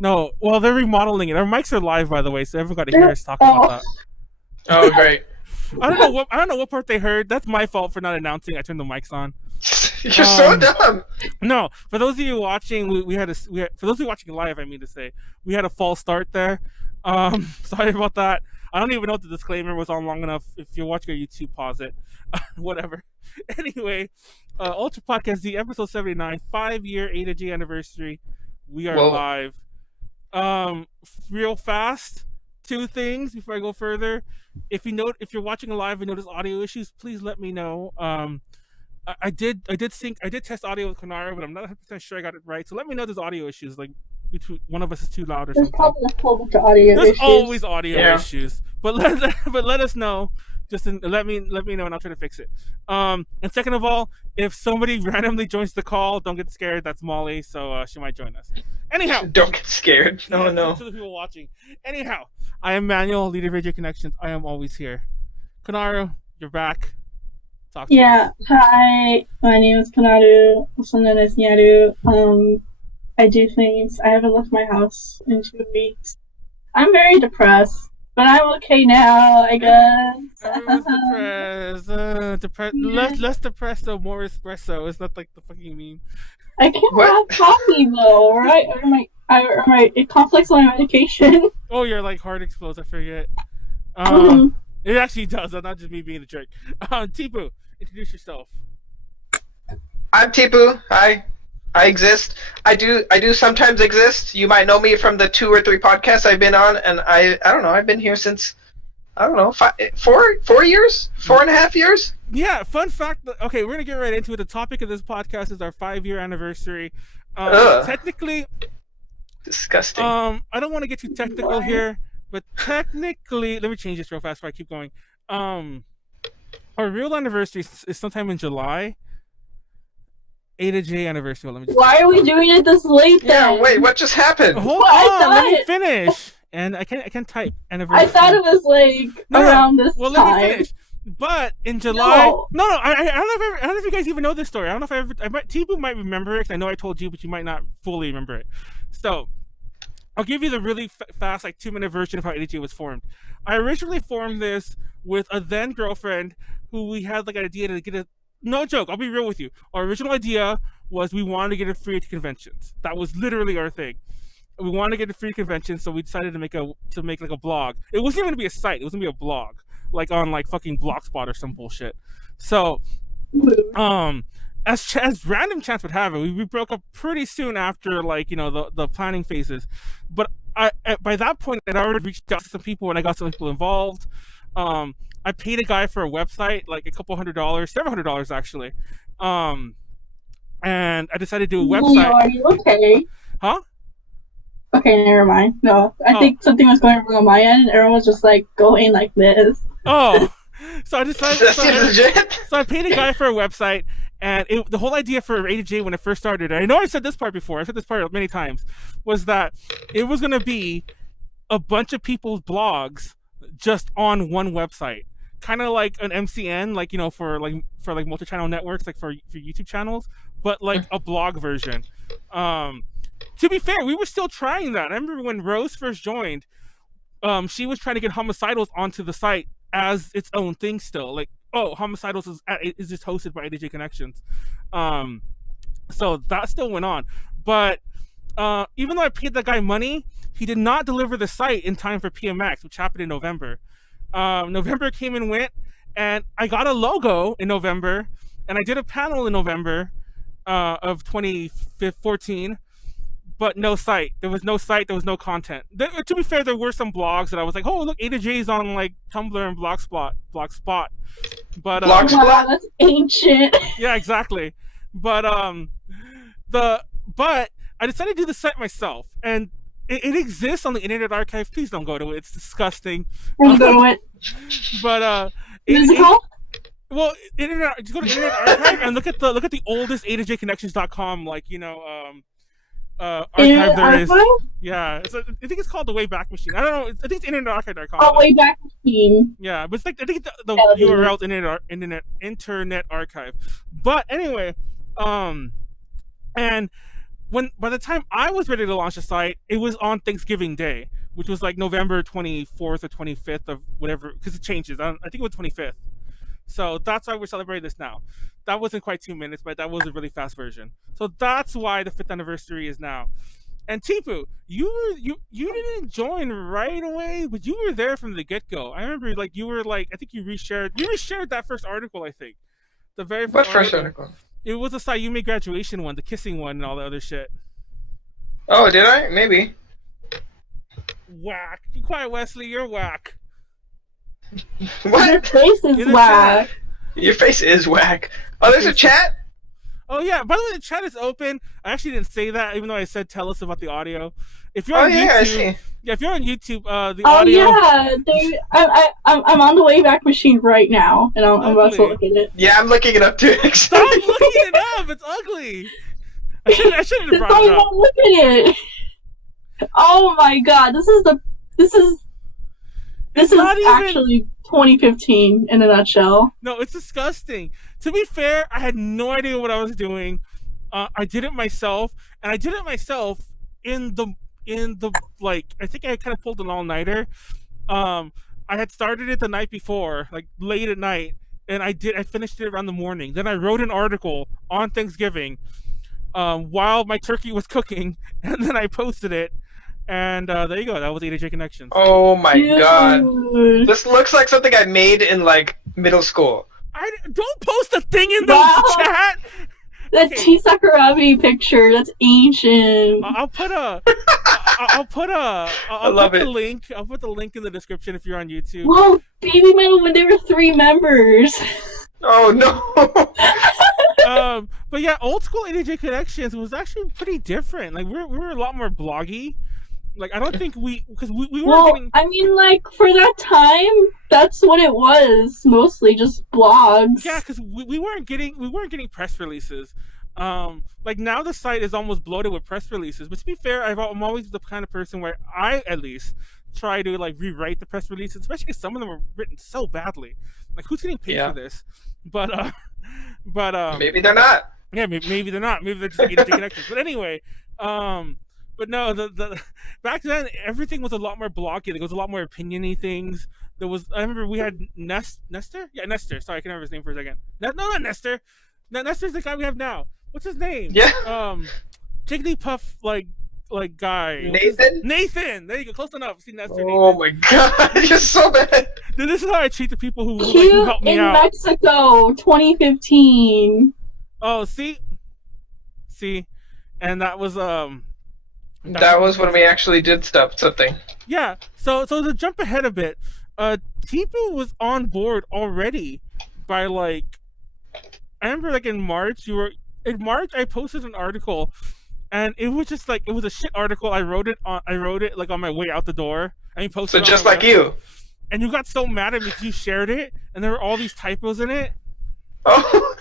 No, well, they're remodeling it. Our mics are live, by the way, so everyone got to hear us talk about that. Oh, great. I don't know what part they heard. That's my fault for not announcing. I turned the mics on. You're so dumb. No, for those of you watching, for those of you watching live, I mean to say, we had a false start there. Sorry about that. I don't even know if the disclaimer was on long enough. If you're watching on YouTube, pause it. Whatever. Anyway, Ultra Podcast Z, episode 79, 5-year A to G anniversary. We are live. Real fast, 2 things before I go further. If you're watching live and notice audio issues, please let me know. I did test audio with Konaru, but I'm not 100% sure I got it right. So let me know if there's audio issues, like between one of us is too loud or something. There's probably a whole bunch of audio issues. There's always audio issues, but let us know. Let me know, and I'll try to fix it. And second of all, if somebody randomly joins the call, don't get scared. That's Molly, so she might join us. Anyhow, don't get scared. No. To the people watching. Anyhow, I am Manuel, leader of Radio Connections. I am always here. Konaru, you're back. Talk to us. Hi. My name is Konaru, also known as Nyaru. I do things. I haven't left my house in 2 weeks. I'm very depressed, but I'm okay now, I guess. Everyone's depressed. Less depressed, though, more espresso. It's not like the fucking meme. I can't have coffee though, right? Or it conflicts with my medication. Oh, your like heart explodes. I forget. It actually does. That's not just me being a jerk. Teepu, introduce yourself. I'm Teepu. Hi. I exist. I do sometimes exist. You might know me from the 2 or 3 podcasts I've been on, and I don't know. I've been here since 4 years, 4.5 years. Yeah. Fun fact. Okay, we're gonna get right into it. The topic of this podcast is our 5-year anniversary. Technically, disgusting. I don't want to get too technical here, but technically, let me change this real fast before I keep going. Our real anniversary is sometime in July. A to J anniversary. Why are we doing it this late then? Yeah, wait, what just happened? Hold on, let me finish. And I can't type anniversary. I thought it was around this time. Well, let me finish. But in July, no, I don't know if you guys even know this story. I don't know if Teepu might remember it, because I know I told you, but you might not fully remember it. So, I'll give you the really fast, 2-minute version of how A to J was formed. I originally formed this with a then girlfriend who we had an idea to get a. No joke, I'll be real with you. Our original idea was we wanted to get it free at conventions. That was literally our thing. We wanted to get it free at conventions, so we decided to make a blog. It wasn't even going to be a site, it was going to be a blog. On fucking Blogspot or some bullshit. So, as random chance would have it, we broke up pretty soon after the planning phases. But by that point I'd already reached out to some people and I got some people involved. I paid a guy for a website, a couple $100, several $100 actually. And I decided to do a website. Are you okay? Huh? Okay, never mind. No, I think something was going wrong on my end, and everyone was just going like this. Oh, so I decided. So I paid a guy for a website, and the whole idea for A to J when it first started, and I know I said this part before, I said this part many times, was that it was going to be a bunch of people's blogs just on one website. Kind of like an MCN, for multi-channel networks, for YouTube channels, but a blog version. To be fair, we were still trying that. I remember when Rose first joined, she was trying to get Homicidals onto the site as its own thing still. Homicidals is just hosted by A to J Connections. So that still went on. But even though I paid that guy money, he did not deliver the site in time for PMX, which happened in November. November came and went, and I got a logo in November, and I did a panel in November of 2014, but no site. There was no site, there was no content. To be fair, there were some blogs that I was like, oh, look, A to J's on Tumblr and Blogspot. But Blogspot? Wow, that's ancient. Yeah, exactly. But but I decided to do the site myself, and it exists on the Internet Archive. Please don't go to it. It's disgusting. Don't go to it. But Musical? Well, just go to Internet Archive and look at the oldest A2JConnections.com archive there is. Yeah, I think it's called the Wayback Machine. I don't know. I think it's Internet Archive.com. Oh, Wayback Machine. Yeah, but it's I think the URL is Internet Archive. But anyway, and by the time I was ready to launch the site, it was on Thanksgiving Day, which was like November 24th or 25th of whatever, because it changes. I think it was 25th. So that's why we're celebrating this now. That wasn't quite 2 minutes, but that was a really fast version. So that's why the 5th anniversary is now. And Teepu, you didn't join right away, but you were there from the get-go. I remember like you were like, I think you reshared that first article, I think. The very first What first article? It was the Sayumi graduation one, the kissing one and all the other shit. Oh, did I? Maybe. Whack. Be quiet, Wesley, you're whack. Your What? face is In the whack. Your face is whack. Oh, there's a chat? Oh yeah, by the way, the chat is open. I actually didn't say that, even though I said tell us about the audio. If you're Oh, on yeah, I YouTube, see. yeah, if you're on YouTube, the Oh audio. yeah, I'm on the Wayback Machine right now, and I'm about to Lovely. look at it. Yeah, I'm looking it up too. Stop looking it up. It's ugly. I shouldn't have Just brought don't it up. even look at it. Oh my god, this is not even- actually 2015 in a nutshell. No, it's disgusting. To be fair, I had no idea what I was doing. I did it myself, and I did it myself in the like, I think I kind of pulled an all-nighter. I had started it the night before, like late at night, and I finished it around the morning. Then I wrote an article on Thanksgiving while my turkey was cooking, and then I posted it. And there you go. That was AJ Connections. Oh my god. Dude. This looks like something I made in like middle school. I don't post a thing in the Wow. chat. That T Sakuragi picture, that's ancient. I'll put a love the it. link. I'll put the link in the description if you're on YouTube. Whoa, Baby Metal when they were 3 members. Oh no. But yeah, old school AJ Connections was actually pretty different. Like we were a lot more bloggy. Like I don't think because we weren't Well, getting. I mean, like, for that time, that's what it was. Mostly just blogs. Yeah, because we weren't getting press releases. Like now the site is almost bloated with press releases. But to be fair, I'm always the kind of person where I at least try to like rewrite the press releases, especially because some of them are written so badly. Like who's getting paid Yeah. for this? But Maybe they're not. yeah, maybe they're not. Maybe they're just AJ Connections. But anyway, but no, the back then everything was a lot more blocky. There was a lot more opinion-y things. There was, I remember we had Nestor. Yeah, Nestor. Sorry, I can remember his name for a second. No, not Nestor. No, Nestor's the guy we have now. What's his name? Yeah. Jigglypuff like guy. Nathan? There you go. Close enough. See Nestor. Oh my god, you're so bad. Dude, this is how I treat the people who Cute help me in out. Mexico, 2015. Oh, see, and that was That was when we actually did something. Yeah. So to jump ahead a bit, Teepu was on board already by like, I remember like in March I posted an article, and it was just like, it was a shit article. I wrote it like on my way out the door, and you posted So it on just my like way out. you. And you got so mad at me because you shared it, and there were all these typos in it. Oh.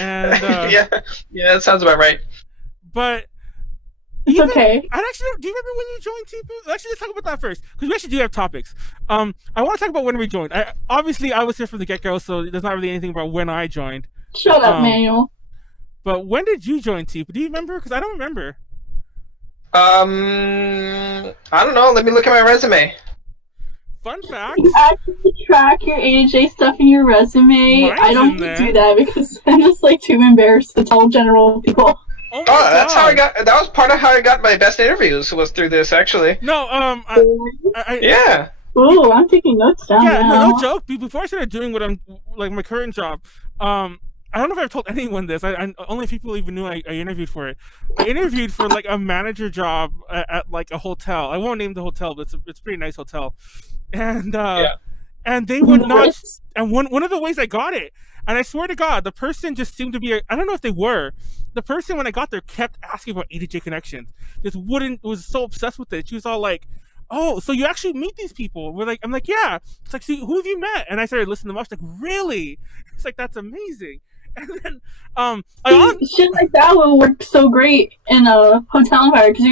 And yeah, that sounds about right. but It's okay. I actually do you remember when you joined Teepu? Actually, let's talk about that first, because we actually do have topics. I want to talk about when we joined. Obviously I was here from the get-go, so there's not really anything about when I joined. Shut up, Manuel. But when did you join Teepu? Do you remember? Because I don't remember. I don't know. Let me look at my resume. Fun fact. You actually track your AJ stuff in your resume. Mine's I don't in there. do that because I'm just like too embarrassed to tell general people. Oh my Oh, that's how I God. got. That was part of how I got my best interviews. Was through this actually. No, Yeah. Ooh, I'm taking notes down yeah, now. no joke. Before I started doing what I'm like my current job, I don't know if I've told anyone this. I only people even knew I interviewed for it. I interviewed for like a manager job at like a hotel. I won't name the hotel, but it's a pretty nice hotel. And and they would not. And one of the ways I got it, and I swear to God, the person just seemed to be. I don't know if they were. The person when I got there kept asking about ADJ connections. Just was so obsessed with it. She was all like, "Oh, so you actually meet these people?" I'm like, "Yeah." It's like, "See, who have you met?" And I started listening to them. I was like, "Really?" It's like, "That's amazing." And then shit like that will work so great in a hotel environment because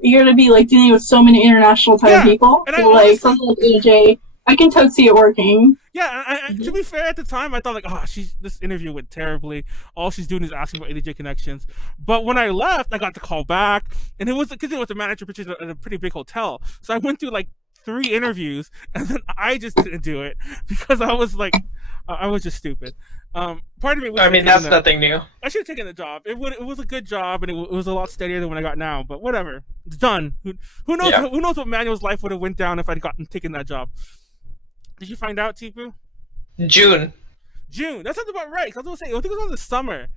you're gonna be like dealing with so many international type of people. and So, I like honestly- something like AJ, I can totally see it working. Yeah, to be fair, at the time, I thought like, oh, this interview went terribly. All she's doing is asking for ADJ connections. But when I left, I got the call back, and it was because it was a manager position at a pretty big hotel. So I went through like 3 interviews, and then I just didn't do it because I was like, I was just stupid. Part of it was. I mean, that's nothing new. I should have taken the job. It was a good job, and it was a lot steadier than what I got now. But whatever, it's done. Who knows? Yeah. Who knows what Manuel's life would have went down if I'd taken that job? Did you find out, Teepu? June. That sounds about right. I was gonna say, I think it was on the summer.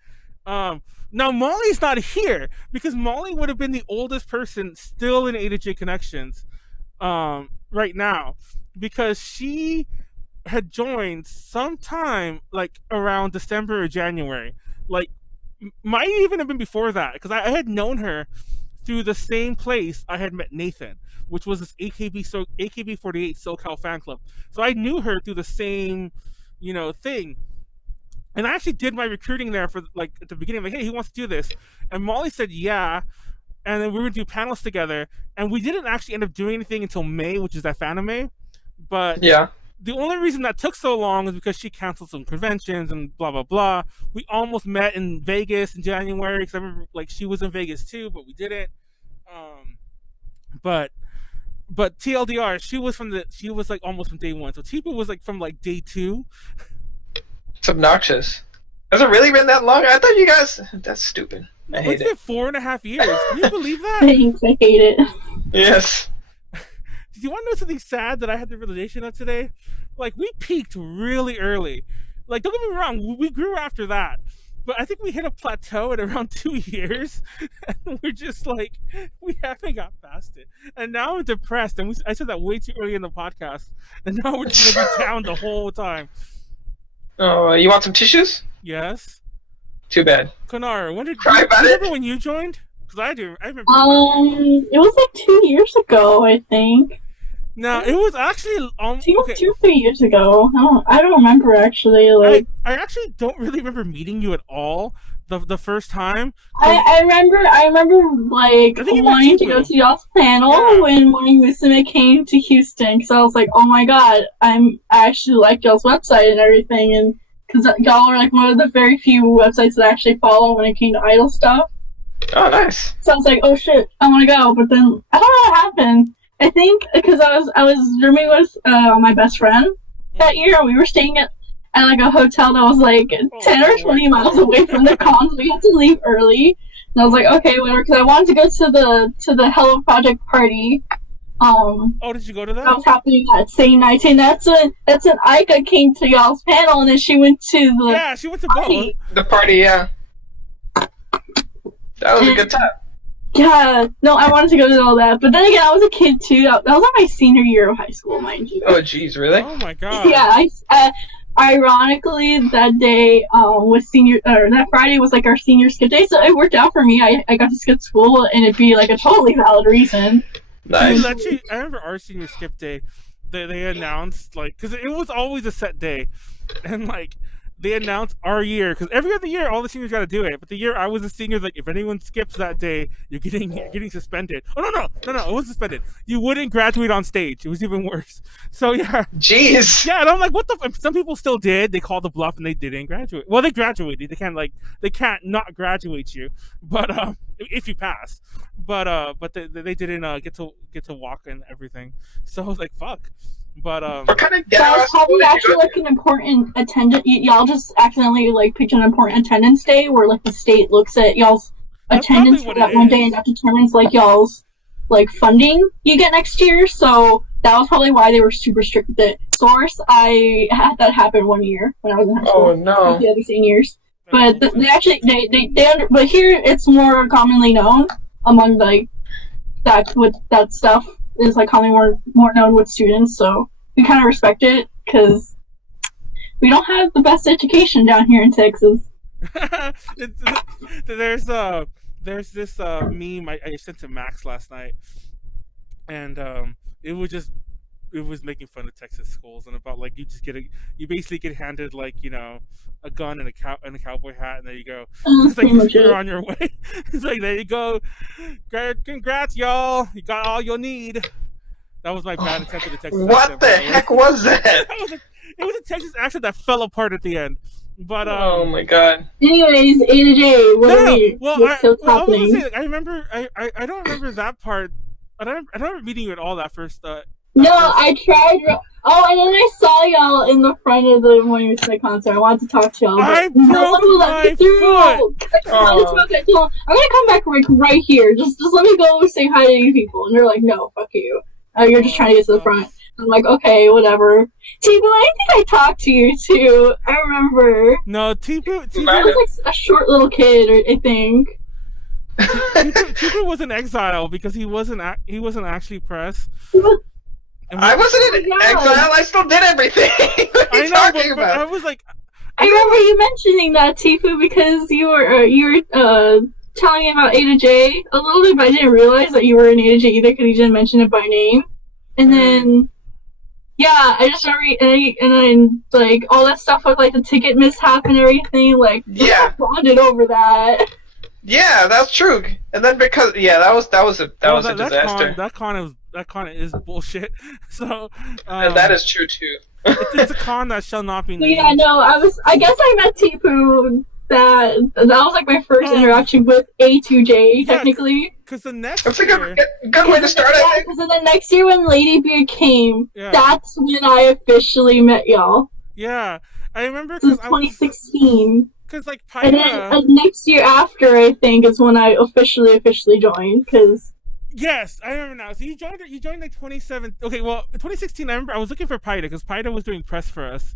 Now Molly's not here because Molly would have been the oldest person still in A2J Connections, right now, because she had joined sometime like around December or January. Like, might even have been before that because I had known her through the same place I had met Nathan, which was this AKB48 SoCal fan club. So I knew her through the same, thing. And I actually did my recruiting there for like at the beginning, like, hey, who wants to do this? And Molly said, yeah. And then we were going to do panels together. And we didn't actually end up doing anything until May, which is that Fanime. But yeah, the only reason that took so long is because she canceled some conventions and blah, blah, blah. We almost met in Vegas in January because I remember like she was in Vegas too, but we didn't. But TLDR, she was like almost from day 1. So Teepu was like from like day 2. It's obnoxious. Has it really been that long? I thought you guys. That's stupid. I hate it. It's been 4.5 years. Can you believe that? Thanks, I hate it. Yes. Do you want to know something sad that I had the realization of today? Like, we peaked really early. Like, don't get me wrong, we grew after that. But I think we hit a plateau at around 2 years. And we're just like, we haven't got past it. And now I'm depressed. And I said that way too early in the podcast. And now we're just going to be down the whole time. Oh, you want some tissues? Yes. Too bad. Konaru, when did you remember when you joined? Because I do. I remember. It was like 2 years ago, I think. No, it was actually okay. 2 or 3 years ago. I don't remember actually. Like, I actually don't really remember meeting you at all the first time. I remember like wanting to go to y'all's panel when Morning Musume came to Houston because I was like, oh my god, I actually like y'all's website and everything, and because y'all are like one of the very few websites that I actually follow when it came to idol stuff. Oh, nice. So I was like, oh shit, I want to go, but then I don't know what happened. I think because I was rooming with my best friend that year, and we were staying at like a hotel that was like 10 or 20 miles away from the cons. We had to leave early, and I was like, okay, whatever, because I wanted to go to the Hello Project party. Did you go to that? That was happening that same night, and that's when Aika came to y'all's panel, and then she went to the she went to both. The party, yeah. That was a good time. Yeah, no, I wanted to go to all that, but then again, I was a kid too. That was like my senior year of high school, mind you. Oh, jeez, really? Oh my god. Yeah, ironically, that day was that Friday was like our senior skip day, so it worked out for me. I got to skip school, and it'd be like a totally valid reason. Nice. Actually, I remember our senior skip day. They announced like because it was always a set day, and like. They announced our year because every other year all the seniors got to do it, but the year I was a senior, like if anyone skips that day, you're getting suspended. Oh no, it wasn't suspended. You wouldn't graduate on stage. It was even worse. So yeah. Jeez. Yeah, and I'm like, what the? Some people still did. They called the bluff and they didn't graduate. Well, they graduated. They can't not graduate you, but if you pass. But they didn't get to walk and everything. So I was like, fuck. But what kind of that was probably actually like an important attendance. Y'all just accidentally like picked an important attendance day where like the state looks at y'all's attendance for that one day, and that determines like y'all's like funding you get next year. So that was probably why they were super strict with it. Source, I had that happen 1 year when I was in high school. Oh no! The other seniors, but they actually but here it's more commonly known among like that with that stuff. Is like commonly more known with students, so we kind of respect it because we don't have the best education down here in Texas. There's this meme I sent to Max last night, and it was making fun of Texas schools and about like you basically get handed like a gun and a cowboy hat, and there you go. It's like you're on your way. It's like there you go. Congrats, y'all. You got all you'll need. That was my bad attempt at the Texas What accent. the heck was that? It was a Texas accent that fell apart at the end. But Oh my god. Anyways, A to J, what are we? What's I was happening? gonna say, like, I remember. I don't remember that part. I don't remember meeting you at all that first. I tried. Oh, and then I saw y'all in the front of the Morning Music concert. I wanted to talk to y'all, but no one will let me through. I'm gonna come back right here. Just let me go say hi to you people. And they're like, no, fuck you. You're just trying to get to the front. I'm like, okay, whatever. Teepu, I think I talked to you too. I remember. No, Teepu was like a short little kid, I think. Teepu was in exile because he wasn't actually press. I wasn't in exile. I still did everything. What are you talking about? I was like, I remember you mentioning that, Teepu, because you were telling me about A to J a little bit, but I didn't realize that you were in A to J either because you didn't mention it by name. And then, yeah, I just remember, and then like all that stuff with like the ticket mishap and everything. Like, yeah, bonded over that. Yeah, that's true. And then because that was a disaster. That con is bullshit. So and that is true too. it's a con that shall not be named. Yeah, no, I guess I met Teepu. That was like my first interaction with A2J, technically. Because the next that's year, a good way to start, I think. Because then the next year when Ladybeard came, that's when I officially met y'all. Yeah, I remember because 2016. Because like Pyra... And then next year after, I think, is when I officially joined. Because yes, I remember now. So you joined like 2017. Okay, well, 2016. I remember I was looking for Pyra because Pyra was doing press for us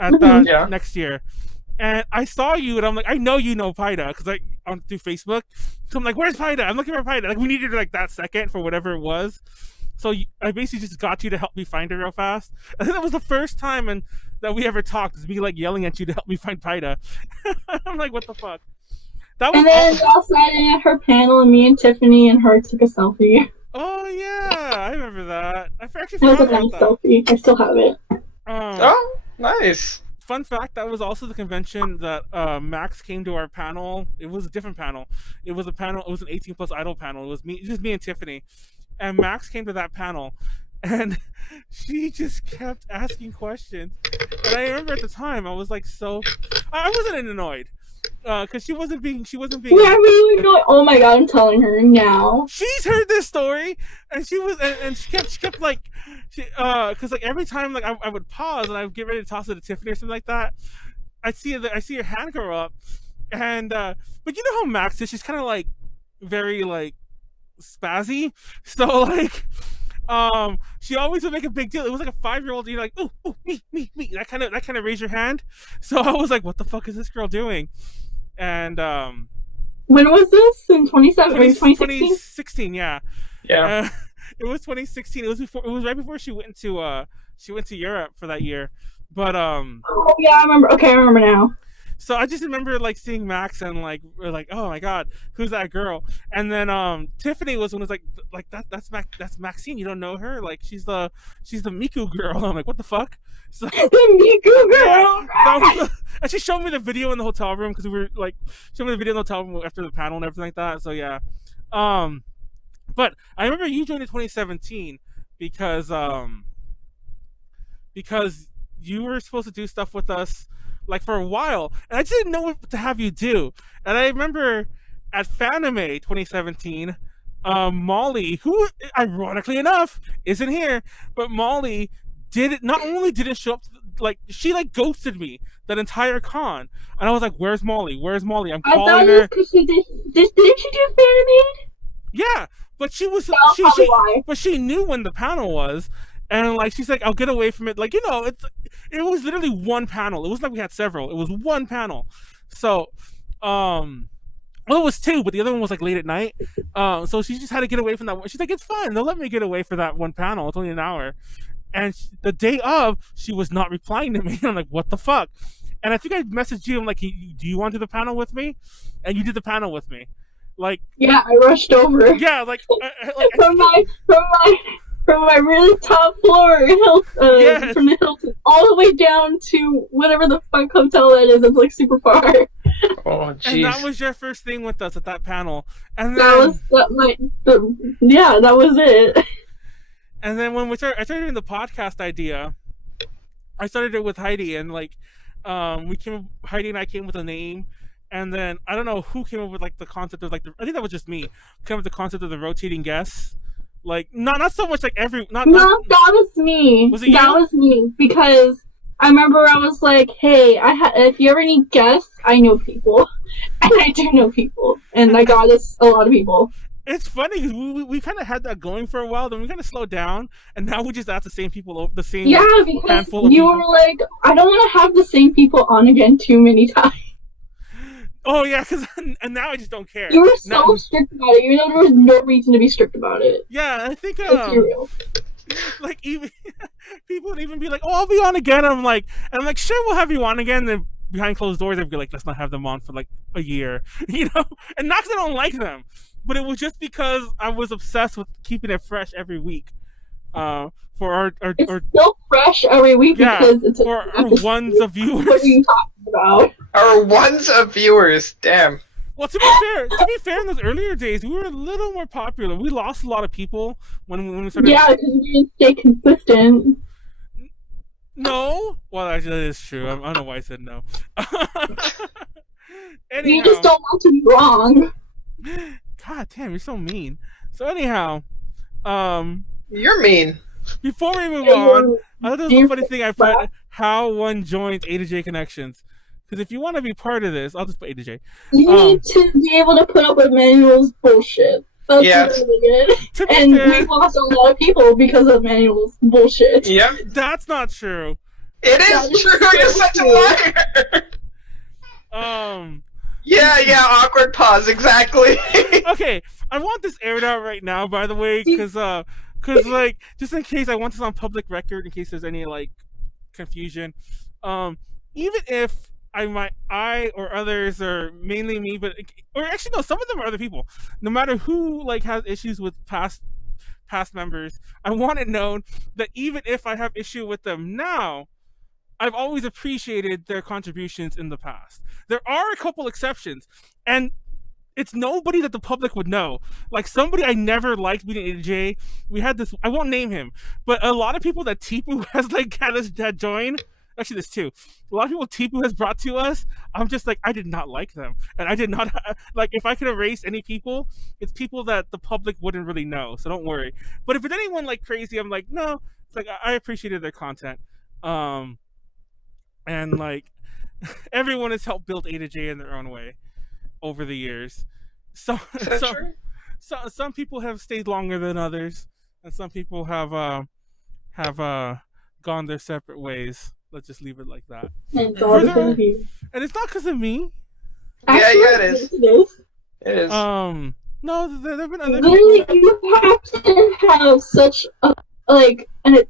at that next year. And I saw you, and I'm like, I know you know Pyra, because like through Facebook. So I'm like, where's Pyra? I'm looking for Pyra. Like we needed her like that second for whatever it was. So I basically just got you to help me find her real fast. I think that was the first time that we ever talked. Is me like yelling at you to help me find Pyra. I'm like, what the fuck? That was and then y'all sat in at her panel, and me and Tiffany and her took a selfie. Oh yeah, I remember that. I actually forgot about that. Selfie. I still have it. Oh, nice. Fun fact, that was also the convention that Max came to our panel. It was a different panel. It was an 18 plus idol panel. It was just me and Tiffany. And Max came to that panel and she just kept asking questions. And I remember at the time I was like I wasn't annoyed. Because she wasn't being Yeah, really annoyed. Oh my god, I'm telling her now. She's heard this story and she was and she kept like because like every time like I would pause and I would get ready to toss it to Tiffany or something like that, I see her hand go up, and but you know how Max is, she's kind of like very like spazzy, so like she always would make a big deal. It was like a 5-year-old, you're like, ooh, me, that kind of raise your hand. So I was like, what the fuck is this girl doing? And when was this? In 2016? Yeah. It was 2016. It was right before she went to Europe for that year. But oh yeah, I remember. Okay, I remember now. So I just remember like seeing Max and like we're like, oh my god, who's that girl? And then Tiffany was like that's Maxine. You don't know her? Like she's the Miku girl. I'm like, what the fuck? So the Miku girl. Yeah, and she showed me the video in the hotel room because we were like showed me the video in the hotel room after the panel and everything like that. So yeah, but I remember you joined in 2017 because you were supposed to do stuff with us like for a while, and I didn't know what to have you do. And I remember at Fanime 2017, Molly, who ironically enough isn't here, but Molly not only didn't show up, like she like ghosted me that entire con, and I was like, "Where's Molly? Where's Molly?" I'm calling her. Because she didn't she do Fanime? Yeah, but she was why. But she knew when the panel was. And like she's like, I'll get away from it. Like, you know, it was literally one panel. It wasn't like we had several. It was one panel. So, well, it was two, but the other one was like late at night. So she just had to get away from that one. She's like, it's fine. They'll let me get away for that one panel. It's only an hour. And the day of, she was not replying to me. I'm like, what the fuck? And I think I messaged you. I'm like, do you want to do the panel with me? And you did the panel with me. Like, yeah, I rushed over. Yeah, like from my really top floor, from the Hilton, all the way down to whatever the fuck hotel that is. It's like super far. Oh, jeez. And that was your first thing with us at that panel. And then, that was it. And then when I started doing the podcast idea, I started it with Heidi, and like, Heidi and I came with a name, and then I don't know who came up with like the concept of like I think that was just me came up with the concept of the rotating guests. Like not so much like No, that was me. Was it that you? was me because I remember I was like, "Hey, if you ever need guests, I know people, and I do know people, and I got us a lot of people." It's funny because we kind of had that going for a while, then we kind of slowed down, and now we just ask the same people, the same because handful of you people. were like, "I don't want to have the same people on again too many times." Oh yeah, and now I just don't care. You were so strict about it, even though there was no reason to be strict about it. Yeah, I think Let's be real. like even people would even be like, "Oh, I'll be on again." I'm like, "Sure, we'll have you on again." And then behind closed doors, I'd be like, "Let's not have them on for like a year," And not because I don't like them, but it was just because I was obsessed with keeping it fresh every week. For our It's still fresh every week because it's for our ones of viewers. What are you talking about? Our ones of viewers, damn. Well, to be fair, in those earlier days, we were a little more popular. We lost a lot of people when we started. Yeah, because we didn't stay consistent. No, well, actually, that is true. I don't know why I said no. Anyhow, You just don't want to be wrong. God damn, you're so mean. So anyhow, You're mean. before we move on, I thought there was a funny thing I put how one joins A to J Connections. Because if you want to be part of this, I'll just put A to J. You need to be able to put up with Manuel's bullshit. That's really good. And we lost a lot of people because of Manuel's bullshit. Yep. That's not true. It is true. You're such a liar. Yeah, awkward pause, exactly. Okay, I want this aired out right now, by the way, because like, just in case I want this on public record, in case there's any like confusion. Even if I or others, or mainly me, or actually no, some of them are other people. No matter who like has issues with past members, I want it known that even if I have issue with them now, I've always appreciated their contributions in the past. There are a couple exceptions, and it's nobody that the public would know. Like somebody I never liked being an AJ. We had this. I won't name him, but a lot of people that Teepu has like had joined. Actually, there's two. A lot of people Teepu has brought to us. I'm just like, I did not like them, and I did not like. If I could erase any people, it's people that the public wouldn't really know. So don't worry. But if it's anyone like crazy, I'm like, no. It's like I appreciated their content. And like everyone has helped build A to J in their own way over the years. Some people have stayed longer than others, and some people have gone their separate ways. Let's just leave it like that. And it's not because of me. Actually, yeah, it is. It is. No, there've been other literally, people. you have to have such a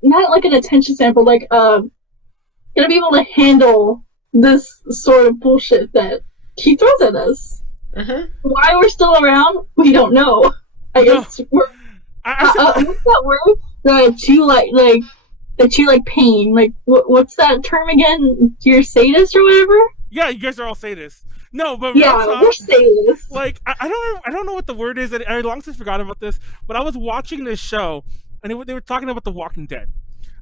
not like an attention sample, like gonna be able to handle this sort of bullshit that he throws at us. Mm-hmm. Why we're still around, we don't know. I guess we're. What's that word? That you like pain. Like what's that term again? You're sadist or whatever. Yeah, you guys are all sadists. No, but yeah, we're sadists. Like I don't know what the word is. I long since forgot about this. But I was watching this show, and they were talking about The Walking Dead.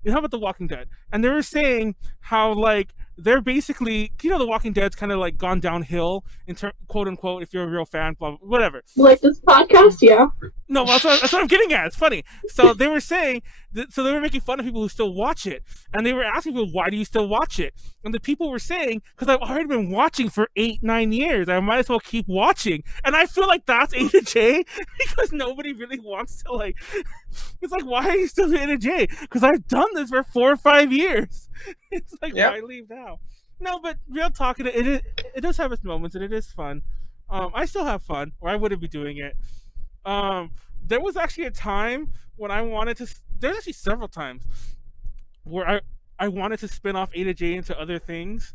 They talk about The Walking Dead, and they were saying how like they're basically, The Walking Dead's kind of like gone downhill in quote unquote, if you're a real fan, blah, blah, whatever. Like this podcast, yeah. No, that's what I'm getting at. It's funny. So they were saying, so they were making fun of people who still watch it, and they were asking people, why do you still watch it? And the people were saying, because I've already been watching for 8-9 years, I might as well keep watching. And I feel like that's A to J, because nobody really wants to like. It's like, why are you still A to J? Because I've done this for 4 or 5 years. It's like, why leave now? No, but real talk, it does have its moments, and it is fun. I still have fun, or I wouldn't be doing it. There was actually a time when I wanted to. There's actually several times where I wanted to spin off A to J into other things,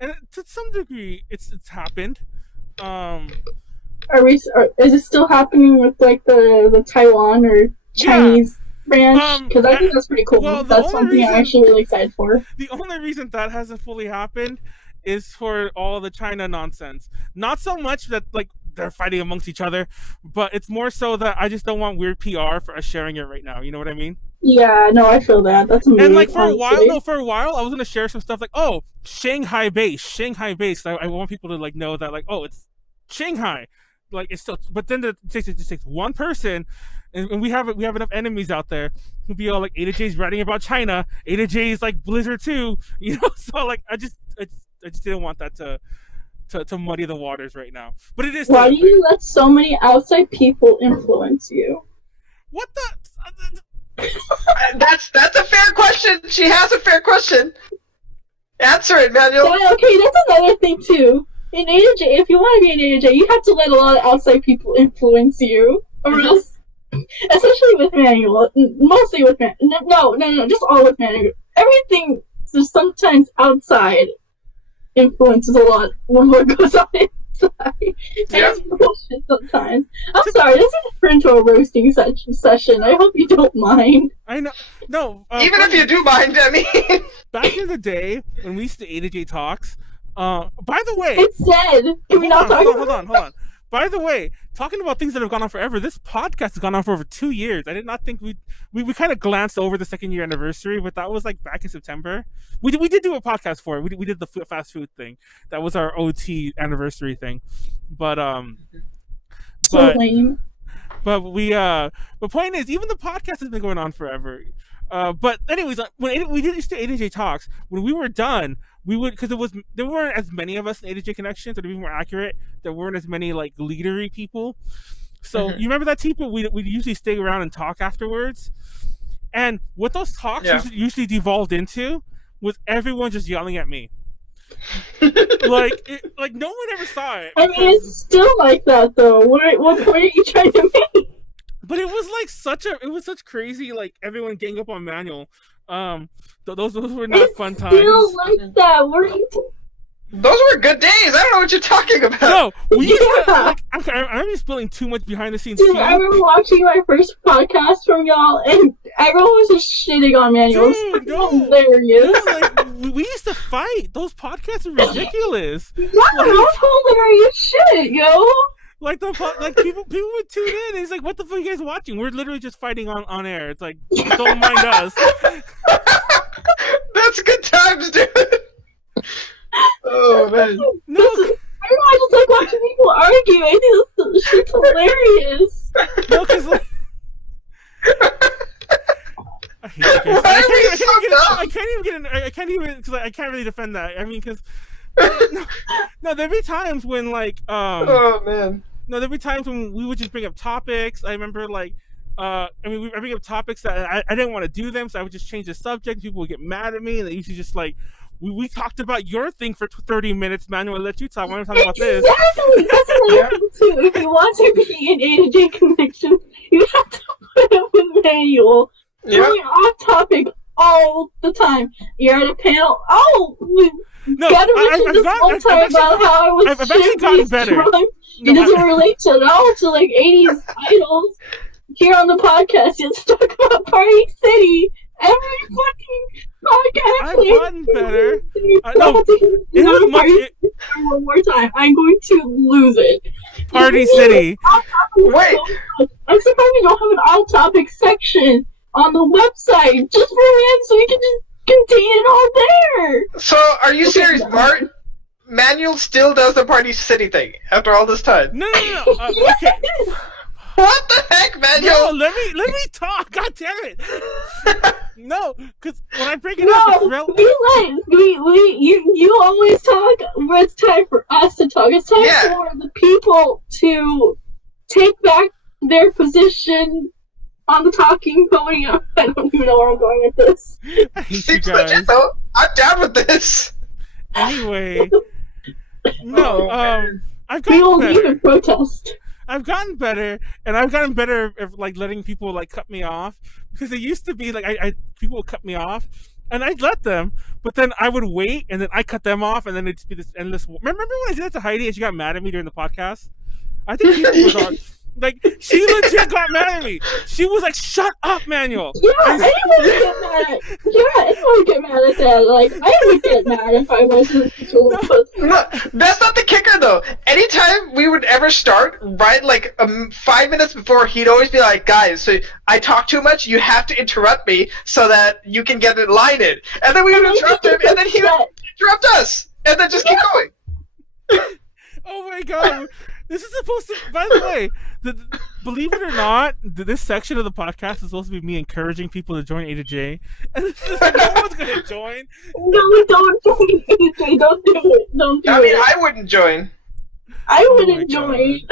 and to some degree, it's happened. Is it still happening with like the Taiwan or Chinese branch? Because I think that's pretty cool. Well, that's something I'm actually really excited for. The only reason that hasn't fully happened is for all the China nonsense. Not so much that like they're fighting amongst each other, but it's more so that I just don't want weird PR for us sharing it right now. You know what I mean? Yeah, no, I feel that. That's a move, And like for a honestly. while, I was gonna share some stuff like, oh, Shanghai base. I want people to like know that like, oh, it's Shanghai. Like it's still, but then it just takes one person, and we have enough enemies out there who be all like Ada J's writing about China, Ada J's like Blizzard too, you know. So like I just didn't want that to muddy the waters right now. But it is. Why do you let so many outside people influence you? What the? That's a fair question. She has a fair question. Answer it, Manuel. Yeah, okay, that's another thing too. In AJ, if you want to be in AJ, you have to let a lot of outside people influence you, or else, especially with Manuel, mostly with Manuel. No, just all with Manuel. Everything is sometimes outside influences a lot when what goes on inside. Yeah. It's bullshit sometimes. I'm sorry, this is turn into a roasting session. I hope you don't mind. I know. No. Even if you do mind, I mean. Back in the day when we used to Ada J talks. By the way, It's dead. Can we not talk about it? Hold on. By the way, talking about things that have gone on forever, this podcast has gone on for over 2 years. I did not think we kind of glanced over the 2nd year anniversary, but that was like back in September. We did do a podcast for it. We did the fast food thing. That was our OT anniversary thing. But So lame. but the point is, even the podcast has been going on forever. But anyways, when we did used to AJ talks, when we were done, we would, because there weren't as many of us in AJ Connections, or to be more accurate, there weren't as many like leadery people. So you remember that Teepu? We'd usually stay around and talk afterwards. And what those talks usually devolved into was everyone just yelling at me. like no one ever saw it. I mean, it's still like that though. What point are you trying to make? But it was like such crazy, like everyone gang up on Manuel. Those were not fun times. Still like that. What are you? Those were good days. I don't know what you're talking about. No, we used to, like, I'm just spilling too much behind the scenes. Dude, I remember watching my first podcast from y'all, and everyone was just shitting on Manuel. Dude, no. Hilarious. No, like, we used to fight. Those podcasts are ridiculous. Yeah, that's hilarious shit, yo. Like people would tune in and it's like, what the fuck are you guys watching? We're literally just fighting on air. It's like, don't mind us. That's good times, dude. Oh man. No, I just like watching people argue. I think this shit's hilarious. no, because like, I hate you guys. I can't really defend that. I mean, because no, there'd be times when like oh man. No, there'd be times when we would just bring up topics. I remember like I bring up topics that I didn't want to do them, so I would just change the subject. People would get mad at me, and they usually just like, we talked about your thing for 30 minutes, Manuel. Let you talk. I want to talk about this. Exactly. That's another thing too. If you want to be in A to J connection, you have to put up with Manuel. Going off topic all the time. You're at a panel. Oh, No, gotta mention this one time about how I was I've actually gotten better. It doesn't relate to at all to like 80s idols. Here on the podcast, let's talk about Party City. Every fucking podcast. I've gotten better. One more time. I'm going to lose it. Party City. Wait. I'm surprised we don't have an all-topic section on the website just for him, so we can just contain it all there. So, are you serious, Bart? Manuel still does the Party City thing after all this time. No. Okay. What the heck, Manuel? No, let me talk. God damn it. No, because when I break it No, up, you always talk. But it's time for us to talk. It's time for the people to take back their position on the talking podium. I don't even know where I'm going with this. I hate you Seems guys. legit, though. I'm down with this. Anyway, no, I've We will gotten leave better. and protest. I've gotten better, and I've gotten better at like letting people like cut me off, because it used to be like people would cut me off, and I'd let them, but then I would wait, and then I cut them off, and then it'd just be this endless. Remember when I did that to Heidi and she got mad at me during the podcast? I think Teepu was on. Like, she legit got mad at me. She was like, "Shut up, Manuel." Yeah, anyone would get mad. Yeah, anyone would get mad at that. Like, I would get mad if I wasn't told. No, that's not the kicker though. Anytime we would ever start, right, like 5 minutes before, he'd always be like, "Guys, so I talk too much. You have to interrupt me so that you can get it line in." And then we would interrupt him, and then he would interrupt us, and then just keep going. Oh my god. This is supposed to, by the way, believe it or not, this section of the podcast is supposed to be me encouraging people to join A to J. And no one's going to join. No, don't join A to J. Don't do it. Don't do it. I mean, I wouldn't join. I wouldn't join.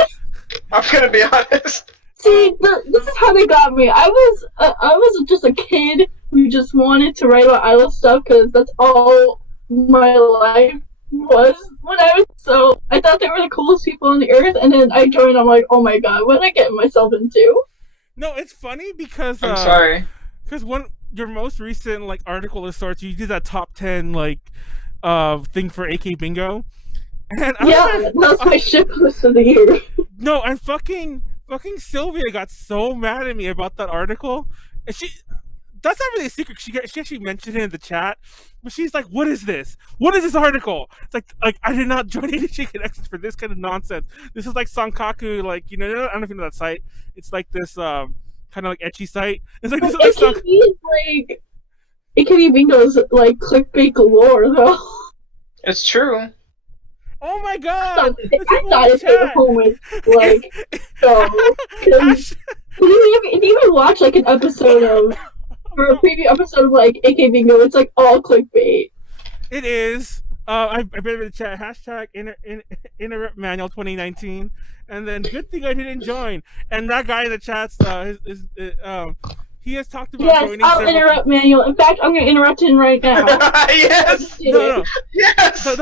I'm going to be honest. See, this is how they got me. I was just a kid who just wanted to write about idol stuff because that's all my life was when I was, so I thought they were the coolest people on the earth, and then I joined. I'm like, oh my god, what did I get myself into? No, it's funny because I'm sorry. Because your most recent like article of sorts, you did that top 10 like thing for AK Bingo, and that's my ship list of the year. No, and fucking Sylvia got so mad at me about that article, and that's not really a secret. She actually mentioned it in the chat, but she's like, "What is this? What is this article?" It's like I did not join ADJ Connections for this kind of nonsense. This is like Sankaku, like I don't know if you know that site. It's like this kind of like ecchi site. It's like this like AKB Bingo's like clickbait galore though. It's true. Oh my god! I thought it hit home with like so. Did you even watch like an episode of? For a preview episode of like AK Bingo, it's like all clickbait. It is. I read in the chat hashtag interrupt Manuel 2019, and then good thing I didn't join. And that guy in the chat's he has talked about joining. Yes, I'll interrupt Manuel. In fact, I'm going to interrupt him right now. Yes. No. Yes. So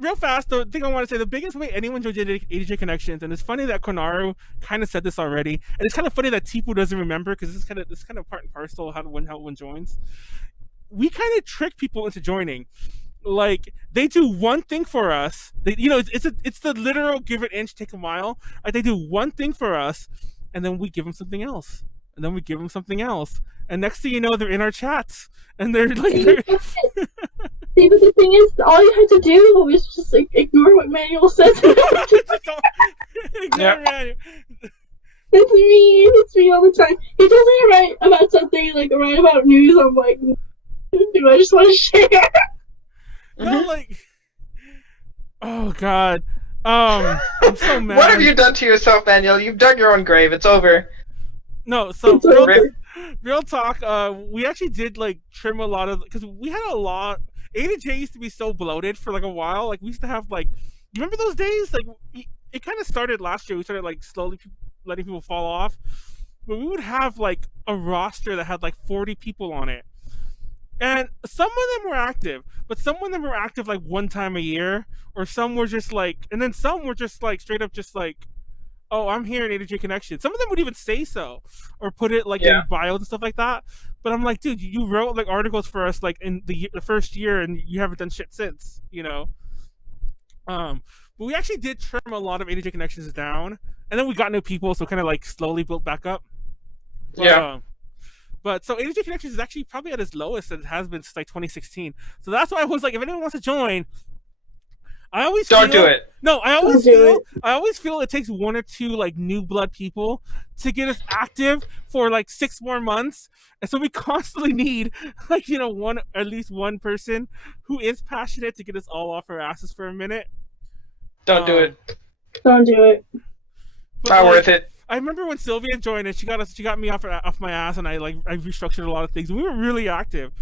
real fast, the thing I want to say, the biggest way anyone joins ADJ Connections, and it's funny that Konaru kind of said this already, and it's kind of funny that Teepu doesn't remember because this is kind of part and parcel of how one joins. We kind of trick people into joining. Like, they do one thing for us. It's the literal give an inch, take a mile. Like, they do one thing for us, and then we give them something else, and then we give them something else, and next thing you know, they're in our chats, and they're like. See, but the thing is, all you had to do was just like ignore what Manuel says. Ignore Manuel. It's me all the time. He tells me to write about something, like write about news. I'm like, do I just want to share? No, like, oh god, I'm so mad. What have you done to yourself, Manuel? You've dug your own grave. It's over. No, so real talk. We actually did like trim a lot of, because we had a lot. A to J used to be so bloated for like a while. Like, we used to have like, you remember those days? Like, it kind of started last year. We started like slowly letting people fall off, but we would have like a roster that had like 40 people on it, and some of them were active, but some of them were active like one time a year, or some were just like, and then some were just like straight up just like, oh, I'm here in A to J Connection. Some of them would even say so, or put it like in bios and stuff like that. But I'm like, dude, you wrote like articles for us like in the first year, and you haven't done shit since, But we actually did trim a lot of A to J Connections down, and then we got new people, so kind of like slowly built back up. But so A to J Connections is actually probably at its lowest that it has been since like 2016. So that's why I was like, if anyone wants to join, I always don't do it. No, I always feel it takes one or two like new blood people to get us active for like 6 more months, and so we constantly need like at least one person who is passionate to get us all off our asses for a minute. Don't do it. Don't do it. Not worth it. I remember when Sylvia joined and she got me off my ass, and I restructured a lot of things, and we were really active.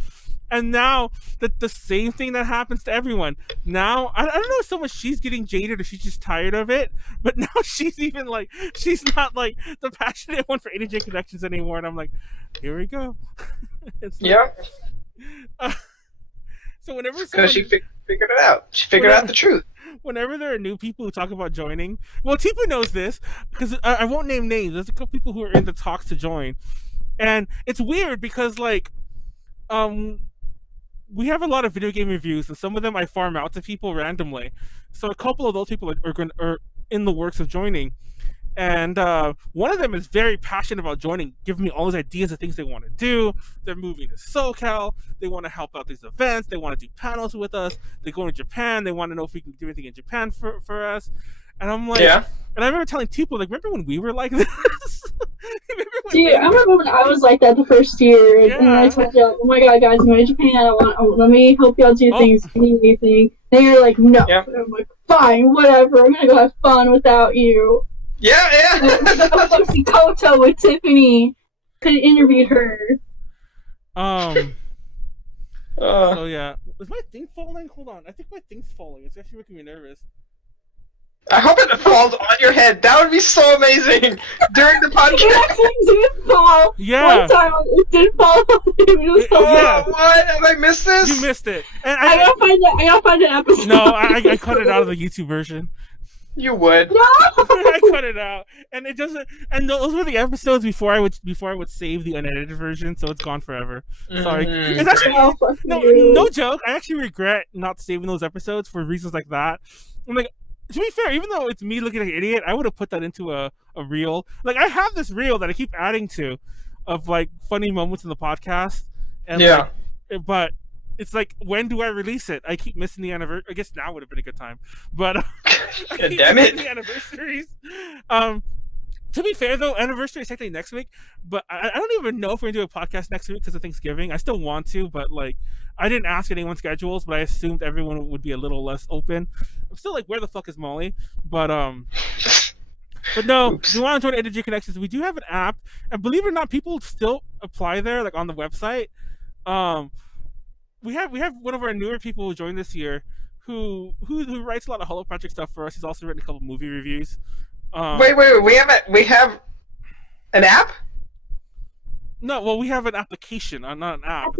And now the same thing that happens to everyone. Now I don't know if so much she's getting jaded or she's just tired of it, but now she's even like, she's not like the passionate one for A to J Connections anymore, and I'm like, here we go. It's like, so whenever because she figured it out, she figured out the truth. Whenever there are new people who talk about joining, well, Teepu knows this because I won't name names. There's a couple people who are in the talks to join, and it's weird because like, we have a lot of video game reviews, and some of them I farm out to people randomly. So a couple of those people are in the works of joining, And one of them is very passionate about joining, giving me all these ideas of things they want to do. They're moving to SoCal. They want to help out these events. They want to do panels with us. They're going to Japan. They want to know if we can do anything in Japan for us. And I'm like, Yeah. And I remember telling Teepu, like, remember when we were like this? See, I remember when I was like that the first year, and I told y'all, oh my god, guys, I'm going to Japan. Let me help y'all do things. If you need anything. And you're like, no. Yeah. And I'm like, fine, whatever. I'm gonna go have fun without you. Yeah. I'm gonna go see Koto with Tiffany. Could have interviewed her. So yeah, is my thing falling? Hold on, I think my thing's falling. It's actually making me nervous. I hope it falls on your head. That would be so amazing during the podcast. It actually did fall. Yeah. One time it did fall on him. It was so Yeah. What? Have I missed this? You missed it. And I gotta find an episode. No, I cut it out of the YouTube version. You would. No! I cut it out, and it doesn't. And those were the episodes before I would save the unedited version, so it's gone forever. Sorry. Mhm. It's actually Oh, fuck no you. joke. I actually regret not saving those episodes for reasons like that. I'm like, to be fair, even though it's me looking like an idiot, I would have put that into a reel. Like, I have this reel that I keep adding to, of like funny moments in the podcast, and Yeah. like, but it's like, when do I release it? I keep missing the anniversary. I guess now would have been a good time, but I keep Damn missing it. the anniversaries. To be fair though, anniversary is technically next week, but I don't even know if we're gonna do a podcast next week because of Thanksgiving. I still want to, but like, I didn't ask anyone's schedules, but I assumed everyone would be a little less open. I'm still like, where the fuck is Molly? But no, Oops. if you want to join Energy Connections, we do have an app, and believe it or not, people still apply there, like on the website. We have one of our newer people who joined this year, who writes a lot of Hollow Project stuff for us. He's also written a couple movie reviews. Wait. We have an app? No, well, we have an application, not an app.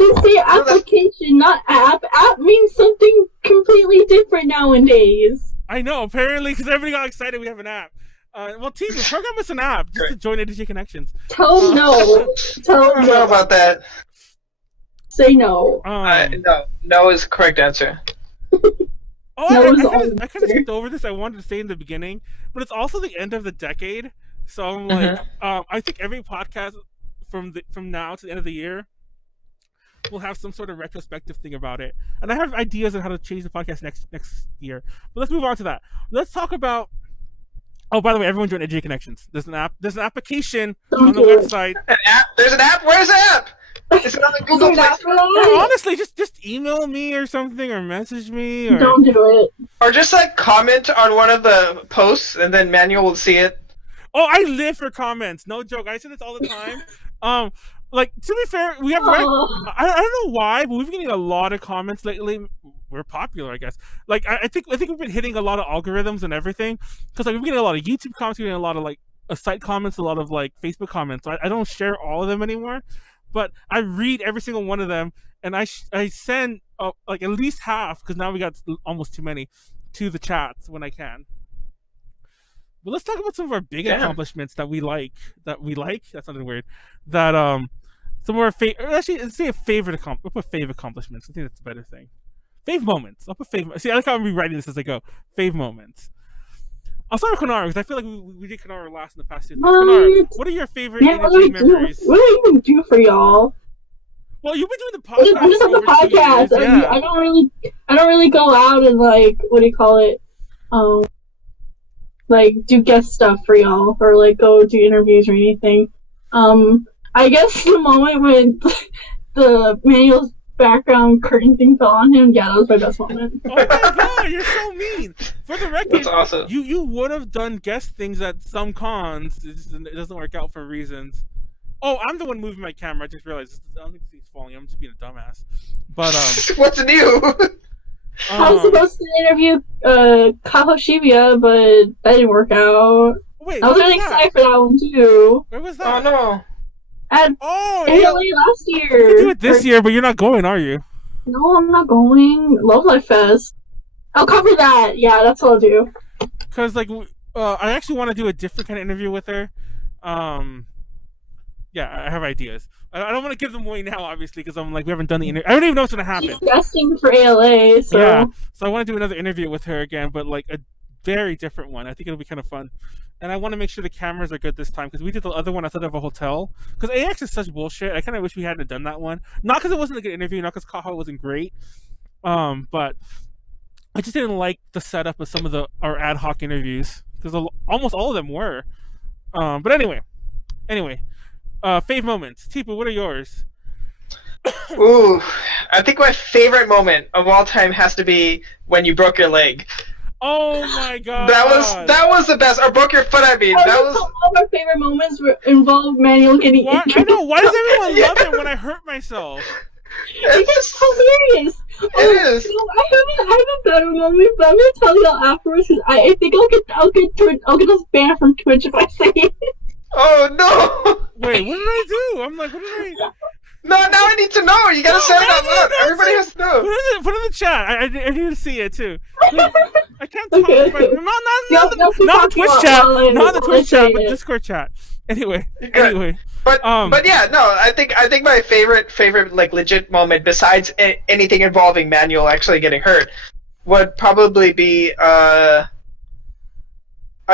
You say application, not app. App means something completely different nowadays. I know, apparently, because everybody got excited we have an app. Well, Teepu, program us an app just to join Energy Connections. Tell them no. Tell I them don't know no. about that. Say no. No is the correct answer. Oh, No is the I kind only of skipped over this. I wanted to say in the beginning, but it's also the end of the decade. So I'm like, I think every podcast from now to the end of the year will have some sort of retrospective thing about it. And I have ideas on how to change the podcast next year. But let's move on to that. Let's talk about. Oh, by the way, everyone join Energy Connections. There's an app. There's an application on the website. An app? There's an app? Where's the app? Is it on the Google Play Store? Or honestly, just email me or something, or message me. Or... Don't do it. Or just like comment on one of the posts, and then Manuel will see it. Oh, I live for comments. No joke. I say this all the time. Like, to be fair, we have. I don't know why, but we've been getting a lot of comments lately. We're popular, I guess. Like, I think we've been hitting a lot of algorithms and everything, because like we're getting a lot of YouTube comments, we're getting a lot of like site comments, a lot of like Facebook comments. I don't share all of them anymore, but I read every single one of them, and I send like at least half, because now we got almost too many, to the chats when I can. But let's talk about some of our big accomplishments that we like. That sounded weird. That some of our actually, let's say favorite accomplishments. I think that's a better thing. Fave moments. I'll put fave. See, I like how I'm rewriting this as I go. Fave moments. I'll start with Konaru, because I feel like we did Konaru last in the past 2 months. Konaru, what are your favorite energy memories? What do I even do for y'all? Well, you've been doing the podcast. I'm just on the podcast. Yeah. I don't really go out and like, what do you call it? Like do guest stuff for y'all, or like go do interviews or anything. I guess the moment when the Manuel's background curtain thing fell on him, yeah, that was my best moment. Oh my god, you're so mean. For the record, That's awesome. You would have done guest things at some cons. It doesn't work out for reasons. Oh, I'm the one moving my camera. I just realized I don't think it's falling. I'm just being a dumbass. But What's new? I was supposed to interview Kaho Shibuya, but that didn't work out. Wait, I was really excited for that one too. Where was Oh that? no. At ALA last year. You do it this year, but you're not going, are you? No, I'm not going. Love Life Fest. I'll cover that. Yeah, that's what I'll do. Because like, I actually want to do a different kind of interview with her. Yeah, I have ideas. I don't want to give them away now, obviously, because I'm like, we haven't done the interview. I don't even know what's gonna happen. She's guesting for ALA, so Yeah, so I want to do another interview with her again, but like a very different one. I think it'll be kind of fun. And I want to make sure the cameras are good this time because we did the other one outside of a hotel. Because AX is such bullshit. I kind of wish we hadn't done that one. Not because it wasn't a good interview, not because Kaha wasn't great. But I just didn't like the setup of some of our ad hoc interviews because almost all of them were. But anyway, fave moments. Teepu, what are yours? Ooh, I think my favorite moment of all time has to be when you broke your leg. Oh my god! That was the best. Or broke your foot. I mean, that was. All of our favorite moments involve Manuel getting injured. I know. Why does everyone love it when I hurt myself? It's hilarious. It is. No, I have a better moment, but I'm gonna tell you all afterwards. I think I'll get us banned from Twitch if I say it. Oh no! Wait, what did I do? I'm like, what did I? No, now I need to know. You gotta say it out loud. Everybody has to know. Put it in the chat. I need to see it too. I can't talk. Okay. Not the Twitch chat. Not the Twitch chat, but Discord chat. Anyway. But yeah, no. I think my favorite like legit moment besides anything involving Manuel actually getting hurt would probably be I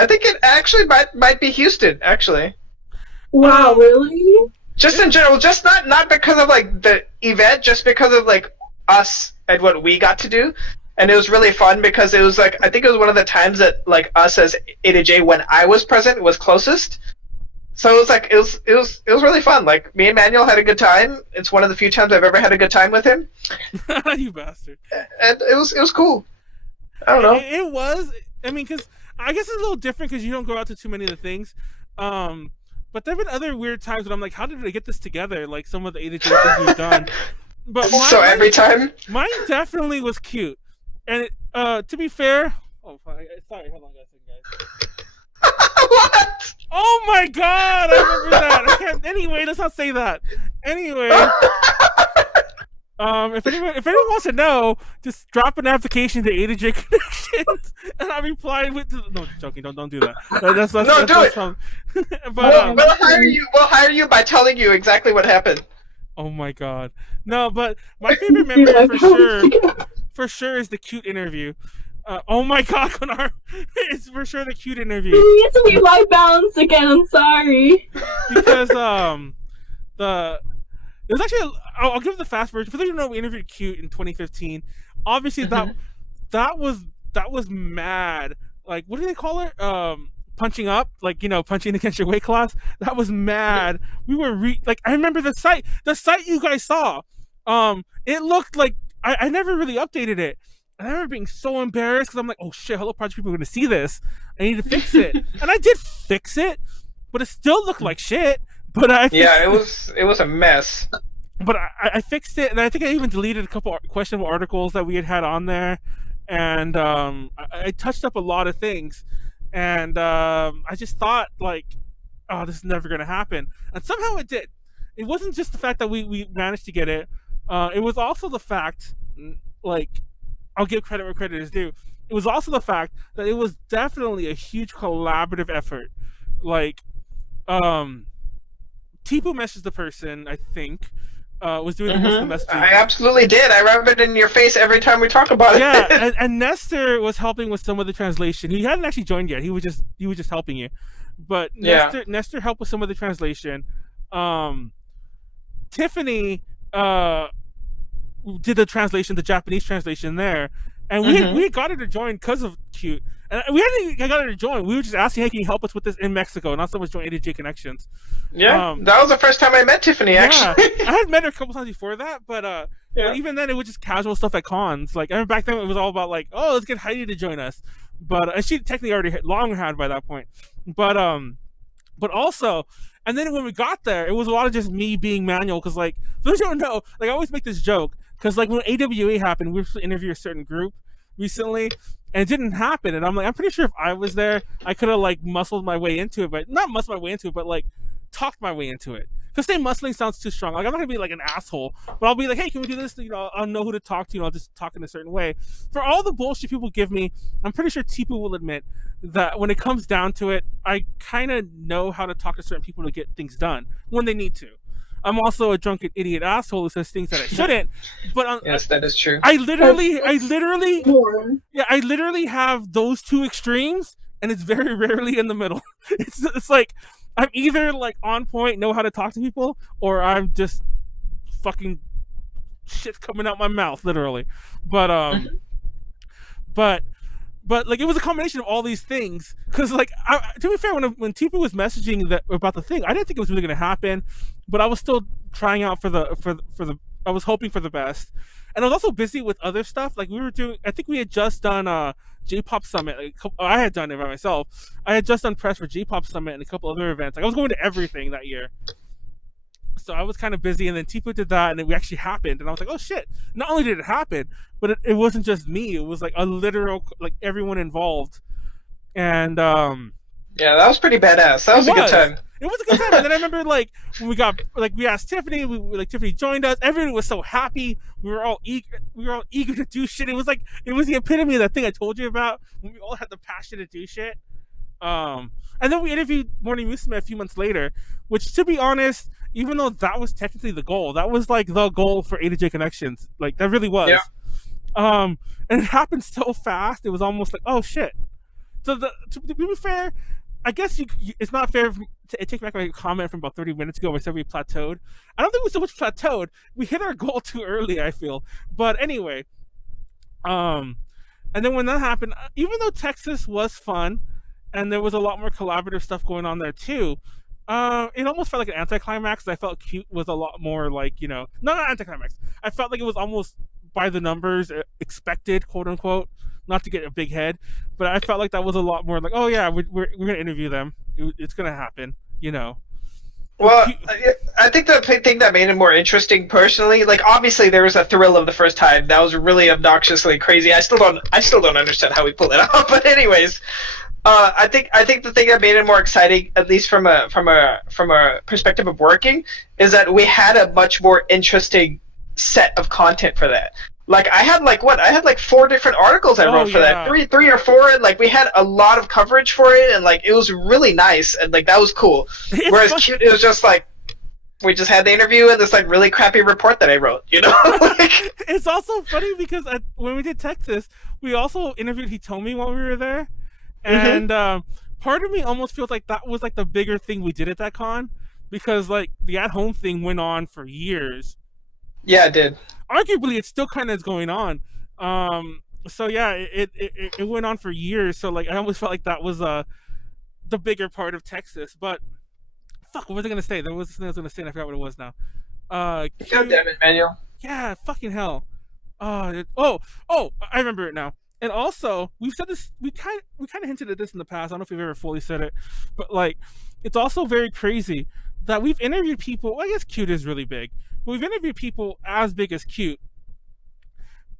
think it actually might be Houston actually. Wow, really? Just in general, just not because of like the event, just because of like us and what we got to do, and it was really fun because it was like I think it was one of the times that like us as A to J when I was present was closest. So it was like it was really fun. Like me and Manuel had a good time. It's one of the few times I've ever had a good time with him. You bastard! And it was cool. I don't know. It was. I mean, because I guess it's a little different because you don't go out to too many of the things. But there have been other weird times when I'm like, how did they get this together? Like some of the A to J things we've done. But every time? Mine definitely was cute. And to be fair... Oh, sorry. Hold on, guys. What? Oh my god! I remember that. Anyway, let's not say that. Anyway... if anyone wants to know, just drop an application to A to J Connections, and I'll reply with. No, joking. Don't do that. That's do it. But we'll hire you by telling you exactly what happened. Oh my god, no! But my favorite memory for sure is the cute interview. Oh my god, Konaru, it's for sure the cute interview. You get to be life balance again. I'm sorry. Because it was actually. I'll give the fast version. For those who know, we interviewed Cute in 2015. Obviously, that was mad. Like, what do they call it? Punching up, like punching against your weight class. That was mad. We were I remember the site you guys saw. It looked like I never really updated it. And I remember being so embarrassed because I'm like, oh shit, Hello Project people are gonna see this. I need to fix it, and I did fix it, but it still looked like shit. But it was a mess. But I fixed it, and I think I even deleted a couple questionable articles that we had on there, and I touched up a lot of things, and I just thought like, oh, this is never gonna happen, and somehow it did. It wasn't just the fact that we managed to get it; it was also the fact, like, I'll give credit where credit is due. It was also the fact that it was definitely a huge collaborative effort, like, Teepu messaged the person, I think, was doing the messaging. I absolutely did. I rub it in your face every time we talk about it. Yeah, and Nestor was helping with some of the translation. He hadn't actually joined yet. He was just helping you. But Nestor helped with some of the translation. Tiffany did the translation, the Japanese translation there. And we had got her to join because of Cute. And we hadn't even got her to join. We were just asking, hey, can you help us with this in Mexico? Not so much join A to J Connections. Yeah, that was the first time I met Tiffany, actually. I had met her a couple times before that, but even then it was just casual stuff at cons. Like, I remember back then it was all about like, oh, let's get Heidi to join us. But and she technically already long had by that point. But also, and then when we got there, it was a lot of just me being Manuel, because like, for those who don't know, like I always make this joke, because like when AWA happened, we were supposed to interview a certain group recently, and it didn't happen. And I'm like, I'm pretty sure if I was there, I could have like muscled my way into it, but not muscled my way into it, but like talked my way into it. Because saying muscling sounds too strong. Like, I'm not gonna be like an asshole, but I'll be like, hey, can we do this? I'll know who to talk to. I'll just talk in a certain way. For all the bullshit people give me, I'm pretty sure Teepu will admit that when it comes down to it, I kind of know how to talk to certain people to get things done when they need to. I'm also a drunken idiot asshole who says things that I shouldn't. But Yes, that is true. I literally More. I literally have those two extremes, and it's very rarely in the middle. It's like I'm either like on point, know how to talk to people, or I'm just fucking shit coming out my mouth, literally. But but like it was a combination of all these things. Because like to be fair, when Teepu was messaging about the thing, I didn't think it was really going to happen, but I was still trying out for the. I was hoping for the best, and I was also busy with other stuff. Like we were doing, I think we had just done J-pop Summit. I had done it by myself. I had just done press for J-pop Summit and a couple other events. Like I was going to everything that year. So I was kind of busy, and then Teepu did that, and it actually happened, and I was like, oh shit, not only did it happen, but it wasn't just me, it was like a literal, like everyone involved. And yeah, that was pretty badass. That was a good time. It was a good time. And then I remember like when we asked Tiffany, Tiffany joined us, everyone was so happy, we were all eager to do shit. It was the epitome of that thing I told you about, when we all had the passion to do shit. And then we interviewed Morning Musume a few months later, which, to be honest, even though that was technically the goal, that was like the goal for A to J Connections. Like that really was. Yeah. And it happened so fast. It was almost like, oh shit. So to be fair, I guess it's not fair to take back my comment from about 30 minutes ago where I said we plateaued. I don't think we so much plateaued. We hit our goal too early, I feel. But anyway, and then when that happened, even though Texas was fun, and there was a lot more collaborative stuff going on there too, it almost felt like an anticlimax. I felt C-ute was a lot more like, not anticlimax. I felt like it was almost by the numbers expected, quote unquote, not to get a big head, but I felt like that was a lot more like, oh yeah, we're gonna interview them. It's gonna happen, Well, I think the thing that made it more interesting, personally, like obviously there was a thrill of the first time. That was really obnoxiously crazy. I still don't understand how we pulled it off. But anyways, I think the thing that made it more exciting, at least from a perspective of working, is that we had a much more interesting set of content for that. Like I had like 4 different articles I wrote for that, three or four, and like we had a lot of coverage for it, and like it was really nice, and like that was cool. Whereas C-ute, it was just like we just had the interview and this like really crappy report that I wrote, like... It's also funny because when we did Texas, we also interviewed Hitomi while we were there, and part of me almost feels like that was like the bigger thing we did at that con, because like the at-home thing went on for years. Yeah, it did. Arguably, it still kind of is going on. So yeah, it went on for years. So like, I almost felt like that was the bigger part of Texas. But fuck, what was I gonna say? There was something I was gonna say, and I forgot what it was now. God damn it, Manuel. Yeah, fucking hell. I remember it now. And also, we've said this. We kind of hinted at this in the past. I don't know if we've ever fully said it, but like, it's also very crazy that we've interviewed people. Well, I guess C-ute is really big. But we've interviewed people as big as C-ute,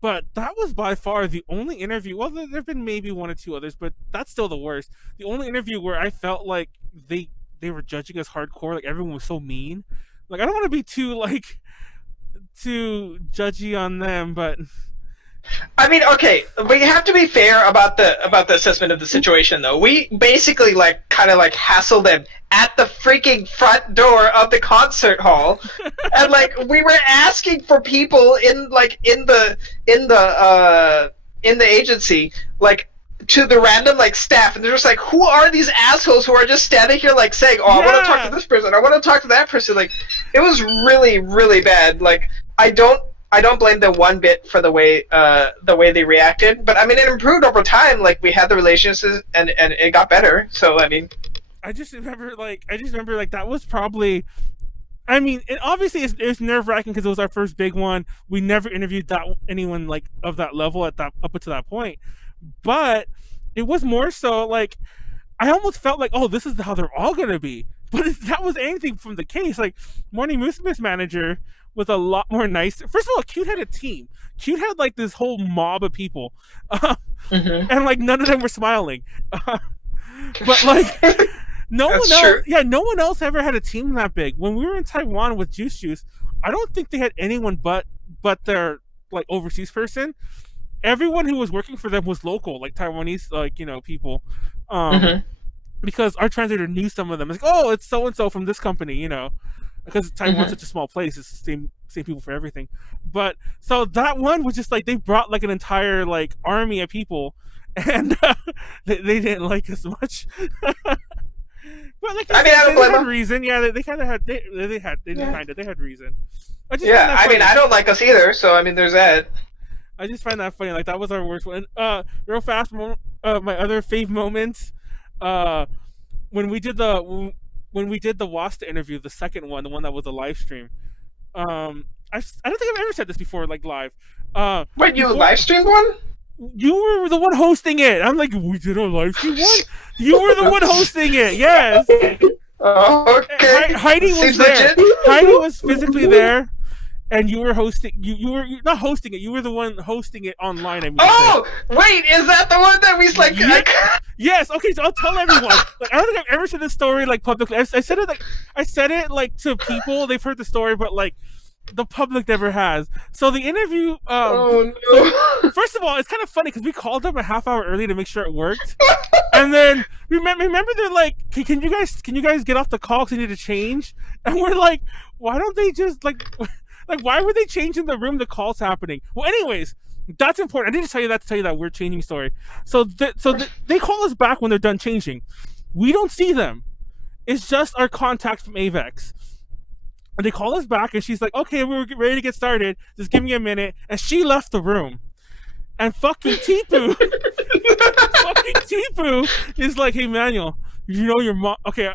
but that was by far the only interview. Well, there have been maybe 1 or 2 others, but that's still the worst. The only interview where I felt like they were judging us hardcore, like everyone was so mean. Like I don't want to be too judgy on them, but I mean, okay, we have to be fair about the assessment of the situation, though. We basically kind of hassled them at the freaking front door of the concert hall, and we were asking for people in the agency, to the random staff, and they're just like, who are these assholes who are just standing here saying, oh, I want to talk to this person, I want to talk to that person. It was really, really bad. I don't blame them one bit for the way they reacted, but I mean, it improved over time. We had the relationships, and it got better. So I mean, I just remember that was probably. I mean, it obviously it's nerve wracking because it was our first big one. We never interviewed anyone of that level up until that point, but it was more so I almost felt like, oh, this is how they're all gonna be. But that was anything from the case. Morning Musume's manager was a lot more nice. First of all, C-ute had a team. C-ute had this whole mob of people, and none of them were smiling. But no one else. True. Yeah, no one else ever had a team that big. When we were in Taiwan with Juice, I don't think they had anyone but their overseas person. Everyone who was working for them was local, Taiwanese, people. Because our translator knew some of them. It's oh, it's so and so from this company, because Taiwan's such a small place. It's the same people for everything. But so that one was just like they brought like an entire like army of people, and they didn't like us much. But like I mean, I don't they blame had them. reason. Yeah, they kind of had they had reason. Yeah, I mean, I don't like us either. So I mean, there's that. I just find that funny. Like that was our worst one. Real fast, my other fave moments. When we did the Wasta interview, the second one, the one that was a live stream. I don't think I've ever said this before, like live. Wait, you live streamed one? You were the one hosting it. I'm like, we did a live stream one. You were the one hosting it. Yes. Oh, okay. Heidi was Seems there. legit. Heidi was physically there, and you were hosting. You were not hosting it. You were the one hosting it online. I mean. Oh, wait, is that the one that we like? Yeah. Yes. Okay. So I'll tell everyone. Like, I don't think I've ever said this story like publicly. I said it like to people. They've heard the story, but like the public never has. So the interview. Oh no. So, first of all, it's kind of funny because we called them a half hour early to make sure it worked, and then remember they're like, can you guys get off the call because they need to change? And we're like, why don't they just like why were they changing the room? The call's happening. Well, anyways. That's important. I need to tell you that we're changing story. So they call us back when they're done changing. We don't see them. It's just our contact from AVEX. And they call us back, and she's like, "Okay, we're ready to get started. Just give me a minute." And she left the room. And fucking Teepu, is like, "Hey, Manuel, you know your mom." Okay,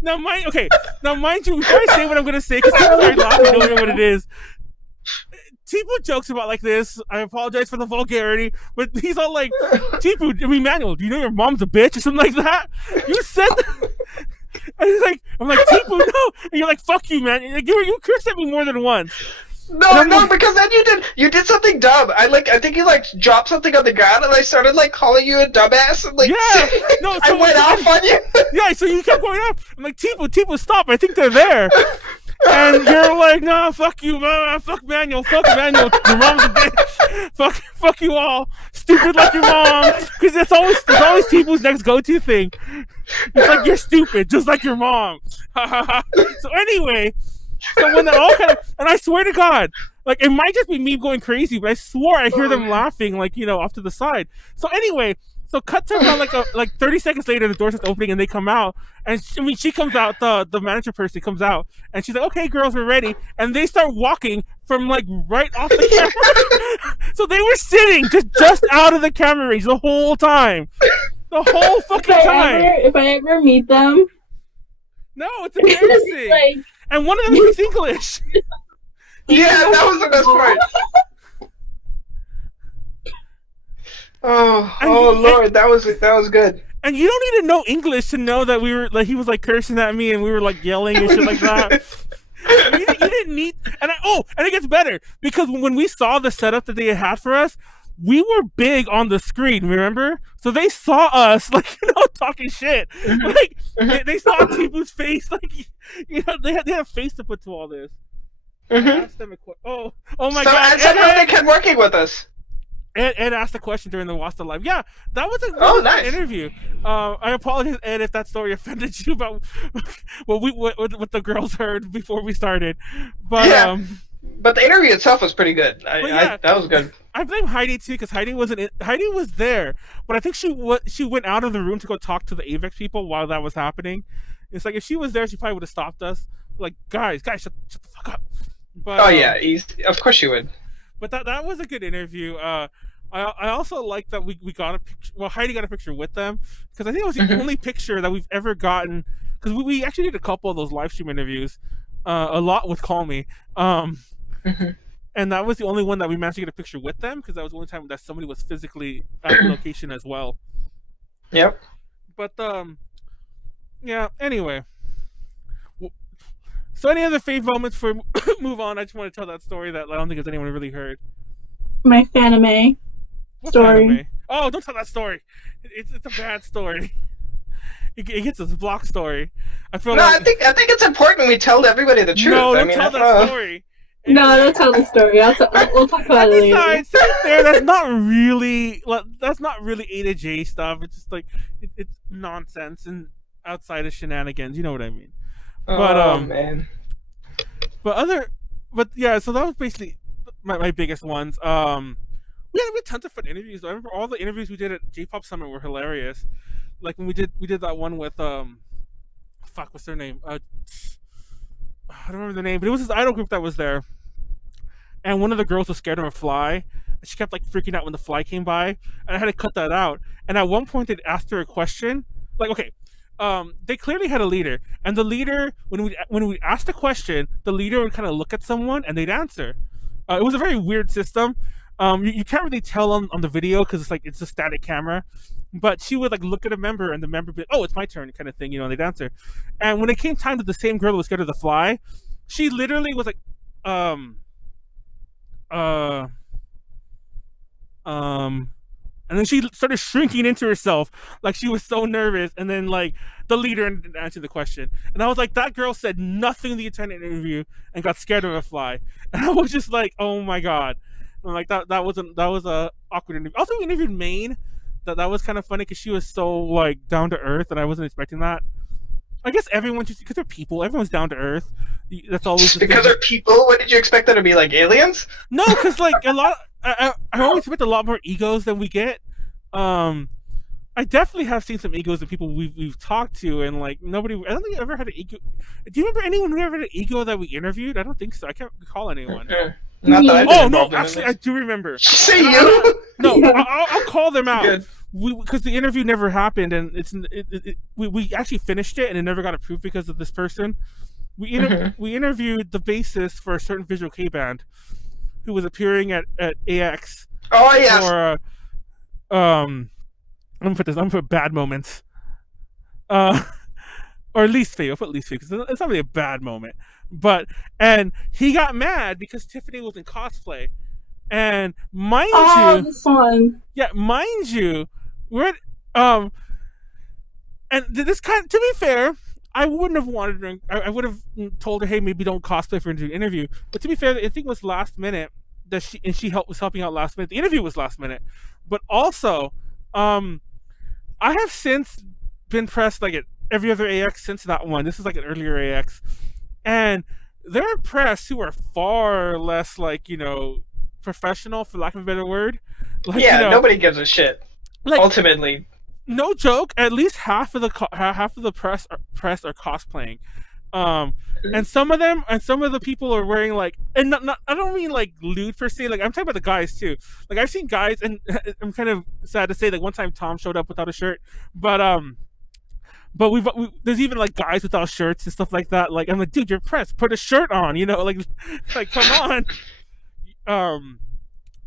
now mind you, before I say what I'm gonna say, because people are laughing, don't know what it is. Teepu jokes about like this. I apologize for the vulgarity, but he's all like, Manuel, do you know your mom's a bitch or something like that? You said that. And he's like, I'm like, Teepu, no. And you're like, fuck you, man. Like, you cursed at me more than once. No, because then you did something dumb. I think you like dropped something on the ground, and I started like calling you a dumbass, and like I went off on you. Yeah, so you kept going up. I'm like, Teepu, stop! I think they're there. And you're like, nah, fuck you, man. Fuck Manuel. Your mom's a bitch. Fuck you all. Stupid like your mom. Because it's always Teepu's next go-to thing. It's like, you're stupid, just like your mom. So anyway, so when that all kind of, and I swear to God, like it might just be me going crazy, but I swore I hear them laughing, like, you know, off to the side. So anyway, so cut to around like 30 seconds later, the door starts opening and they come out, and she comes out, the manager person comes out, and she's like, "Okay, girls, we're ready," and they start walking from like right off the camera. So they were sitting just out of the camera range the whole time, the whole fucking time. If I ever meet them, no, it's embarrassing. like, and one of them speaks English. Yeah, that was the best part. Oh Lord, that was good. And you don't need to know English to know that we were like, he was like cursing at me and we were like yelling and shit like that. You didn't need, and it gets better because when we saw the setup that they had for us, we were big on the screen, remember? So they saw us like, you know, talking shit. Like they saw Teepu's face, like, you know, they had a face to put to all this. Asked them oh my God! So how they kept working with us. Ed asked a question during the Wasta Live. Yeah, that was a nice interview. I apologize, Ed, if that story offended you about what the girls heard before we started. But yeah, but the interview itself was pretty good. That was good. I blame Heidi too because Heidi was there, but I think she went out of the room to go talk to the AVEX people while that was happening. It's like if she was there, she probably would have stopped us. Like, guys, shut the fuck up. But, of course she would. But that was a good interview. I also like that we got a picture. Well, Heidi got a picture with them because I think it was the only picture that we've ever gotten. Because we actually did a couple of those live stream interviews, a lot with Call Me, and that was the only one that we managed to get a picture with them because that was the only time that somebody was physically at the location as well. Yep. But yeah. Anyway. So any other fave moments for move on? I just want to tell that story that I don't think there's anyone really heard. My fanime story. Fanime? Oh, don't tell that story. It's a bad story. It gets us a block story. I think it's important we tell everybody the truth. No, don't tell that story. No, don't tell the story. We'll talk about it later. Besides, that's not really A to J stuff. It's just like it's nonsense and outside of shenanigans. You know what I mean? But man. but yeah. So that was basically my biggest ones. We had tons of fun interviews. I remember all the interviews we did at J-Pop Summit were hilarious. Like when we did that one with fuck, what's their name? I don't remember the name, but it was this idol group that was there, and one of the girls was scared of a fly. And she kept like freaking out when the fly came by, and I had to cut that out. And at one point, they'd asked her a question, like, okay, they clearly had a leader, and the leader, when we asked a question, the leader would kind of look at someone and they'd answer. It was a very weird system. You can't really tell on the video because it's a static camera, but she would like look at a member and the member would be, oh, it's my turn, kind of thing, and they'd answer. And when it came time to the same girl that was scared of the fly, she literally was like, and then she started shrinking into herself, like she was so nervous. And then like the leader didn't answer the question, and I was like, that girl said nothing the entire interview and got scared of a fly, and I was just like, oh my god. And like that was a awkward interview. Also, we interviewed Maine. That was kind of funny because she was so like down to earth, and I wasn't expecting that. I guess everyone just because they're people, everyone's down to earth. That's always because they're people. What did you expect them to be, like aliens? No, because like a lot. I always expect a lot more egos than we get. I definitely have seen some egos of people we've talked to, and like nobody. I don't think I ever had an ego. Do you remember anyone who ever had an ego that we interviewed? I don't think so. I can't recall anyone. Not that Oh no, actually, I do remember. Say you? No, I'll call them out. Because the interview never happened, and we actually finished it, and it never got approved because of this person. We interviewed the bassist for a certain visual K band, who was appearing at AX. Oh yes. For I'm gonna put bad moments. Or least favorite. I'll put least favorite because it's not really a bad moment. And he got mad because Tiffany was in cosplay. And mind you, this one. Yeah, mind you, we're and this kind. To be fair, I wouldn't have wanted her. I would have told her, hey, maybe don't cosplay for an interview. But to be fair, I think it was last minute that she was helping out last minute. The interview was last minute, but also, I have since been pressed like at every other AX since that one. This is like an earlier AX, and there are press who are far less like professional, for lack of a better word. Like, nobody gives a shit. Like, ultimately, no joke. At least half of the press are cosplaying, and some of the people are wearing like, and not I don't mean like lewd per se. Like I'm talking about the guys too. Like I've seen guys, and I'm kind of sad to say, like one time Tom showed up without a shirt, but there's even like guys without shirts and stuff like that. Like I'm like, dude, you're pressed. Put a shirt on, like come on.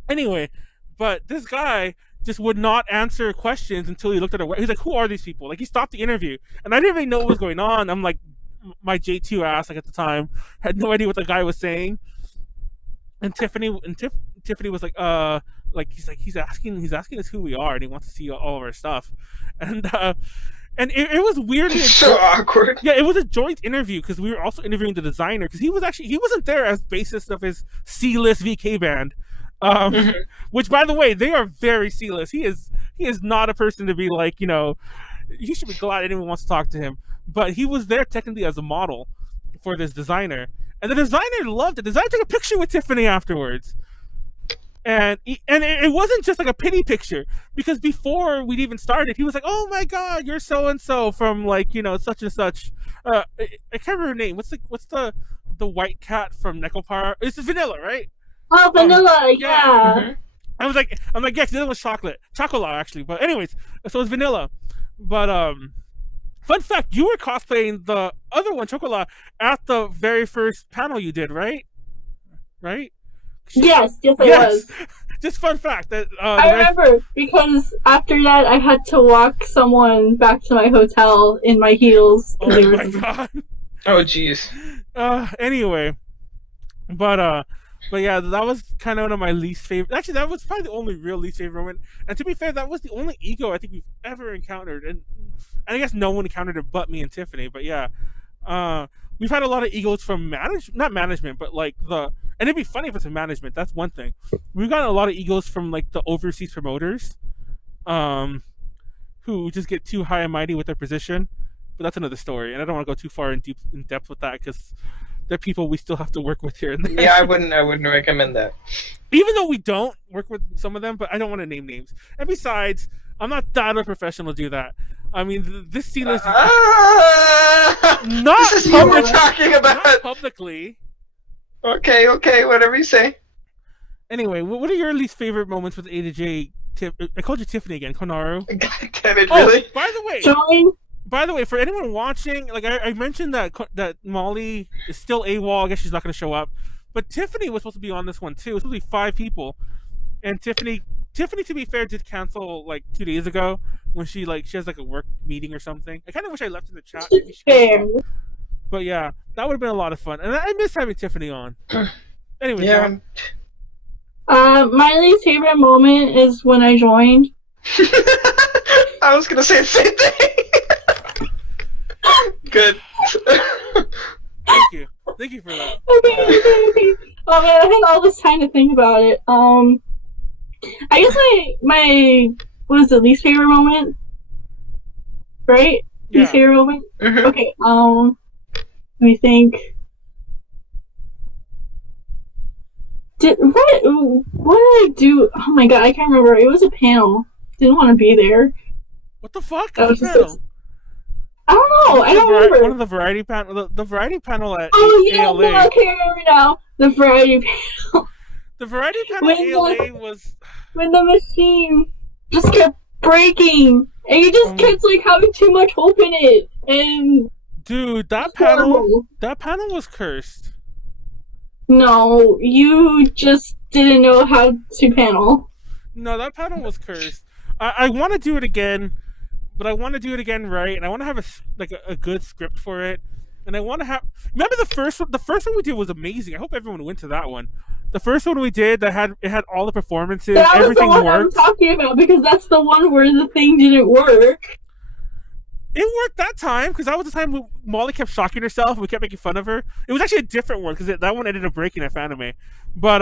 Anyway, but this guy just would not answer questions until he looked at her. He's like, who are these people? Like he stopped the interview, and I didn't really know what was going on. I'm like, my J2 ass, like at the time, had no idea what the guy was saying. And Tiffany was like he's asking us who we are, and he wants to see all of our stuff, and it was weirdly so awkward. Yeah, it was a joint interview because we were also interviewing the designer because he wasn't there as bassist of his C-list VK band, which by the way, they are very C-list. He is not a person to be like, he should be glad anyone wants to talk to him. But he was there technically as a model for this designer, and the designer loved it. The designer took a picture with Tiffany afterwards. And it wasn't just like a pity picture, because before we'd even started, he was like, "Oh my God, you're so and so from like such and such." I can't remember her name. What's the white cat from Necopar? It's Vanilla, right? Oh, Vanilla, yeah. Mm-hmm. I'm like, yeah, Vanilla was chocolate actually. But anyways, so it's Vanilla. But fun fact, you were cosplaying the other one, Chocolat, at the very first panel you did, right? Right? Yes, I was. Just fun fact that I remember because after that I had to walk someone back to my hotel in my heels. Oh my God! Oh jeez. Anyway, but yeah, that was kind of one of my least favorite. Actually, that was probably the only real least favorite moment. And to be fair, that was the only ego I think we've ever encountered, and I guess no one encountered it but me and Tiffany. But yeah, we've had a lot of egos from not management, but like and it'd be funny if it's a management. That's one thing. We've gotten a lot of egos from like the overseas promoters, who just get too high and mighty with their position. But that's another story, and I don't want to go too far in depth with that because they're people we still have to work with here and there. Yeah, I wouldn't recommend that. Even though we don't work with some of them, but I don't want to name names. And besides, I'm not that a professional to do that. I mean, this scene is not this is what we're talking about. not publicly. Okay, whatever you say. Anyway, what are your least favorite moments with A to J? I called you Tiffany again, Konaru. God damn it, really? By the way, for anyone watching, like I mentioned that Molly is still AWOL. I guess she's not going to show up. But Tiffany was supposed to be on this one too. It was supposed to be 5 people, and Tiffany, to be fair, did cancel like 2 days ago when she has like a work meeting or something. I kind of wish I left in the chat. Fair. But yeah, that would have been a lot of fun, and I miss having Tiffany on. Anyway, Yeah. My least favorite moment is when I joined. I was gonna say the same thing. Good. Thank you for that. Okay. Oh man, I had all this time to think about it. I guess my what is the least favorite moment? Right? Yeah. Least favorite moment? Mhm. Okay, let me think. What did I do? Oh my god, I can't remember. It was a panel. Didn't want to be there. What the fuck? That was just Panel? I don't know. I don't remember. One of the variety panel, the variety panel at Oh yeah, ALA. no, I can't remember now. The variety panel. The variety panel When at ALA was. When the machine just kept breaking, and you just kept like having too much hope in it, and Dude, that horrible. panel was cursed. No, you just didn't know how to panel. No, that panel was cursed. I want to do it again, but I want to do it again right, and I want to have a good script for it, and I want to have. Remember the first one? The first one we did was amazing. I hope everyone went to that one. The first one we did that had all the performances, That was everything the one worked. I'm talking about because that's the one where the thing didn't work. It worked that time because that was the time when Molly kept shocking herself and we kept making fun of her. It was actually a different one because that one ended up breaking F anime. But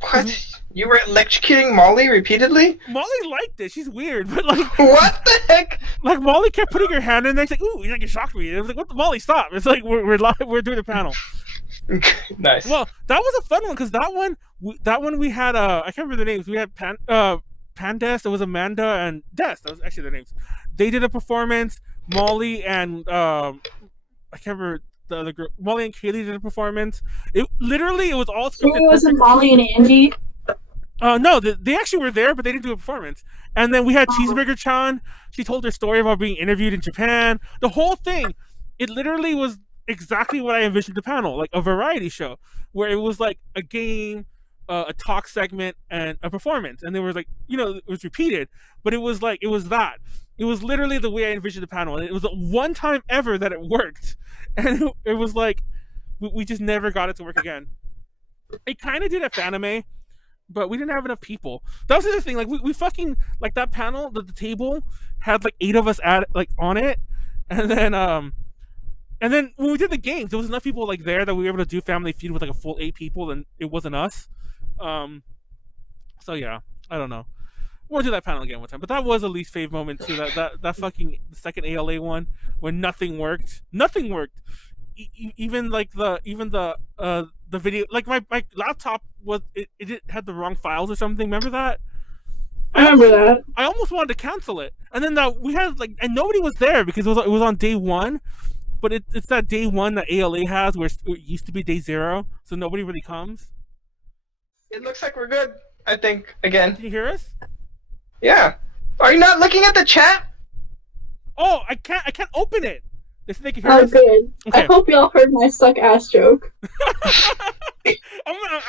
What? You were electrocuting Molly repeatedly? Molly liked it. She's weird, but like What the heck? like Molly kept putting her hand in there. She's like, "Ooh, you shocked me." And I was like, "What? Molly, stop!" It's like we're live. We're doing the panel. Nice. Well, that was a fun one because that one we had I can't remember the names. We had Pandes. It was Amanda and Des. That was actually their names. They did a performance. Molly and I can't remember the other girl. Molly and Kaylee did a performance. It was all scripted. It wasn't Molly and Angie. No, they actually were there, but they didn't do a performance. And then we had Cheeseburger Chan. She told her story about being interviewed in Japan. The whole thing, it literally was exactly what I envisioned the panel, like a variety show, where it was like a game, a talk segment, and a performance. And there was like, it was repeated, but it was that. It was literally the way I envisioned the panel. And it was the one time ever that it worked. And it was like, we just never got it to work again. It kind of did at Fanime, but we didn't have enough people. That was the other thing. Like we fucking like that panel. The table had like 8 of us on it, and then when we did the games, there was enough people like there that we were able to do Family Feud with like a full 8 people, and it wasn't us. So yeah, I don't know. We'll do that panel again one time. But that was a least fave moment too. That fucking the second ALA one when nothing worked. Nothing worked. Even the video, like my laptop it had the wrong files or something. Remember that? I remember that. I almost wanted to cancel it, and then we had and nobody was there because it was on day 1, but it's that day 1 that ALA has where it used to be day 0, so nobody really comes. It looks like we're good. I think again. Can you hear us? Yeah. Are you not looking at the chat? Oh, I can't open it. They said they can hear Oh, us. good. Okay. I hope y'all heard my suck ass joke.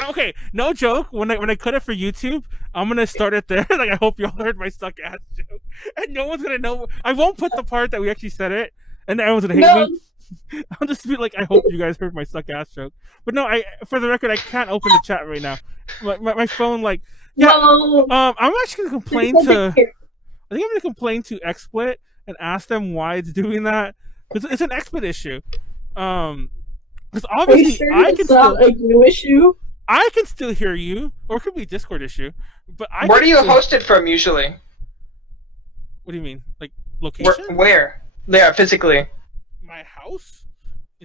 Okay, no joke. When I cut it for YouTube, I'm gonna start it there. Like I hope y'all heard my suck ass joke, and no one's gonna know. I won't put the part that we actually said it, and everyone's gonna hate me. I'll just be like, I hope you guys heard my suck ass joke. But no, for the record, I can't open the chat right now. My phone No. I'm actually gonna complain to. I think I'm gonna complain to XSplit and ask them why it's doing that. Because it's an XSplit issue. Because obviously I can still a you issue. I can still hear you, or it could be a Discord issue. But Where do you host it from usually? What do you mean, like location? Where? Yeah, physically. My house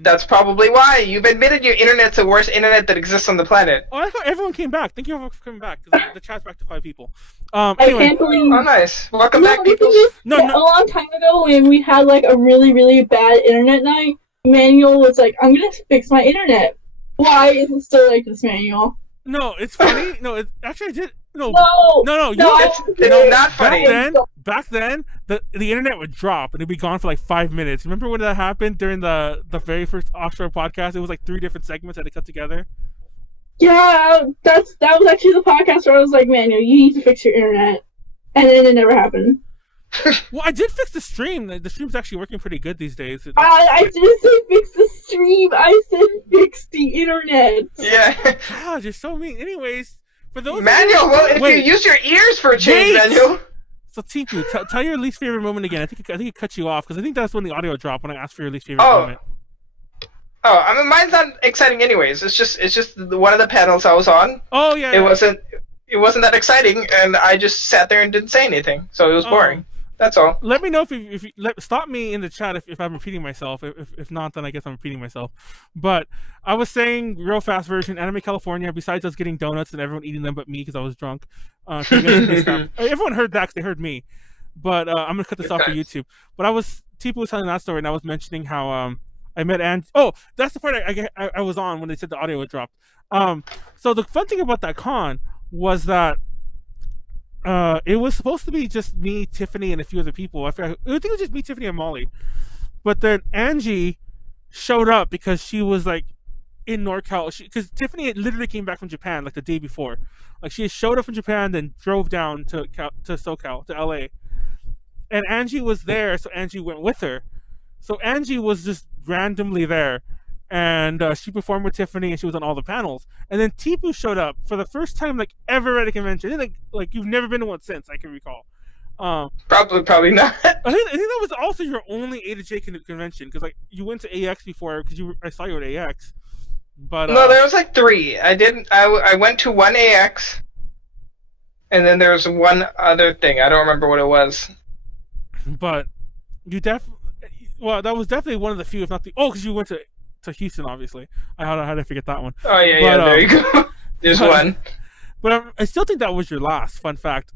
That's probably why. You've admitted your internet's the worst internet that exists on the planet. Oh, I thought everyone came back. Thank you everyone for coming back, because the chat's back to 5 people. I Anyway, can't believe. Oh, nice. Welcome No, back, people. No. A long time ago when we had like a really, really bad internet night, Manuel was like, I'm gonna fix my internet. Why is it still like this, Manuel? No, it's funny. No, actually I did. No. No. It's not funny. Back then, the internet would drop and it'd be gone for like 5 minutes. Remember when that happened during the very first offshore podcast? It was like 3 different segments that they cut together. Yeah, that was actually the podcast where I was like, Manuel, you need to fix your internet, and then it never happened. Well, I did fix the stream. The stream's actually working pretty good these days. I didn't say fix the stream. I said fix the internet. Yeah. God, you're so mean. Anyways, for those Manuel, well, if you use your ears for a change, Manuel. So Teepu, tell your least favorite moment again. I think it cut you off because I think that's when the audio dropped when I asked for your least favorite moment. Oh, I mean, mine's not exciting anyways. It's just one of the panels I was on. Oh yeah. It wasn't that exciting, and I just sat there and didn't say anything, so it was boring. That's all. Let me know if you stop me in the chat if I'm repeating myself. If not, then I guess I'm repeating myself. But I was saying real fast version, Anime California. Besides us getting donuts and everyone eating them, but me because I was drunk. Everyone heard that because they heard me. But I'm gonna cut this off for YouTube. But Teepu was telling that story, and I was mentioning how I met Angie. Oh, that's the part I was on when they said the audio had dropped. So the fun thing about that con was that it was supposed to be just me, Tiffany, and a few other people. I think it was just me, Tiffany, and Molly. But then Angie showed up because she was like in NorCal. Because Tiffany had literally came back from Japan like the day before. Like she had showed up from Japan, then drove down to SoCal, to LA. And Angie was there, so Angie went with her. So Angie was just randomly there. And she performed with Tiffany, and she was on all the panels. And then Teepu showed up for the first time, like ever at a convention. Like you've never been to one since, I can recall. Probably not. I think that was also your only A to J convention because like you went to AX before because I saw you at AX. But no, there was like 3. I went to one AX, and then there was one other thing. I don't remember what it was. But you that was definitely one of the few, if not the because you went to Houston, obviously. How did I forget that one? Oh yeah, there you go. There's one. But I still think that was your last fun fact.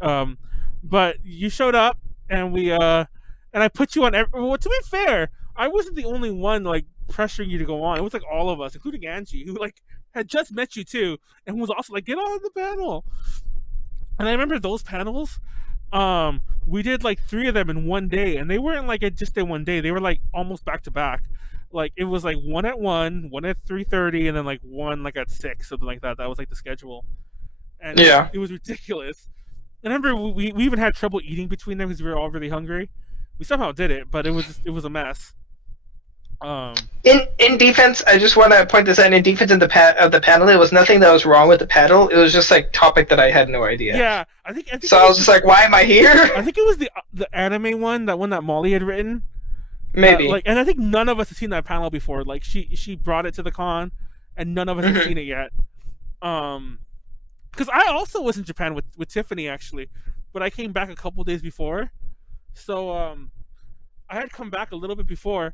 But you showed up, and we and I put you on. Well, to be fair, I wasn't the only one like pressuring you to go on. It was like all of us, including Angie, who like had just met you too, and was also like, get on the panel. And I remember those panels. We did like 3 of them in one day, and they weren't like just in one day. They were like almost back to back. Like it was like one at 1, one at 3:30, and then like one like at 6, something like that. That was like the schedule, and it was ridiculous. I remember we even had trouble eating between them because we were all really hungry. We somehow did it, but it was a mess. In defense, I just want to point this out. In defense of the panel, it was nothing that was wrong with the panel. It was just like topic that I had no idea. Yeah, I think. So I was just like, why am I here? I think it was the anime one, that one that Molly had written. Maybe. And I think none of us had seen that panel before. Like she brought it to the con, and none of us had seen it yet. Because I also was in Japan with Tiffany actually, but I came back a couple days before, so I had come back a little bit before,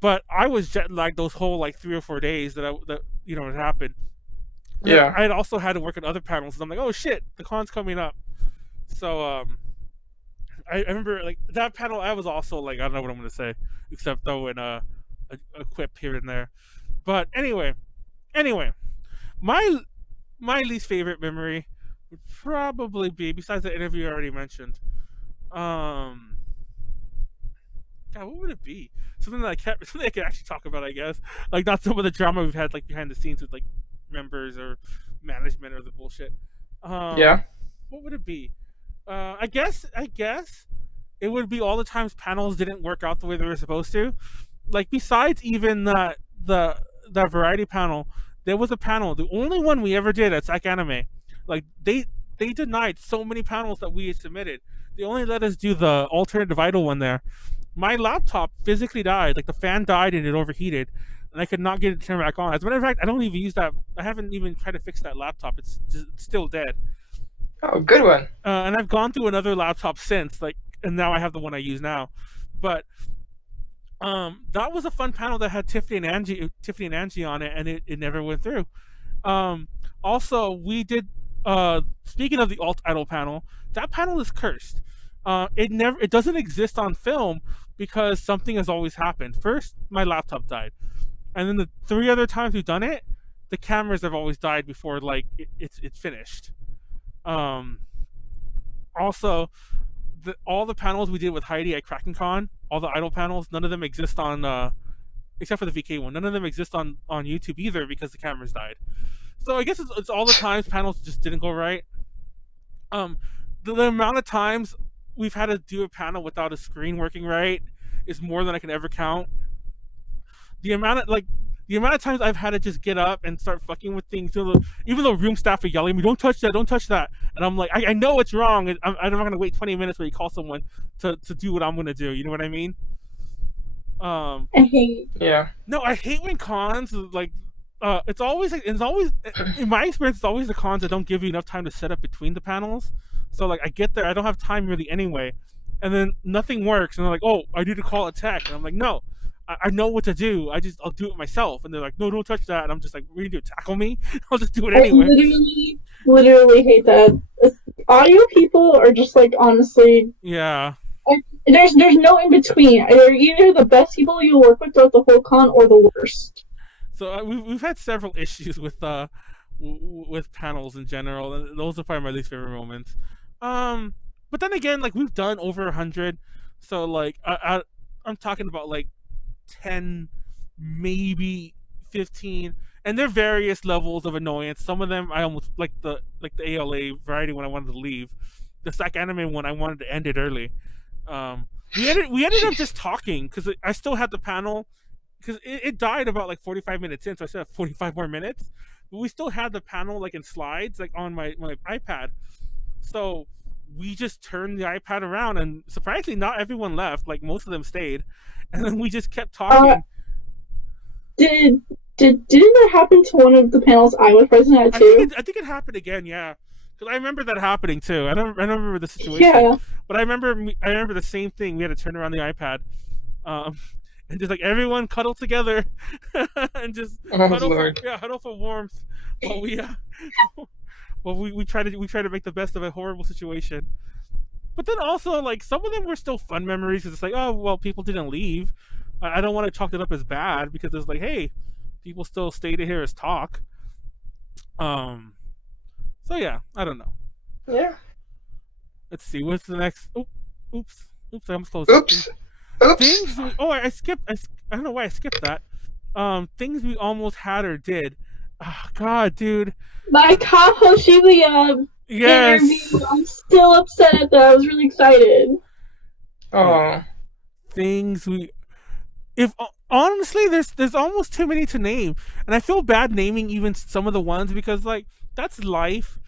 but I was jet lagged those whole like 3 or 4 days that had happened. Yeah. I had also had to work on other panels, and I'm like, oh shit, the con's coming up. So I remember like that panel. I was also like, I don't know what I'm gonna say except throw in a quip here and there. But anyway, my least favorite memory would probably be, besides the interview I already mentioned, God, what would it be? Something that I could actually talk about, I guess. Like not some of the drama we've had like behind the scenes with like members or management or the bullshit. Yeah. What would it be? I guess it would be all the times panels didn't work out the way they were supposed to. Like besides even the variety panel, there was a panel, the only one we ever did at Psych Anime. Like they denied so many panels that we had submitted. They only let us do the alternative idol one there. My laptop physically died. Like the fan died and it overheated, and I could not get it to turn back on. As a matter of fact, I don't even use that. I haven't even tried to fix that laptop. It's still dead. Oh, good one. And I've gone through another laptop since, like, and now I have the one I use now. But That was a fun panel that had Tiffany and Angie on it, and it never went through. Also, we did. Speaking of the alt idol panel, that panel is cursed. It doesn't exist on film because something has always happened. First, my laptop died, and then the 3 other times we've done it, the cameras have always died before like it's finished. Also, all the panels we did with Heidi at KrakenCon, all the idol panels, none of them exist on except for the VK one. None of them exist on YouTube either because the cameras died. So I guess it's all the times panels just didn't go right. The amount of times we've had to do a panel without a screen working right is more than I can ever count. The amount of times I've had to just get up and start fucking with things, even though room staff are yelling at me, "Don't touch that! Don't touch that!" And I'm like, I know it's wrong. I'm not gonna wait 20 minutes when you call someone to do what I'm gonna do. You know what I mean? I hate. Yeah. No, I hate when cons like. It's always in my experience, it's always the cons that don't give you enough time to set up between the panels. So like I get there, I don't have time really anyway, and then nothing works, and they're like, "Oh, I need to call a tech," and I'm like, "No, I know what to do. I'll do it myself." And they're like, "No, don't touch that," and I'm just like, "What do you do? Tackle me?" I'll just do it anyway. I literally hate that. Audio people are just like honestly. Yeah. There's no in between. They're either the best people you work with throughout the whole con or the worst. So we've had several issues with panels in general, and those are probably my least favorite moments. But then again, like we've done over 100, so like I'm talking about like 10, maybe 15, and they're various levels of annoyance. Some of them I almost like the ALA variety when I wanted to leave. The Sack Anime one I wanted to end it early. We ended up just talking because I still had the panel. Because it died about like 45 minutes in, so I still have 45 more minutes. But we still had the panel like in slides, like on my iPad. So we just turned the iPad around, and surprisingly, not everyone left. Like most of them stayed, and then we just kept talking. Didn't that happen to one of the panels I was present at too? I think it happened again, yeah. Because I remember that happening too. I don't remember the situation. Yeah. But I remember the same thing. We had to turn around the iPad. And just like everyone cuddle together and just huddle for warmth while we try to make the best of a horrible situation. But then also like some of them were still fun memories because it's like, oh well, people didn't leave. I don't want to chalk it up as bad because it's like, hey, people still stay to hear us talk. So yeah, I don't know. Yeah. Let's see, what's the next? Oops, I almost closed. Oops. Things I skipped. I don't know why I skipped that. Things we almost had or did. Oh, God, dude. My Kaho Shibuya interview. I'm still upset at that. I was really excited. Oh. Things we. Honestly, there's almost too many to name, and I feel bad naming even some of the ones because like that's life.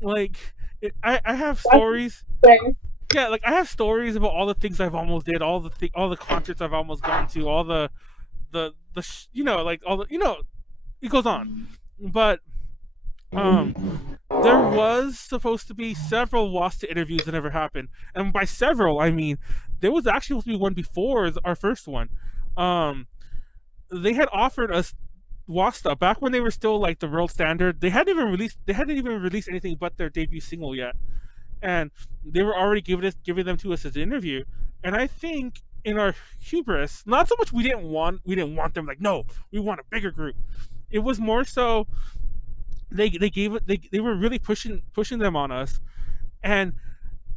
Like I have stories. Yeah, like I have stories about all the things I've almost did, all the concerts I've almost gone to, all the like all the it goes on. But there was supposed to be several Wasta interviews that never happened, and by several I mean there was actually supposed to be one before our first one. They had offered us Wasta back when they were still like the world standard. They hadn't even released anything but their debut single yet. And they were already giving them to us as an interview. And I think in our hubris, not so much we didn't want them, like, no, we want a bigger group. It was more so they were really pushing them on us, and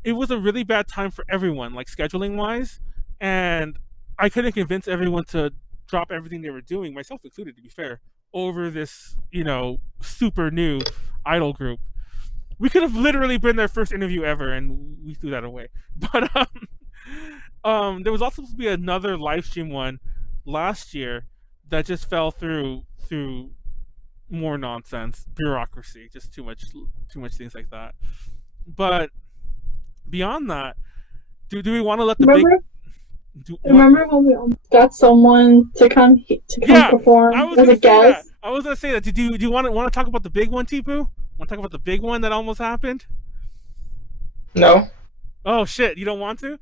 it was a really bad time for everyone, like scheduling wise, and I couldn't convince everyone to drop everything they were doing, myself included to be fair, over this, super new idol group. We could have literally been their first interview ever, and we threw that away. But there was also supposed to be another live stream one last year that just fell through more nonsense, bureaucracy, just too much things like that. But beyond that, do we want to let the Remember when we got someone to come perform as a guest? I was gonna say that. Do you want to talk about the big one, Teepu? Want to talk about the big one that almost happened? No. Oh shit! You don't want to?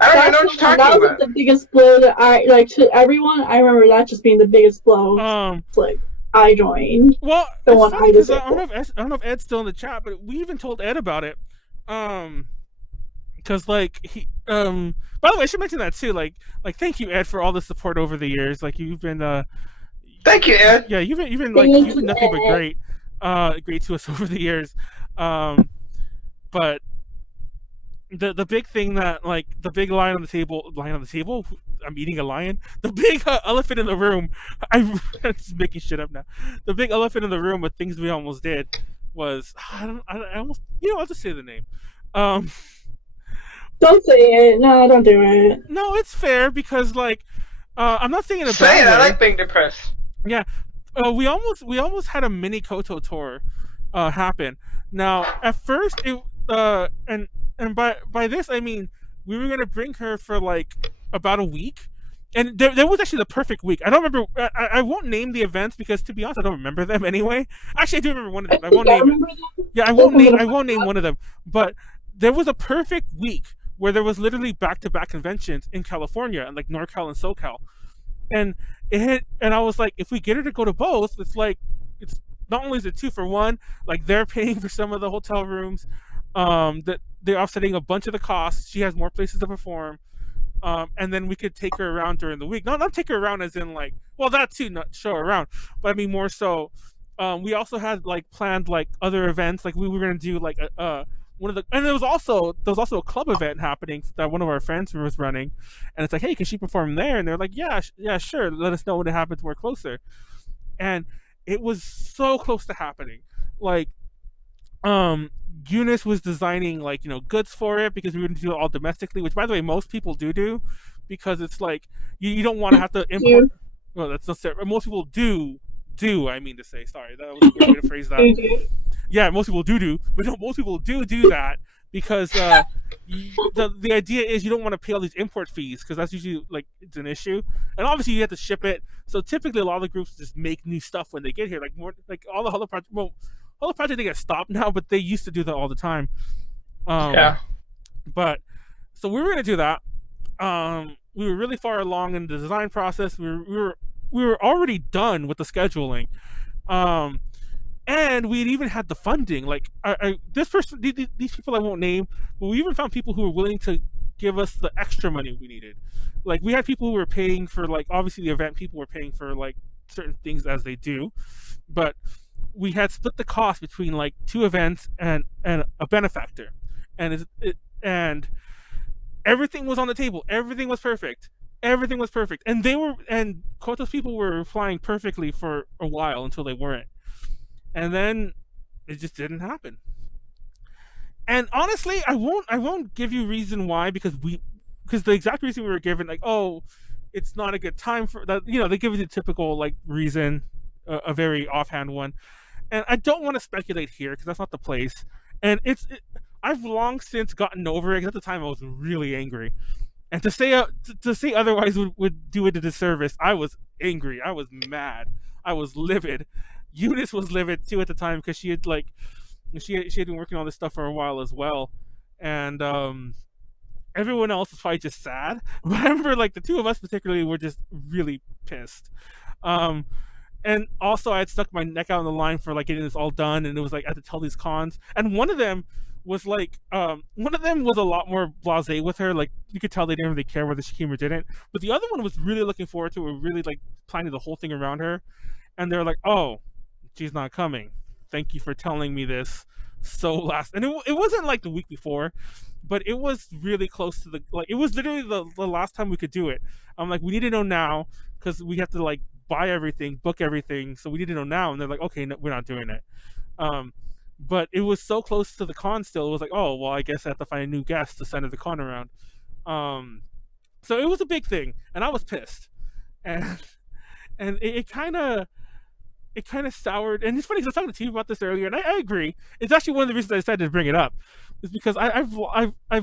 I don't even know what you're talking That was about. the biggest blow that I like to everyone. I remember that just being the biggest blow. It's like I joined. Well, The it's one funny because I disabled. don't know if Ed's still in the chat, but we even told Ed about it. Because like he by the way, I should mention that too. Like thank you, Ed, for all the support over the years. Like you've been Thank you, Ed. yeah, you've been Thank you've been you, nothing but Ed. great to us over the years. But the big thing that like the big lion on the table, I'm eating a lion. The big elephant in the room. I'm just making shit up now. The big elephant in the room with things we almost did was I almost, you know, I'll just say the name. Don't say it. No, don't do it. No, it's fair because like I'm not saying in a Say bad it. way. I like being depressed. Yeah, we almost had a mini Koto tour happen. Now, at first, it and by this I mean we were gonna bring her for like about a week, and there was actually the perfect week. I don't remember. I won't name the events because to be honest, I don't remember them anyway. Actually, I do remember one of them. I won't name it. Yeah, I won't name one of them. But there was a perfect week where there was literally back-to-back conventions in California and like NorCal and SoCal, and it hit, and I was like, if we get her to go to both, it's like it's not only is it 2 for 1, like they're paying for some of the hotel rooms, that they're offsetting a bunch of the costs. She has more places to perform, and then we could take her around during the week. Not take her around as in like, well, that too, not show her around, but I mean more so. We also had like planned like other events, like we were gonna do like one of the, and there was also a club event happening that one of our friends was running, and it's like, hey, can she perform there? And they're like, yeah, yeah, sure. Let us know when it happens more closer. And it was so close to happening. Like, Eunice was designing like goods for it because we were going to do it all domestically, which by the way most people do, because it's like you don't want to have to import. Well, that's not fair. Most people do. I mean to say, sorry, that was a weird way to phrase that. Yeah, most people do, but no, most people do that because the idea is you don't want to pay all these import fees because that's usually like it's an issue, and obviously you have to ship it. So typically a lot of the groups just make new stuff when they get here, like more like all the other projects. Well, all the projects they get stopped now, but they used to do that all the time. Yeah. But so we were gonna do that. We were really far along in the design process. We were already done with the scheduling. And we had even had the funding. Like, this person, these people I won't name, but we even found people who were willing to give us the extra money we needed. Like, we had people who were paying for, like, obviously the event people were paying for, like, certain things as they do. But we had split the cost between, like, 2 events and a benefactor. And and everything was on the table. Everything was perfect. And Koto's people were flying perfectly for a while until they weren't. And then it just didn't happen. And honestly, I won't give you reason why, because the exact reason we were given, like, oh, it's not a good time for that. They give you the typical like reason, a very offhand one, and I don't want to speculate here because that's not the place. And I've long since gotten over it. Because at the time I was really angry, and to say otherwise would do it a disservice. I was angry. I was mad. I was livid. Eunice was livid too at the time because she had been working on this stuff for a while as well, and everyone else was probably just sad. But I remember like the 2 of us particularly were just really pissed. And also I had stuck my neck out on the line for like getting this all done, and it was like I had to tell these cons, and one of them was like a lot more blasé with her. Like you could tell they didn't really care whether she came or didn't, but the other one was really looking forward to it, really like planning the whole thing around her. And they're like, oh, she's not coming. Thank you for telling me this so last. And it wasn't like the week before, but it was really close to it was literally the last time we could do it. I'm like, we need to know now because we have to like buy everything, book everything. So we need to know now. And they're like, okay, no, we're not doing it. But it was so close to the con still. It was like, oh, well, I guess I have to find a new guest to center the con around. So it was a big thing, and I was pissed. And it kind of soured. And it's funny because I was talking to Teepu about this earlier, and I agree. It's actually one of the reasons I decided to bring it up, is because I've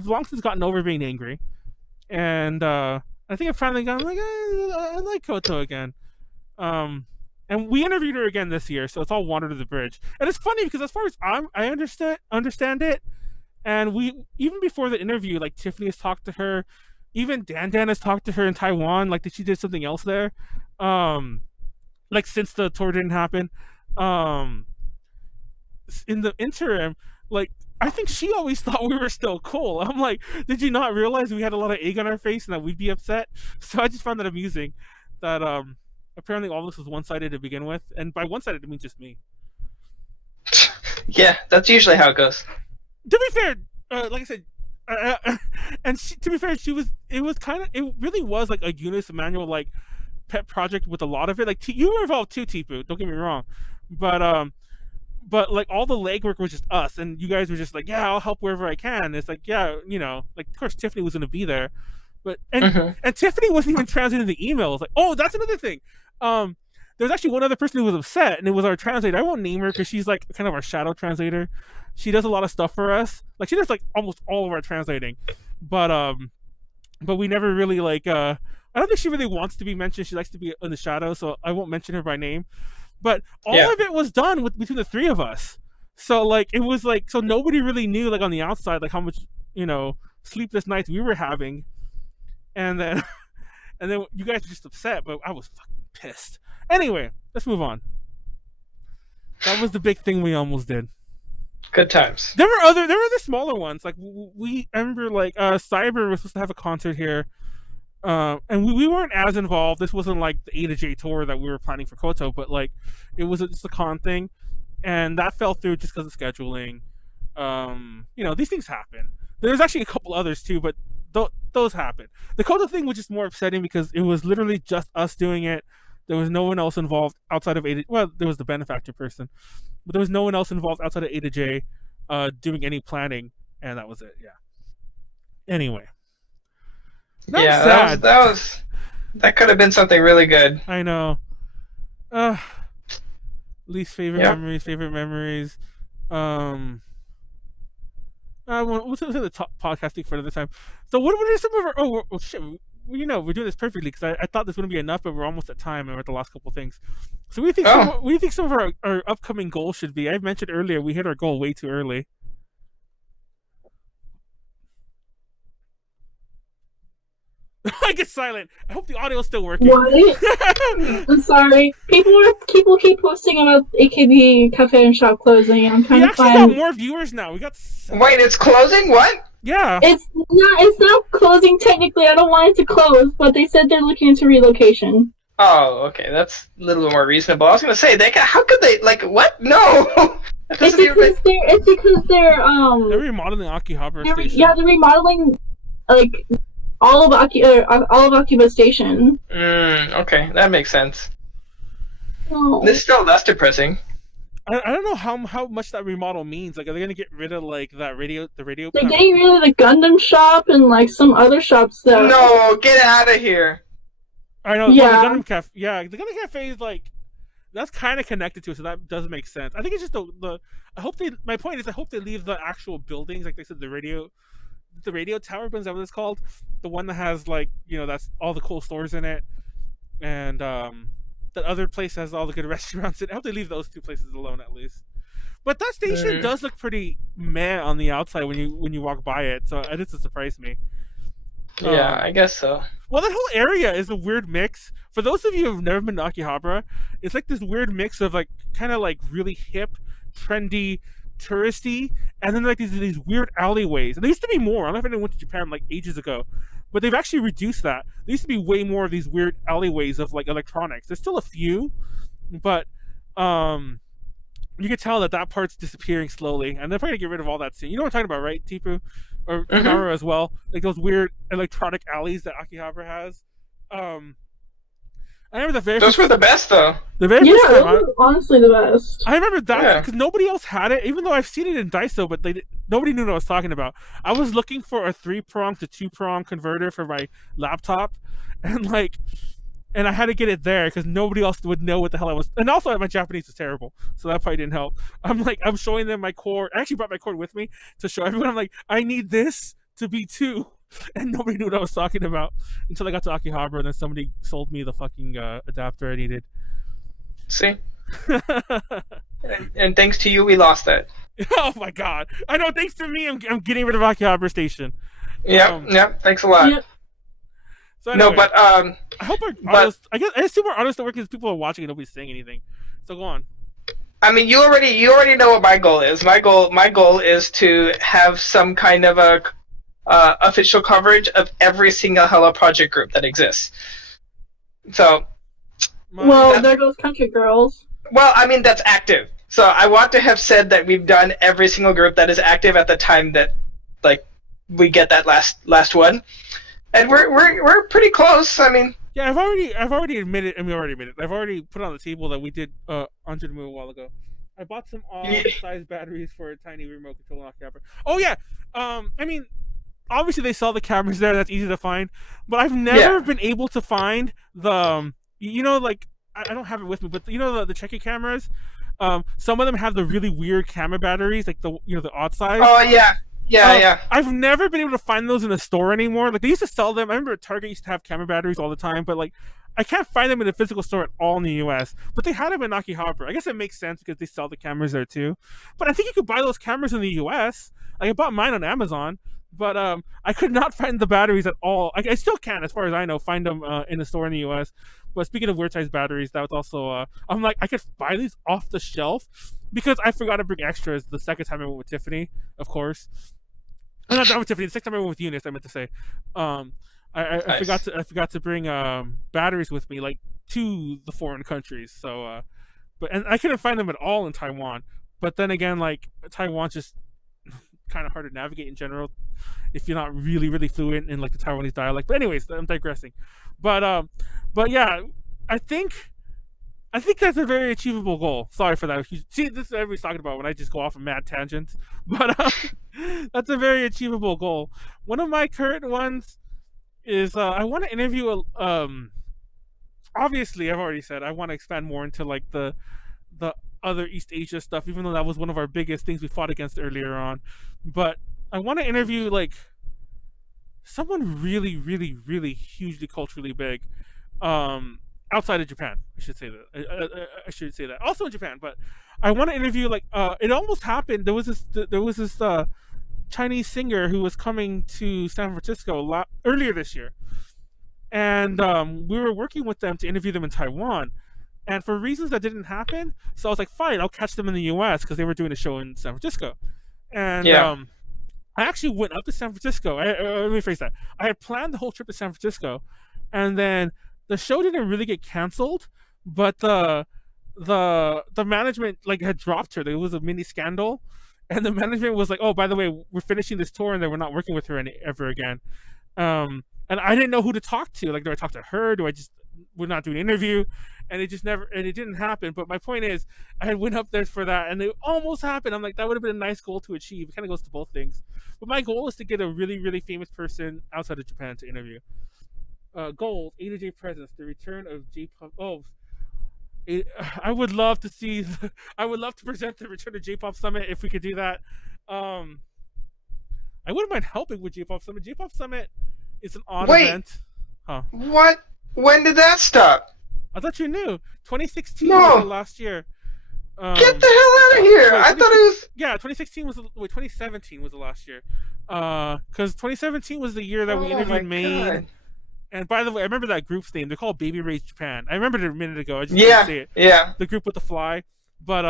long since gotten over being angry, and I think I've finally gotten like I like Koto again. And we interviewed her again this year, so it's all water to the bridge. And it's funny because as far as I understand it, and we even before the interview, like Tiffany has talked to her. even Dan has talked to her in Taiwan, like that she did something else there. Like since the tour didn't happen. In the interim, like I think she always thought we were still cool. I'm like, did you not realize we had a lot of egg on our face and that we'd be upset? So I just found that amusing. That apparently all this was one-sided to begin with, and by one-sided I mean just me. Yeah, that's usually how it goes. To be fair, like I said, and to be fair, it really was like a Eunice Manuel like pet project with a lot of it. Like you were involved too, Teepu. Don't get me wrong, but like all the legwork was just us, and you guys were just like, yeah, I'll help wherever I can. It's like, yeah, like of course Tiffany was gonna be there, but and Tiffany wasn't even translating the emails. Like, oh, that's another thing. There was actually one other person who was upset, and it was our translator. I won't name her because she's like kind of our shadow translator. She does a lot of stuff for us. Like she does like almost all of our translating, but we never really like. I don't think she really wants to be mentioned. She likes to be in the shadow, so I won't mention her by name. But all of it was done between the three of us. So like it was like so nobody really knew like on the outside like how much sleepless nights we were having, and then you guys were just upset, but I was fucking pissed. Anyway, let's move on. That was the big thing we almost did. Good times. There were other smaller ones. Like I remember like Cyber was supposed to have a concert here. And we weren't as involved. This wasn't like the A to J tour that we were planning for Koto, but like it was just a con thing, and that fell through just because of scheduling. These things happen. There's actually a couple others too, but those happen. The Koto thing was just more upsetting because it was literally just us doing it. There was no one else involved outside of A to J. Well, there was the benefactor person, but there was no one else involved outside of A to J doing any planning, and that was it. Yeah. Anyway. That could have been something really good. I know. Least favorite memories. We'll say the top podcasting for another time. So what are some of our? Shit. We're doing this perfectly because I thought this wouldn't be enough, but we're almost at time and we're at the last couple of things. So what do you think some of our upcoming goals should be? I mentioned earlier we hit our goal way too early. I get silent. I hope the audio's still working. What? I'm sorry. People keep posting about AKB Cafe and Shop closing. I'm trying to find. We actually got more viewers now. We got. Wait, it's closing? What? Yeah. It's not closing technically. I don't want it to close, but they said they're looking into relocation. Oh, okay. That's a little bit more reasonable. I was gonna say how could they what? No. It's because they're remodeling Akihabara Station. Yeah, they're remodeling like all of Akiba Station. Okay, that makes sense. Oh. This is still less depressing. I don't know how much that remodel means. Like, are they gonna get rid of like the radio? They're getting rid of the Gundam shop and like some other shops that. No, get out of here. I know. Yeah. The Gundam Cafe. Yeah, the Gundam Cafe is like that's kind of connected to it, so that does make sense. I think it's just the. I hope they. My point is, I hope they leave the actual buildings, like they said, the radio tower. Is that what it's called? The one that has like that's all the cool stores in it, and that other place has all the good restaurants in it. I hope they leave those two places alone at least. But that station does look pretty meh on the outside when you walk by it, so it doesn't surprise me. Yeah, I guess so. Well, that whole area is a weird mix. For those of you who've never been to Akihabara, it's like this weird mix of like kind of like really hip, trendy, touristy, and then like these weird alleyways. And there used to be more. I don't know if anyone went to Japan like ages ago, but they've actually reduced that. There used to be way more of these weird alleyways of like electronics. There's still a few, but you can tell that part's disappearing slowly, and they're probably gonna get rid of all that soon. You know what I'm talking about, right, Teepu? Or Konaru as well, like those weird electronic alleys that Akihabara has. I remember those were the best, though. Those were honestly the best. I remember that because nobody else had it, even though I've seen it in Daiso, but nobody knew what I was talking about. I was looking for a 3-prong to 2-prong converter for my laptop, and I had to get it there because nobody else would know what the hell I was. And also, my Japanese is terrible, so that probably didn't help. I'm showing them my cord. I actually brought my cord with me to show everyone. I'm like, I need this to be 2. And nobody knew what I was talking about until I got to Akihabara, and then somebody sold me the fucking adapter I needed. See? and thanks to you, we lost that. Oh my god. I know, thanks to me, I'm getting rid of Akihabara Station. Yep, thanks a lot. Yep. So anyway, No, but I hope our audios. I assume our audios don't work because people are watching and nobody's saying anything. So go on. I mean, you already know what my goal is. My goal is to have some kind of a official coverage of every single Hello Project group that exists. So, there goes Country Girls. Well, I mean that's active. So I want to have said that we've done every single group that is active at the time that, like, we get that last one, and we're pretty close. I mean, yeah, I've already admitted, and we already admitted, I've already put on the table that we did Under the Moon a while ago. I bought some all-size batteries for a tiny remote control lock camera. Oh yeah, I mean, obviously they sell the cameras there. That's easy to find, but I've never been able to find the, like, I don't have it with me, but the checky cameras. Some of them have the really weird camera batteries, like the odd size. Oh yeah. Yeah. I've never been able to find those in a store anymore. Like, they used to sell them. I remember Target used to have camera batteries all the time, but like, I can't find them in a physical store at all in the US. But they had them in Akihabara. I guess it makes sense because they sell the cameras there too. But I think you could buy those cameras in the US. Like, I bought mine on Amazon, but I could not find the batteries at all. I still can, as far as I know, find them in a store in the US. But speaking of weird size batteries, that was also I'm like, I could buy these off the shelf because I forgot to bring extras the second time I went with Tiffany, of course. Not with Tiffany. The second time I went with Eunice, I meant to say. I forgot to bring batteries with me, like, to the foreign countries. So, and I couldn't find them at all in Taiwan. But then again, like, Taiwan's just kind of hard to navigate in general if you're not really, really fluent in, like, the Taiwanese dialect. But anyways, I'm digressing. But yeah, I think that's a very achievable goal. Sorry for that. See, this is what everybody's talking about when I just go off on mad tangents. But that's a very achievable goal. One of my current ones is I want to interview obviously I've already said I want to expand more into, like, the other East Asia stuff, even though that was one of our biggest things we fought against earlier on. But I want to interview, like, someone really, really, really hugely culturally big, outside of Japan. I should say that. Also in Japan, but I want to interview, like, it almost happened. There was this Chinese singer who was coming to San Francisco earlier this year, and we were working with them to interview them in Taiwan. And for reasons that didn't happen, so I was like, fine, I'll catch them in the U.S. because they were doing a show in San Francisco. And I actually went up to San Francisco. Let me rephrase that. I had planned the whole trip to San Francisco, and then the show didn't really get canceled, but the management, like, had dropped her. There was a mini scandal, and the management was like, "Oh, by the way, we're finishing this tour, and then we're not working with her ever again." And I didn't know who to talk to. Like, do I talk to her? We're not doing an interview? And it didn't happen. But my point is, I had went up there for that, and it almost happened. I'm like, that would have been a nice goal to achieve. It kind of goes to both things. But my goal is to get a really, really famous person outside of Japan to interview. Goals: A to J presence, the return of J-pop. I would love to see. I would love to present the return of J-pop Summit if we could do that. I wouldn't mind helping with J-pop Summit. J-pop Summit is an odd event. Huh? What? When did that stop? I thought you knew. 2016 was the last year. Get the hell out of here! I thought it was. Yeah, 2017 was the last year. Because 2017 was the year that we interviewed Maine. And by the way, I remember that group's name. They're called Baby Rage Japan. I remembered it a minute ago. I just didn't see it. Yeah. The group with the fly. But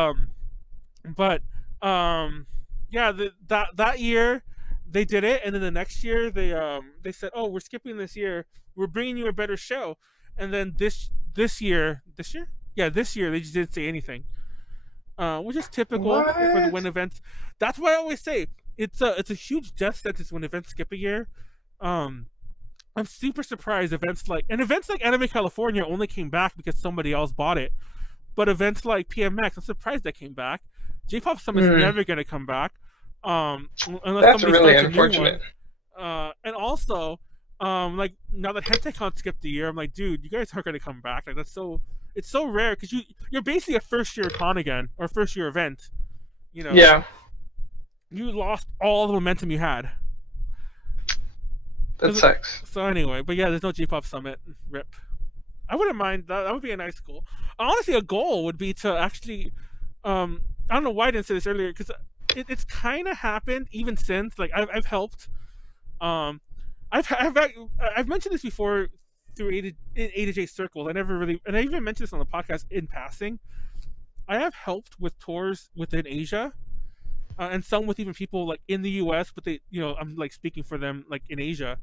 yeah, that year they did it, and then the next year they said, "Oh, we're skipping this year. We're bringing you a better show." And then this year they just didn't say anything, which is typical for when events. That's why I always say it's a huge death sentence when events skip a year. I'm super surprised events like Anime California only came back because somebody else bought it. But events like PMX, I'm surprised that came back. J-Pop Summit's never going to come back. Unless that's somebody really starts unfortunate. A new one. And also, like, now that HentaiCon skipped a year, I'm like, dude, you guys aren't going to come back. Like, it's so rare because you're basically a first year con again, or first year event. You know. Yeah. You lost all the momentum you had. That sucks. So anyway, but yeah, there's no J-Pop Summit. RIP. I wouldn't mind. That would be a nice goal. Honestly, a goal would be to actually. I don't know why I didn't say this earlier because it's kind of happened even since. Like I've helped. I've mentioned this before through A to J circles. And I even mentioned this on the podcast in passing. I have helped with tours within Asia, and some with even people like in the U.S. But they, I'm like speaking for them like in Asia.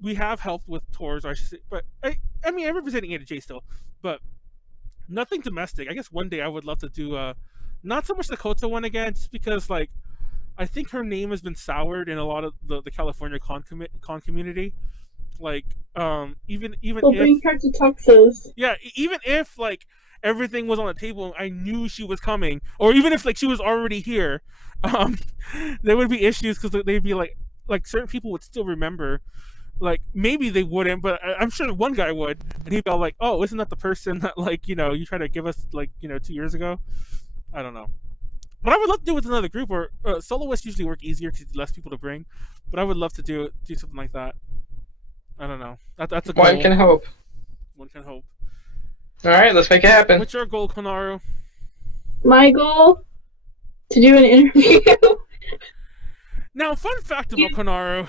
We have helped with tours, I should say, but I mean, I'm representing A to J still, but nothing domestic. I guess one day I would love to do not so much the Kota one again, just because like I think her name has been soured in a lot of the California con community. Like even We'll if bring her to Texas. yeah, even if like everything was on the table, I knew she was coming, or even if like she was already here, there would be issues because they'd be like certain people would still remember. Like maybe they wouldn't, but I'm sure one guy would, and he'd be all like, "Oh, isn't that the person that like you tried to give us like 2 years ago?" I don't know, but I would love to do it with another group. Or soloists usually work easier because less people to bring, but I would love to do something like that. I don't know. That's a goal. One can hope. One can hope. All right, let's make it happen. What's your goal, Konaru? My goal? To do an interview. Now, fun fact about Konaru.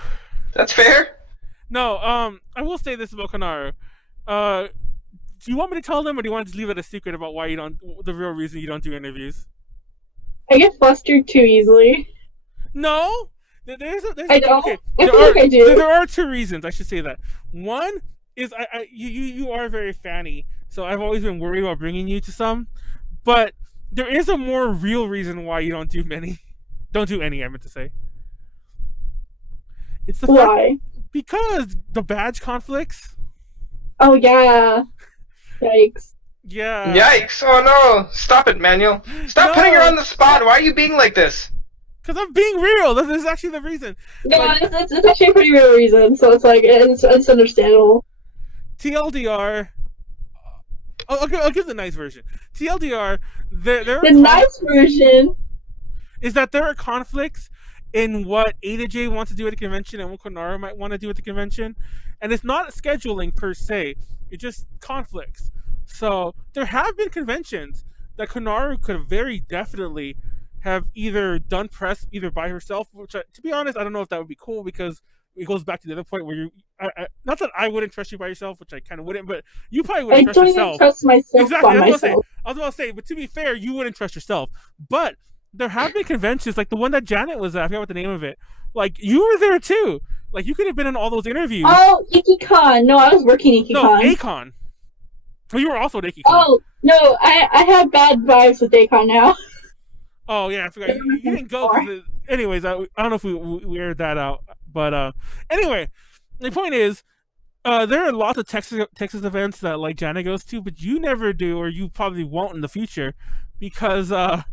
That's fair. No, I will say this about Konaru. Do you want me to tell them, or do you want to just leave it a secret about why you don't? The real reason you don't do interviews? I get flustered too easily. No, I don't. Okay, I feel like I do. There are 2 reasons. I should say that. One is you are very fanny, so I've always been worried about bringing you to some. But there is a more real reason why you don't do many. Don't do any. I meant to say. It's the Why? Because the badge conflicts. Oh yeah. Yikes. Yeah. Yikes! Oh no! Stop it, Manuel. Stop putting her on the spot. Why are you being like this? Because I'm being real. This is actually the reason. No, Like, it's actually a pretty real reason, so it's like it's understandable. TLDR. I'll give the nice version. TLDR. The nice version is that there are conflicts in what A to J wants to do at a convention and what Konaru might want to do at the convention, and it's not scheduling per se. It's just conflicts. So there have been conventions that Konaru could very definitely have either done press either by herself, which to be honest, I don't know if that would be cool because it goes back to the other point where not that I wouldn't trust you by yourself, which I kind of wouldn't, but you probably wouldn't trust yourself. I don't even trust myself exactly. by myself. I was about to say, but to be fair, you wouldn't trust yourself. But there have been conventions like the one that Janet was at. I forgot what the name of it. Like you were there too. Like you could have been in all those interviews. Oh, Ikki-Kon. No, I was working Ikki-Kon. No, A-Kon. Oh, you were also at Ikki-Kon. Oh no, I have bad vibes with A-Kon now. Oh yeah, I forgot. You didn't go. Anyways, I don't know if we aired that out, but anyway, the point is, there are lots of Texas events that like Janet goes to, but you never do, or you probably won't in the future, because of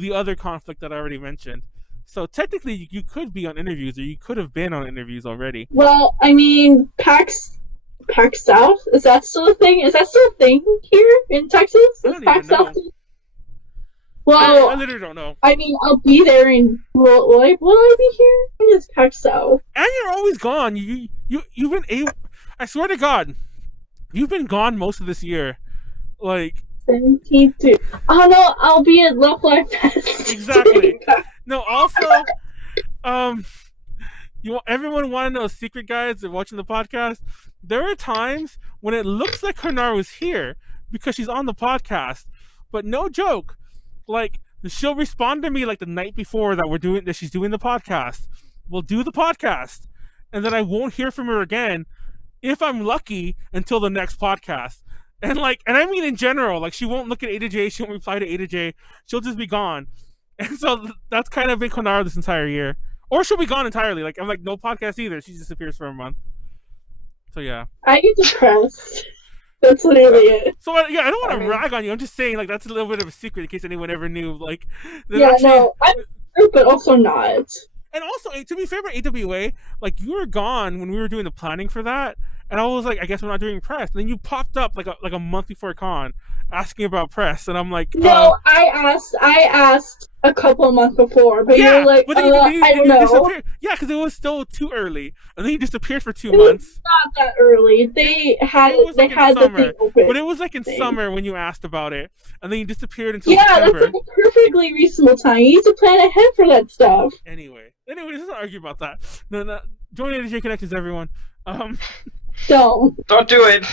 the other conflict that I already mentioned. So technically, you could be on interviews, or you could have been on interviews already. Well, I mean, PAX South, is that still a thing? Is that still a thing here in Texas? Is PAX South? Well, I literally don't know. I mean, I'll be there in. Will I be here? When is PAX South? And you're always gone. You've been I swear to God, you've been gone most of this year. Like 17th. Oh no, I'll be at Love Life Fest. Exactly. No, also, everyone want to know a secret, guys, that are watching the podcast. There are times when it looks like Konaru is here because she's on the podcast, but no joke. Like she'll respond to me like the night before that she's doing the podcast. We'll do the podcast, and then I won't hear from her again, if I'm lucky, until the next podcast. And I mean in general, like she won't look at A to J, she won't reply to A to J, she'll just be gone. And so that's kind of been Konaru this entire year. Or she'll be gone entirely. Like I'm like, no podcast either. She disappears for a month. So yeah. I get depressed. That's literally it. So yeah, I don't want to rag on you. I'm just saying like that's a little bit of a secret in case anyone ever knew. Like yeah, actually... no, I'm true, but also not. And also, to be fair about AWA, like you were gone when we were doing the planning for that, and I was like, I guess we're not doing press. And then you popped up like a month before con, asking about press, and I'm like, no, I asked a couple of months before, but yeah, you're like, but then I don't know. Yeah, because it was still too early, and then you disappeared for 2 months. Not that early. They had the thing open. But it was like in summer when you asked about it, and then you disappeared until September. That's like a perfectly reasonable time. You need to plan ahead for that stuff. Anyway, let's not argue about that. No, join AJ Connections, everyone. Don't. Don't do it.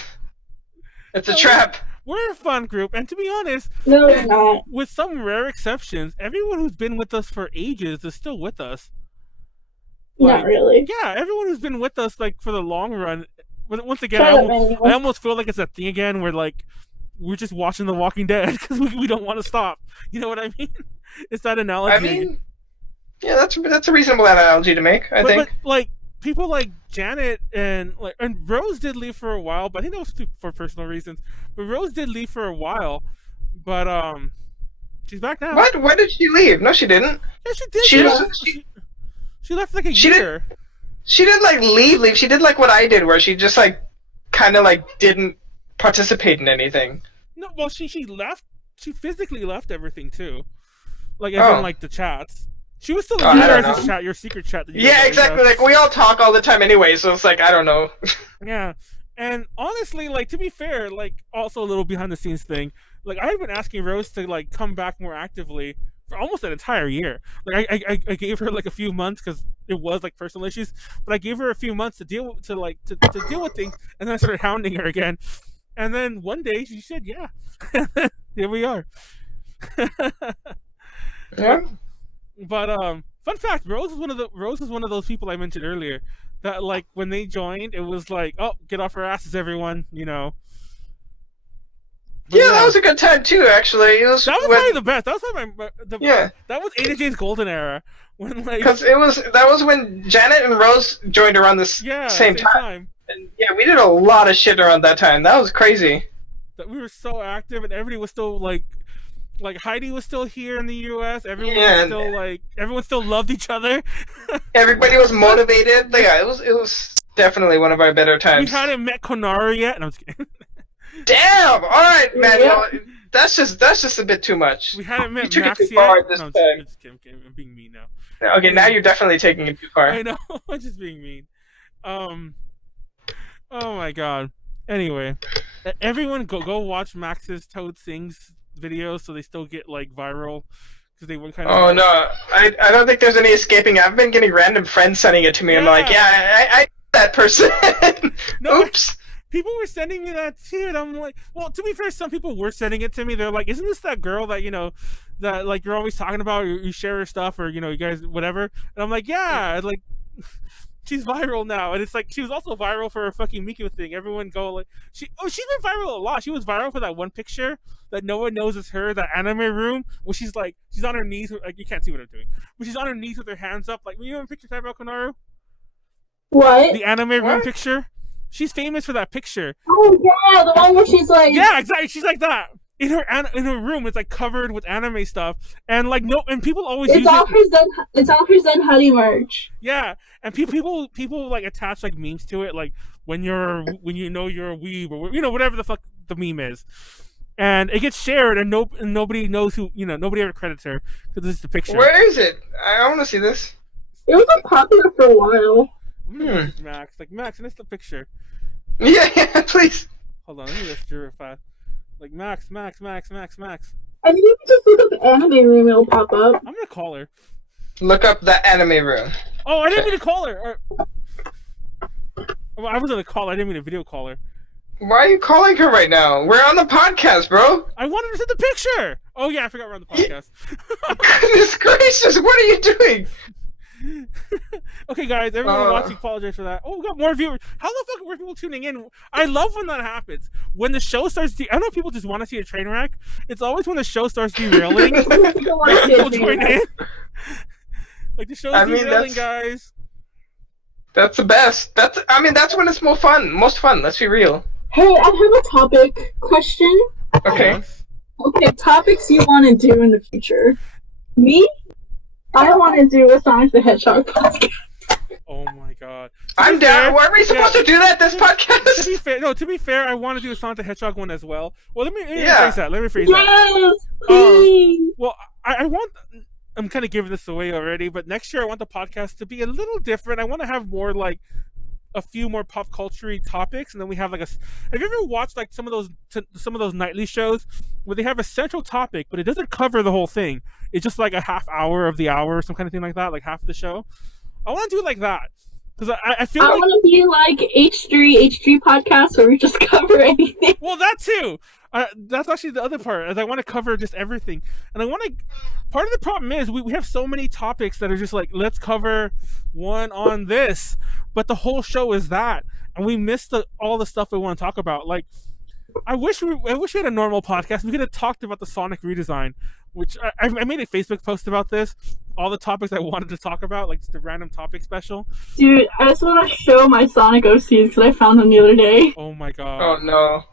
It's a trap. We're a fun group, and to be honest, No, you're not. with some rare exceptions, everyone who's been with us for ages is still with us. Not really. Yeah, everyone who's been with us like for the long run. Once again, Shut up, Manuel. I almost feel like it's a thing again where like we're just watching The Walking Dead because we don't want to stop. You know what I mean? It's that analogy. I mean, yeah, that's a reasonable analogy to make. I think. But like people like Janet and Rose did leave for a while, but I think that was for personal reasons. But Rose did leave for a while, but she's back now. What? When did she leave? No, she didn't. Yeah, she did. She left like a year. She didn't like leave. She did like what I did, where she just like kind of like didn't participate in anything. No, well, she left. She physically left everything too, like as in like the chats. She was still in your chat, your secret chat. That you yeah, exactly. Like we all talk all the time anyway, so it's like I don't know. Yeah, and honestly, like to be fair, like also a little behind the scenes thing. Like I've been asking Rose to like come back more actively for almost an entire year. Like I gave her like a few months because it was like personal issues, but I gave her a few months to deal to deal with things, and then I started hounding her again. And then one day she said, "Yeah, here we are." Yeah. But fun fact: Rose is one of those people I mentioned earlier that like when they joined, it was like, "Oh, get off our asses, everyone!" You know. But yeah, that was a good time too. Actually, that was probably the best. That was probably that was Ada J's golden era when like because that was when Janet and Rose joined around the same time. And yeah, we did a lot of shit around that time. That was crazy. That we were so active, and everybody was still like Heidi was still here in the U.S. Everyone was still everyone still loved each other. Everybody was motivated. Yeah, it was definitely one of our better times. We hadn't met Konaru yet, and I'm just kidding. Damn! All right, Manuel. Yeah. That's just a bit too much. We hadn't met you Max took it too yet. far this time. I'm just kidding. I'm being mean now. Okay, now you're definitely taking it too far. I know. I'm just being mean. Oh my god. Anyway, everyone go watch Max's Toad Sings videos so they still get like viral because they were kind of. Oh no, I don't think there's any escaping. I've been getting random friends sending it to me. Yeah. I'm like, yeah, I that person. No, oops. People were sending me that too, and I'm like, well, to be fair, some people were sending it to me. They're like, isn't this that girl that that like you're always talking about? You share her stuff, or you guys whatever. And I'm like, yeah, like she's viral now, and it's like she was also viral for her fucking Miku thing. Everyone go like she's been viral a lot. She was viral for that one picture that no one knows is her, that anime room where she's on her knees, like you can't see what I'm doing, but she's on her knees with her hands up. Like, you know what picture type about Konaru? What? The anime room picture. She's famous for that picture. Oh yeah, the one where she's like. Yeah, exactly. She's like that. In her room, it's like covered with anime stuff, and like and people always use it. It's all her Zen Huddy merch. Yeah, and people like attach like memes to it, like when you're a weeb or whatever the fuck the meme is, and it gets shared, and nobody knows who nobody ever credits her because this is the picture. Where is it? I want to see this. It was like popular for a while. Max, and it's the picture. Yeah, please. Hold on, let me just verify. Like Max. I mean, you can just look up anime room; it'll pop up. I'm gonna call her. Look up the anime room. Oh, I didn't mean to call her. Well, I was gonna call her. I didn't mean to video call her. Why are you calling her right now? We're on the podcast, bro. I wanted to see the picture. Oh yeah, I forgot we're on the podcast. Goodness gracious, what are you doing? Okay, guys, everyone watching, apologize for that. Oh, we got more viewers. How the fuck were people tuning in? I love when that happens. When the show starts, I don't know if people just want to see a train wreck. It's always when the show starts derailing. People join in. Like the show's derailing, guys. That's the best. That's when it's most fun. Let's be real. Hey, I have a topic question. Okay. Okay, topics you want to do in the future. Me? I want to do a Sonic the Hedgehog podcast. Oh my god. I'm down. Were we supposed to do that this podcast? To be fair, I want to do a Sonic the Hedgehog one as well. Well, let me rephrase that. Yes, please. Well, I'm kind of giving this away already, but next year I want the podcast to be a little different. I want to have more like a few more pop culture topics, and then we have like have you ever watched like some of those nightly shows where they have a central topic but it doesn't cover the whole thing? It's just like a half hour of the hour or some kind of thing like that, like half the show. I want to do it like that, because I feel I like want to be like H3 podcast where we just cover anything. well that too. That's actually the other part. Is I want to cover just everything, and I want to. Part of the problem is we have so many topics that are just like let's cover one on this, but the whole show is that, and we missed all the stuff we want to talk about. Like I wish we had a normal podcast. We could have talked about the Sonic redesign, which I made a Facebook post about this. All the topics I wanted to talk about, like just a random topic special. Dude, I just want to show my Sonic OCs because I found them the other day. Oh my god. Oh no.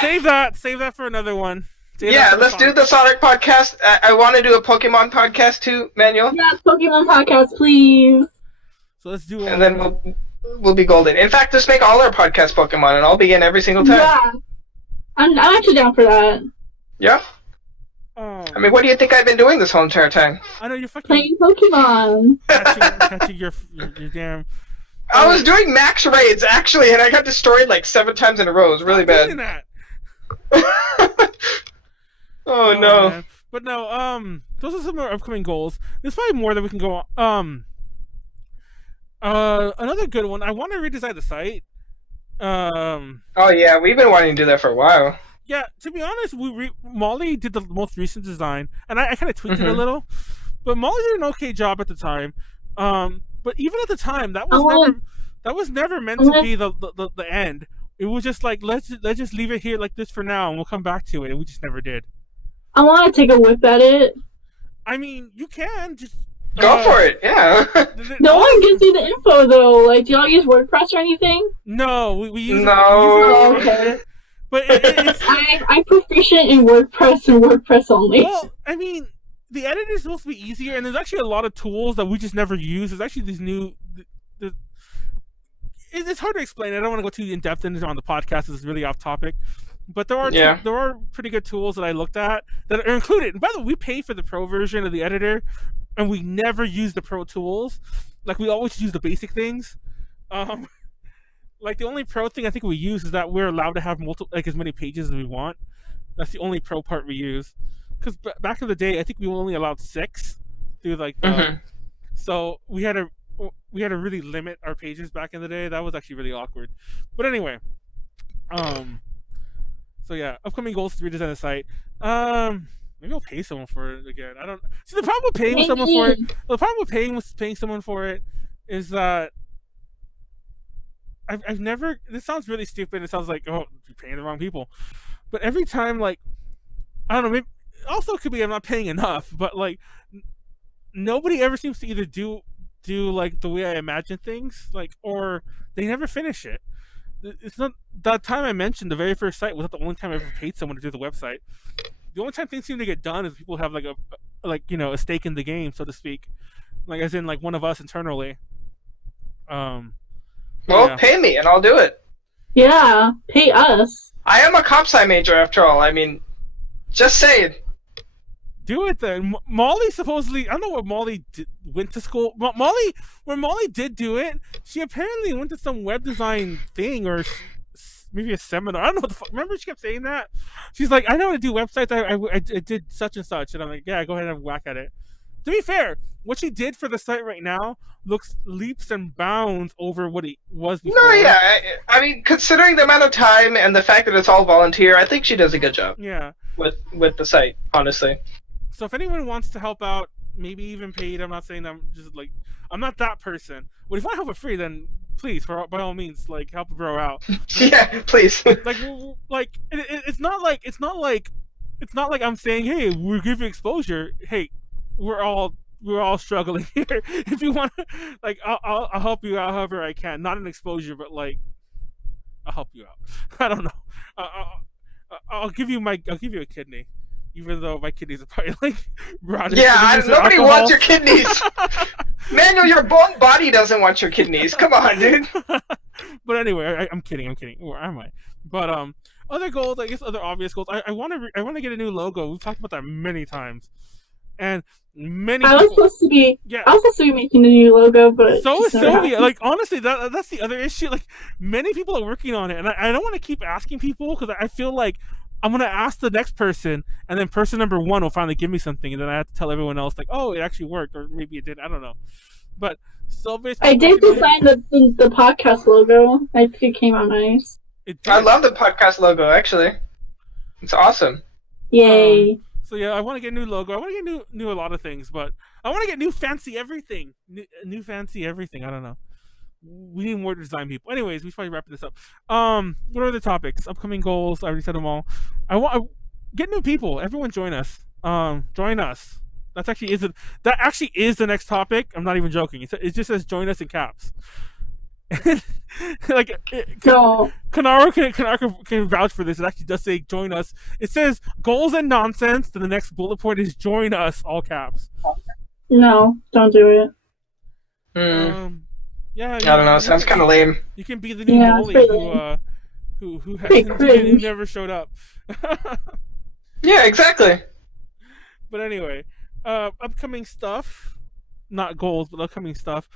Save that for another one. Yeah, let's do the Sonic podcast. I want to do a Pokemon podcast too, Manuel. Yeah, Pokemon podcast, please. So let's do and then we'll be golden. In fact, just make all our podcasts Pokemon, and I'll begin every single time. Yeah, I'm actually down for that. Yeah. I mean, what do you think I've been doing this whole entire time? I know you're fucking playing Pokemon. catching your damn. I was doing max raids actually, and I got destroyed like 7 times in a row. It was really bad. Oh no. Man. But no, those are some of our upcoming goals. There's probably more that we can go on. Another good one. I want to redesign the site. Oh yeah, we've been wanting to do that for a while. Yeah, to be honest, Molly did the most recent design, and I kind of tweaked it a little. But Molly did an okay job at the time. But even at the time, that was never meant to be the end. It was just like let's just leave it here like this for now, and we'll come back to it. And we just never did. I want to take a whip at it. I mean, you can just go for it. Yeah. No one gives you the info though. Like, do y'all use WordPress or anything? No, we use no. Okay. But it's I'm proficient in WordPress and WordPress only. Well, I mean, the editor is supposed to be easier, and there's actually a lot of tools that we just never use. There's actually these new. It's hard to explain. I don't want to go too in depth into it on the podcast. This is really off topic, but there are pretty good tools that I looked at that are included. And by the way, we pay for the pro version of the editor, and we never use the pro tools. Like we always use the basic things. Like the only pro thing I think we use is that we're allowed to have as many pages as we want. That's the only pro part we use. Because back in the day, I think we were only allowed 6 through like. So we had to really limit our pages back in the day. That was actually really awkward. But anyway, so yeah, upcoming goals to redesign the site. Maybe I'll pay someone for it again. I don't see the problem with paying someone for it. The problem with paying someone for it is that. I've never. This sounds really stupid. It sounds like you're paying the wrong people. But every time, like, I don't know. Maybe also it could be I'm not paying enough. But like, nobody ever seems to either do like the way I imagine things, like, or they never finish it. It's not that time I mentioned the very first site was not the only time I ever paid someone to do the website. The only time things seem to get done is people have like a stake in the game, so to speak, like as in like one of us internally. Well, yeah. Pay me and I'll do it. Yeah, pay us. I am a comp sci major after all. I mean, just saying. Do it then. Molly supposedly, I don't know what Molly went to school. When Molly did do it, she apparently went to some web design thing or maybe a seminar. I don't know what the fuck. Remember she kept saying that? She's like, I know how to do websites. I did such and such. And I'm like, yeah, go ahead and whack at it. To be fair, what she did for the site right now looks leaps and bounds over what it was before. No, yeah. I mean, considering the amount of time and the fact that it's all volunteer, I think she does a good job. Yeah. With the site, honestly. So if anyone wants to help out, maybe even paid, I'm not saying I'm just like, I'm not that person. But if you want to help for free, then please, by all means, like, help a bro out. Yeah, please. like it's not like I'm saying, hey, we're giving exposure. Hey, we're all struggling here. If you want to, like, I'll help you out however I can. Not an exposure, but like, I'll help you out. I don't know. I'll give you a kidney, even though my kidneys are probably like rotten. Yeah, nobody wants your kidneys. Manuel, your body doesn't want your kidneys. Come on, dude. But anyway, I'm kidding. Or am I? But other goals, I guess, other obvious goals. I want to get a new logo. We've talked about that many times. And I was supposed to be making the new logo, but so is Sylvia. Like, honestly, that's the other issue. Like, many people are working on it, and I don't want to keep asking people because I feel like I'm gonna ask the next person, and then person number 1 will finally give me something, and then I have to tell everyone else like, oh, it actually worked, or maybe it didn't. I don't know. But Cell-based I did marketing, design the podcast logo. I think it came out nice. it did. I love the podcast logo. Actually, it's awesome. Yay! So yeah, I want to get a new logo. I want to get new a lot of things, but I want to get new fancy everything. New fancy everything. I don't know. We need more design people. Anyways, we should probably wrap this up. What are the topics? Upcoming goals. I already said them all. I want get new people. Everyone join us. Join us. That actually is the next topic. I'm not even joking. It just says join us in caps. Like No. Konaru can vouch for this. It actually does say join us. It says goals and nonsense. Then the next bullet point is join us, all caps. No, don't do it. Yeah, I don't know. It sounds kind of lame. You can be the new Molly who never showed up. Yeah, exactly. But anyway, upcoming stuff, not goals, but upcoming stuff.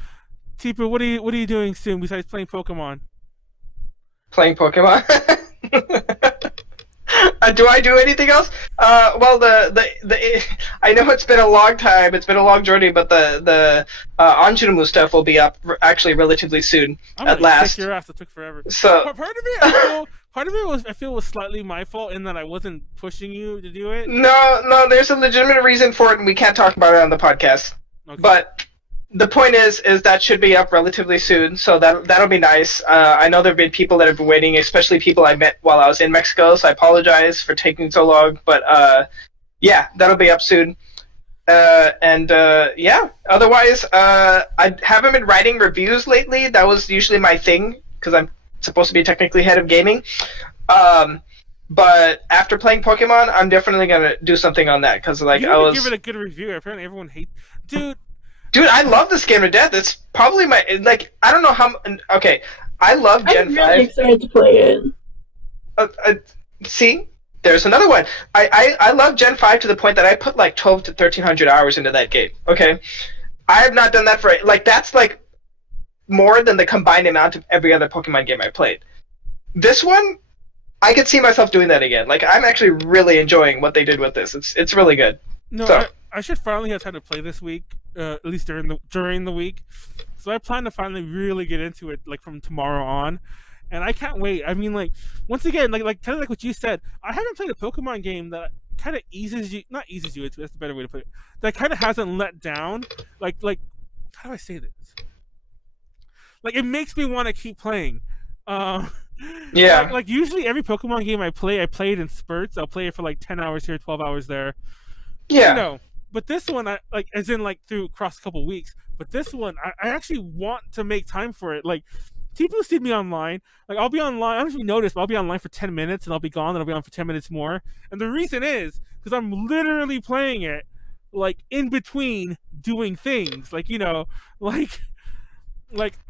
Teepu, what are you doing soon besides playing Pokemon? Playing Pokemon. Do I do anything else? Well, I know it's been a long time. It's been a long journey, but the Anjoumu stuff will be up actually relatively soon. At last. Kick your ass. It took forever. So part of it, I feel was slightly my fault in that I wasn't pushing you to do it. No, there's a legitimate reason for it, and we can't talk about it on the podcast. Okay. But the point is that should be up relatively soon, so that'll be nice. I know there have been people that have been waiting, especially people I met while I was in Mexico, so I apologize for taking so long. But yeah, that'll be up soon. Yeah, otherwise, I haven't been writing reviews lately. That was usually my thing, because I'm supposed to be technically head of gaming. But after playing Pokemon, I'm definitely going to do something on that, because like, I was... give it a good review. Apparently everyone hates... Dude, I love this game to death. It's probably my, like, I don't know how, okay, I love Gen 5. I'm really excited to play it. See? There's another one. I love Gen 5 to the point that I put like 12 to 1,300 hours into that game, okay? I have not done that for, like, that's like more than the combined amount of every other Pokemon game I played. This one, I could see myself doing that again. Like, I'm actually really enjoying what they did with this. It's really good. No, so. I should finally have time to play this week, at least during the week. So I plan to finally really get into it, like from tomorrow on, and I can't wait. I mean, like, once again, like kind of like what you said, I haven't played a Pokemon game that kind of not eases you into. That's the better way to put it. That kind of hasn't let down. Like how do I say this? Like, it makes me want to keep playing. Yeah. Like usually every Pokemon game I play it in spurts. I'll play it for like 10 hours here, 12 hours there. Yeah. You know. But this one, I like, as in like through across a couple weeks. But this one, I actually want to make time for it. Like, people see me online. Like, I'll be online. I don't know if you noticed, but I'll be online for 10 minutes and I'll be gone. And I'll be on for 10 minutes more. And the reason is because I'm literally playing it, like, in between doing things. Like, you know, like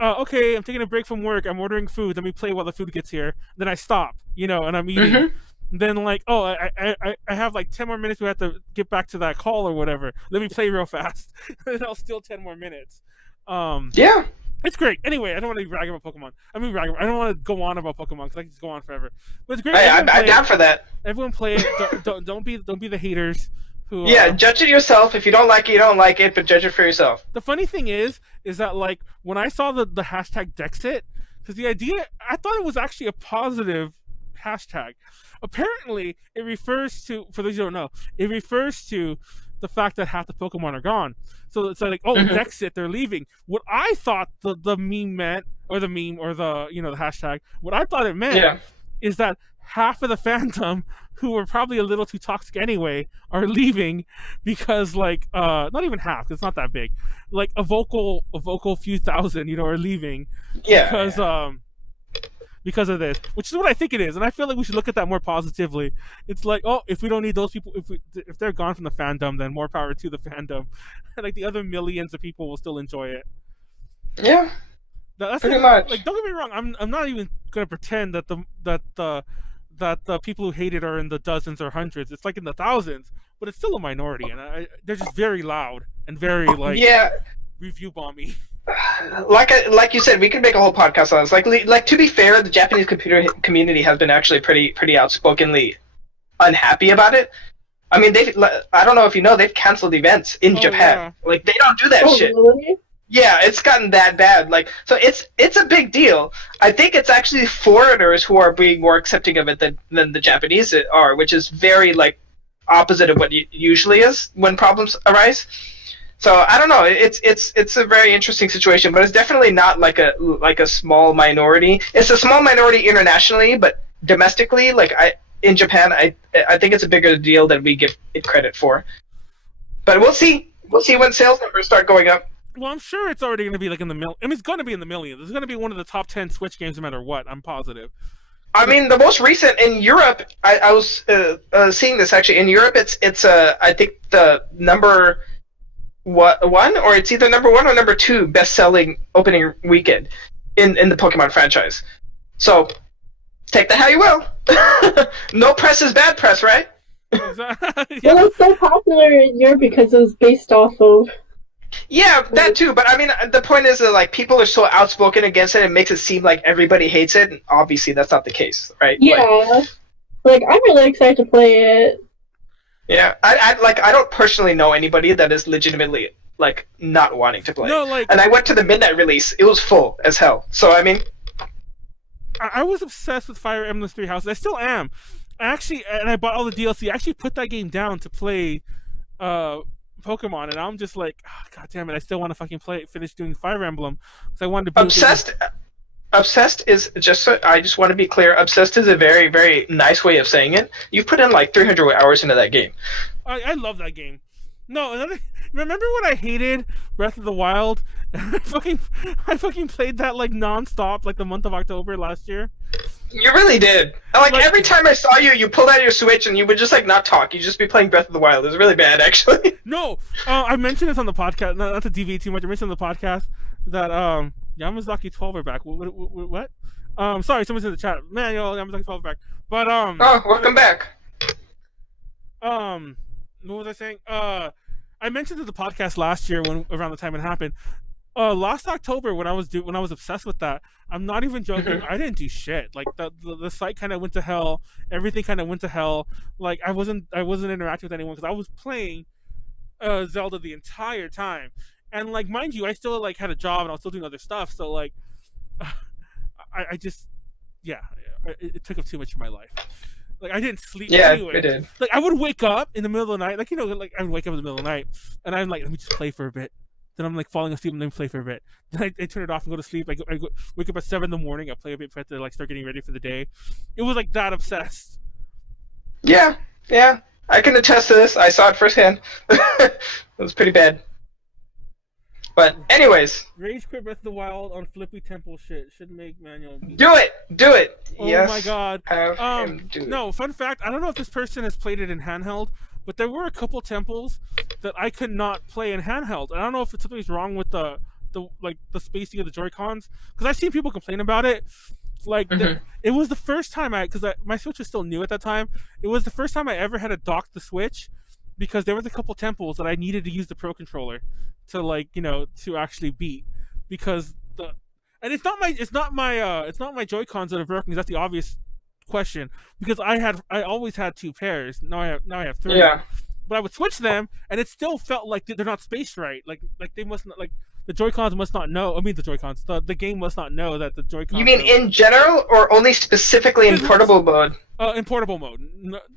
okay, I'm taking a break from work. I'm ordering food. Let me play while the food gets here. Then I stop, you know, and I'm eating. Mm-hmm. Then, like, oh, I have like 10 more minutes. We have to get back to that call or whatever. Let me play real fast. And I'll steal 10 more minutes. Yeah. It's great. Anyway, I don't want to brag about Pokemon. I don't want to go on about Pokemon because I can just go on forever. But it's great. Hey, I'm down for that. Everyone play it. Don't be the haters. Who, yeah, judge it yourself. If you don't like it, you don't like it, but judge it for yourself. The funny thing is that, like, when I saw the hashtag Dexit, because the idea, I thought it was actually a positive hashtag. Apparently, it refers to, for those who don't know, it refers to the fact that half the Pokemon are gone. So it's like, oh, Dexit, they're leaving. What I thought the meme meant, or the meme, or the, you know, the hashtag, what I thought it meant is that half of the fandom, who were probably a little too toxic anyway, are leaving because, like, not even half, 'cause it's not that big, like a vocal few thousand, you know, are leaving because of this, which is what I think it is, and I feel like we should look at that more positively. It's like, oh, if we don't need those people, if they're gone from the fandom, then more power to the fandom. Like, the other millions of people will still enjoy it. Yeah, that's pretty much. Like, don't get me wrong, I'm not even gonna pretend that the people who hate it are in the dozens or hundreds. It's like in the thousands, but it's still a minority, and they're just very loud and very, like, review bomby. Like you said, we could make a whole podcast on this. Like to be fair, the Japanese computer community has been actually pretty outspokenly unhappy about it. I mean, I don't know if you know, they've canceled events in Japan. Yeah. Like, they don't do that shit. Really? Yeah, it's gotten that bad. Like, so it's a big deal. I think it's actually foreigners who are being more accepting of it than the Japanese are, which is very like opposite of what usually is when problems arise. So I don't know. It's a very interesting situation, but it's definitely not like a small minority. It's a small minority internationally, but domestically, like in Japan, I think it's a bigger deal than we give it credit for. But we'll see. We'll see when sales numbers start going up. Well, I'm sure it's already going to be like in the I mean, it's going to be in the millions. It's going to be one of the top 10 Switch games no matter what. I'm positive. I mean, the most recent in Europe, I was seeing this actually. In Europe, it's I think the number one, or it's either number one or number two best-selling opening weekend in the Pokemon franchise. So take that how you will. No press is bad press, right? Yeah. Well, it's so popular in Europe because it was based off of. Yeah, that too. But I mean, the point is that like people are so outspoken against it, it makes it seem like everybody hates it. And obviously, that's not the case, right? Yeah, like I'm really excited to play it. Yeah, I don't personally know anybody that is legitimately like not wanting to play. No, like, and I went to the midnight release; it was full as hell. So I mean, I was obsessed with Fire Emblem Three Houses. I still am. And I bought all the DLC. I actually put that game down to play Pokemon, and I'm just like, oh, God damn it! I still want to fucking finish doing Fire Emblem because I wanted to. Obsessed is just. I just want to be clear. Obsessed is a very, very nice way of saying it. You've put in like 300 hours into that game. I love that game. No, remember when I hated Breath of the Wild? I fucking played that like non-stop like the month of October last year. You really did. Like every time I saw you, you pulled out your Switch and you would just like not talk. You'd just be playing Breath of the Wild. It was really bad, actually. No, I mentioned this on the podcast. Not to deviate too much. I mentioned on the podcast that Yamazaki 12 are back. What? Sorry, someone's in the chat. Manuel, Yamazaki 12 are back. But Oh, welcome back. What was I saying? I mentioned it the podcast last year when around the time it happened. Last October when I was obsessed with that, I'm not even joking. I didn't do shit. Like the site kind of went to hell. Everything kind of went to hell. Like I wasn't interacting with anyone because I was playing Zelda the entire time. And like mind you, I still like had a job and I was still doing other stuff. So like, I just it took up too much of my life. Like I didn't sleep. Yeah, anyway. it did. Like I would wake up in the middle of the night. Like like I would wake up in the middle of the night, and I'm like, let me just play for a bit. Then I'm like falling asleep and then play for a bit. Then I turn it off and go to sleep. I wake up at 7 in the morning. I play a bit to like start getting ready for the day. It was like that obsessed. Yeah, I can attest to this. I saw it firsthand. It was pretty bad. But anyways, Rage quit Breath of the Wild on Flippy Temple shit should make Manuel. Do it. Oh yes. my god. Have him do it. No, fun fact. I don't know if this person has played it in handheld, but there were a couple temples that I could not play in handheld. And I don't know if something's wrong with the spacing of the Joy-Cons, because I've seen people complain about it. Like it was the first time because my Switch was still new at that time. It was the first time I ever had to dock the Switch, because there was a couple temples that I needed to use the Pro Controller to to actually beat, because and it's not my Joy-Cons that are broken. That's the obvious question, because I always had 2 pairs. Now I have 3. Yeah. But I would switch them, and it still felt like they're not spaced right. Like they must not, like the Joy-Cons must not know. I mean the Joy-Cons. The game must not know that the Joy-Cons. You mean in general, or only specifically in portable mode? In portable mode.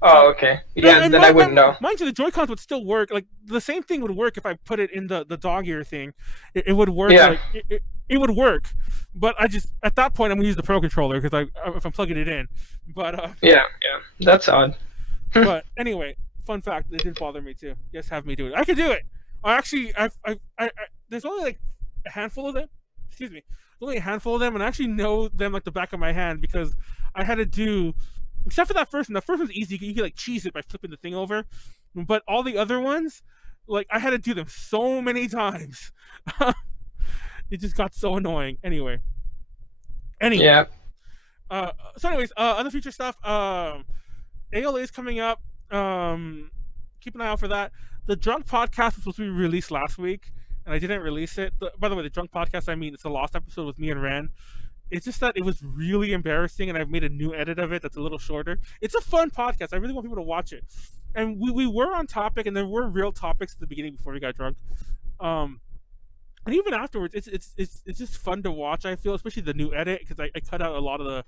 Oh, okay. Yeah, then I wouldn't know. Mind you, the Joy-Cons would still work. Like the same thing would work if I put it in the dog ear thing. It would work. Yeah. Like, it would work. But I just at that point I'm gonna use the Pro Controller because if I'm plugging it in. But yeah, that's odd. But anyway, fun fact, it did bother me too. Yes, have me do it. I could do it. I there's only like a handful of them. Excuse me. There's only a handful of them, and I actually know them like the back of my hand because I had to do. Except for that first one. The first one's easy. You can like cheese it by flipping the thing over. But all the other ones, like I had to do them so many times. It just got so annoying. Anyway. Yeah. So anyways, other future stuff. ALA is coming up. Keep an eye out for that. The Drunk Podcast was supposed to be released last week, and I didn't release it. By the way, the Drunk Podcast, I mean, it's a lost episode with me and Ren. It's just that it was really embarrassing, and I've made a new edit of it that's a little shorter. It's a fun podcast. I really want people to watch it. And we were on topic, and there were real topics at the beginning before we got drunk. and even afterwards, it's just fun to watch. I feel, especially the new edit, because I cut out a lot of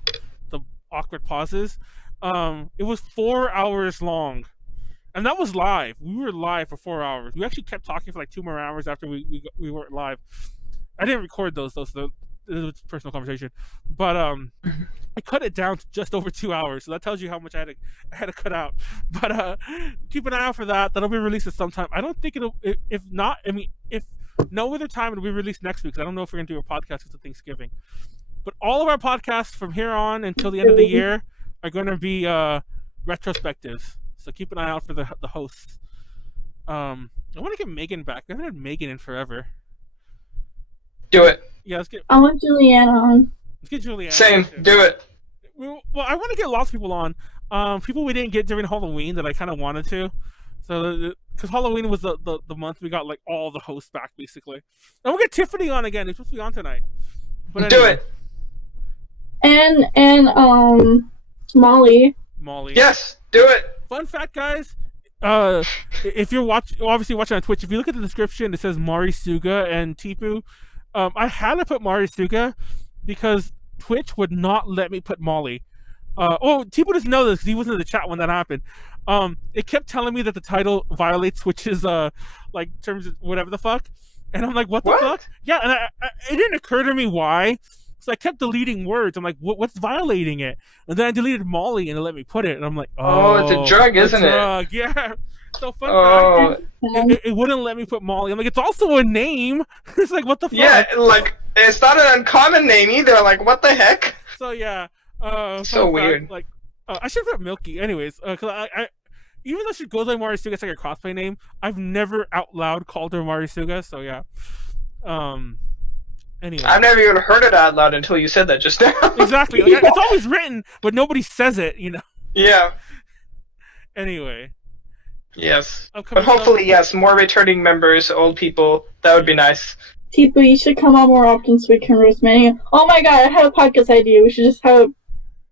the awkward pauses. It was 4 hours long, and that was live. We were live for 4 hours. We actually kept talking for like 2 more hours after we weren't live. I didn't record those. So it was a personal conversation, but I cut it down to just over 2 hours. So that tells you how much I had to cut out. But keep an eye out for that. That'll be released at some time. I don't think it'll. If not, I mean, if no other time, it'll be released next week. Because I don't know if we're gonna do a podcast because of Thanksgiving. But all of our podcasts from here on until the end of the year are going to be retrospectives. So keep an eye out for the hosts. I want to get Megan back. We haven't had Megan in forever. Do it. Yeah, let's get. I want Juliana on. Let's get Juliana. Same. Do it. Well, I want to get lots of people on. People we didn't get during Halloween that I kind of wanted to. So, because Halloween was the month we got like all the hosts back basically. And we'll get Tiffany on again. It's supposed to be on tonight. But Do anyway. it. And Molly. Yes. Do it. Fun fact, guys. If you're obviously watching on Twitch, if you look at the description, it says Mari Suga and Teepu. I had to put Mari Suga because Twitch would not let me put Molly. Teepu doesn't know this because he wasn't in the chat when that happened. It kept telling me that the title violates Twitch's like terms of whatever the fuck, and I'm like, what the fuck? Yeah, and it didn't occur to me why. So I kept deleting words. I'm like, what's violating it? And then I deleted Molly and it let me put it. And I'm like, it's a drug, isn't it? Yeah. So fun fact, it wouldn't let me put Molly. I'm like, it's also a name. It's like, what the fuck? Yeah, like, it's not an uncommon name either. Like, what the heck? So yeah. So weird. Like, I should put Milky. Anyways, because I even though she goes by Marisuga, it's like a cosplay name. I've never out loud called her Marisuga. So yeah. Anyway. I've never even heard it out loud until you said that just now. Exactly. Like, it's always written, but nobody says it, you know? Yeah. Anyway. Yes. But hopefully, yes, more returning members, old people. That would be nice. Teepu, you should come on more often so we can roast Manuel. Oh my god, I have a podcast idea. We should just have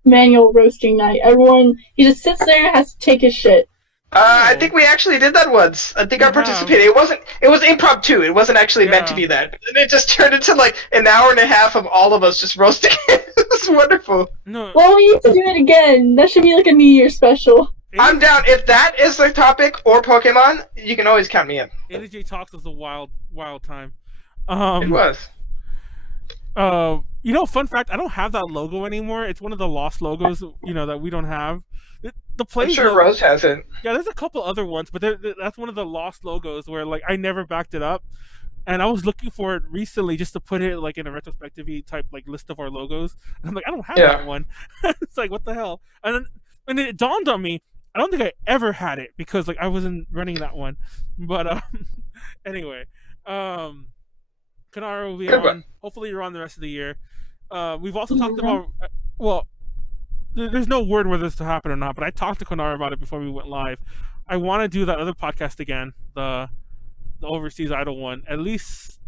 Manuel roasting night. Everyone, he just sits there and has to take his shit. I think we actually did that once. I think I participated. It was impromptu. It wasn't actually meant to be that. And it just turned into like an hour and a half of all of us just roasting it. It was wonderful. No. Well, we need to do it again. That should be like a New Year special. I'm down. If that is the topic or Pokemon, you can always count me in. AJ Talks was a wild time. It was. Fun fact, I don't have that logo anymore. It's one of the lost logos, that we don't have. The I'm sure Rose has it. Yeah, there's a couple other ones, but that's one of the lost logos where like I never backed it up, and I was looking for it recently just to put it like in a retrospective type like list of our logos, and I'm like, I don't have that one. It's like, what the hell? And then it dawned on me, I don't think I ever had it because like I wasn't running that one. But anyway, Konaru will be on. Hopefully you're on the rest of the year. We've also talked about there's no word whether this to happen or not, but I talked to Konaru about it before we went live. I want to do that other podcast again, the Overseas Idol one, at least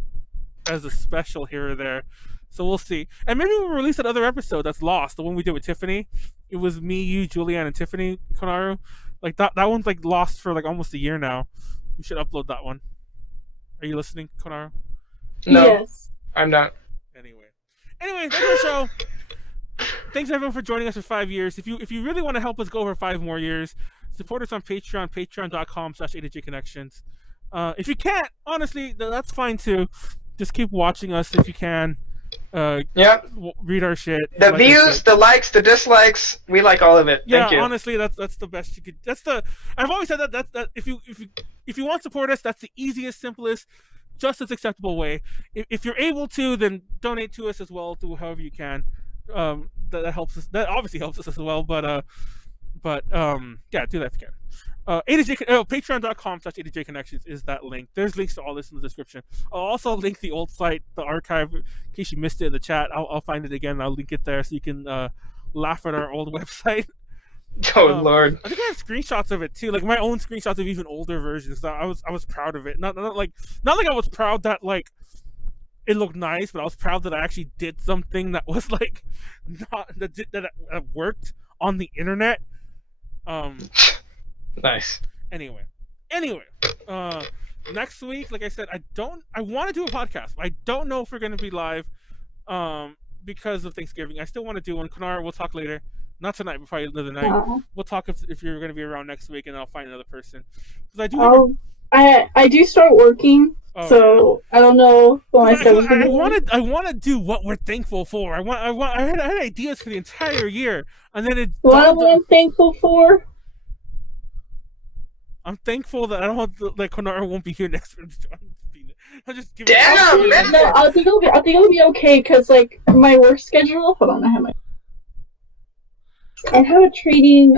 as a special here or there. So we'll see. And maybe we'll release that other episode that's lost, the one we did with Tiffany. It was me, you, Julianne, and Tiffany, Konaru. Like that one's like lost for like almost a year now. We should upload that one. Are you listening, Konaru? No, yes. I'm not. Anyway, that's our show. Thanks everyone for joining us for 5 years. If you really want to help us go for 5 more years, support us on Patreon, patreon.com/A2JConnections. If you can't, honestly, that's fine too. Just keep watching us if you can. Read our shit. The views, the likes, the dislikes, we like all of it. Yeah, Thank you. Honestly, that's the best you could. I've always said that if you want to support us, that's the easiest, simplest, just as acceptable way. If you're able to, then donate to us as well. Do however you can. That helps us. That obviously helps us as well. But yeah, do that if you can. Patreon.com/A2JConnections is that link. There's links to all this in the description. I'll also link the old site, the archive, in case you missed it in the chat. I'll find it again and I'll link it there so you can laugh at our old website. Oh Lord! I think I have screenshots of it too, like my own screenshots of even older versions. So I was proud of it. Not like I was proud that like it looked nice, but I was proud that I actually did something that was like that worked on the internet. Nice. Anyway, next week, like I said, I want to do a podcast. I don't know if we're going to be live because of Thanksgiving. I still want to do one. Konaru, we'll talk later. Not tonight, but probably another night. We'll talk if you're going to be around next week, and I'll find another person. Because I do start working, so yeah. I don't know what my schedule's gonna be. I want to do what we're thankful for. I had ideas for the entire year, and then it. What am I thankful for? I'm thankful that I don't have to, like, Konaru won't be here next week. I'll just give Damn, man! No, I think it'll be okay because like my work schedule. Hold on, I have a trading.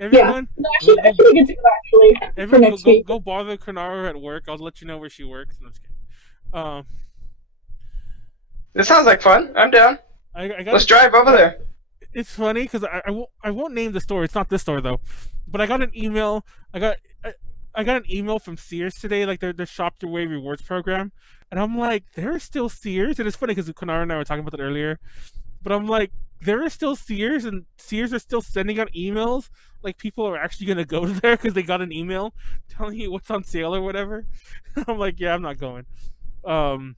Everyone, yeah. No, I should get to go actually. Everyone, go bother Konaru at work. I'll let you know where she works. No, I'm just kidding. This sounds like fun. I'm down. Let's drive over there. It's funny because I won't name the store. It's not this store though. But I got an email. I got an email from Sears today, like their Shop Your Way rewards program, and I'm like, there are still Sears, and it's funny because Konaru and I were talking about that earlier. But I'm like, there are still Sears, and Sears are still sending out emails. Like, people are actually gonna go there because they got an email telling you what's on sale or whatever. I'm like, yeah, I'm not going. To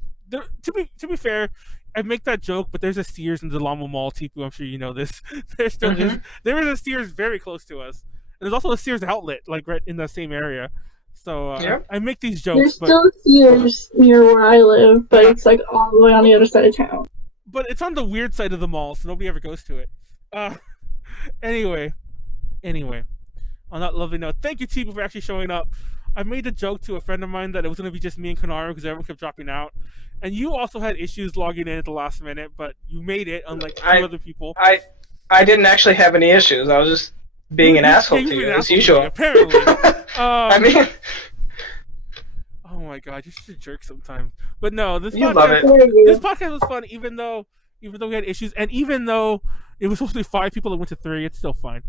be fair, I make that joke, but there's a Sears in the Lama Mall, Teepu. I'm sure you know this. There still is. There is a Sears very close to us. And there's also a Sears outlet, like right in the same area. So yep. I make these jokes. There's still Sears near where I live, but it's like all the way on the other side of town. But it's on the weird side of the mall, so nobody ever goes to it. Anyway, on that lovely note, thank you, Teepu, for actually showing up. I made a joke to a friend of mine that it was going to be just me and Konaru because everyone kept dropping out. And you also had issues logging in at the last minute, but you made it, unlike two other people. I didn't actually have any issues. I was just being an asshole to you, as usual. Apparently. I mean... Oh my god, you're such a jerk sometimes. But no, this podcast was fun, even though we had issues, and even though it was supposed to be 5 people that went to 3, it's still fine.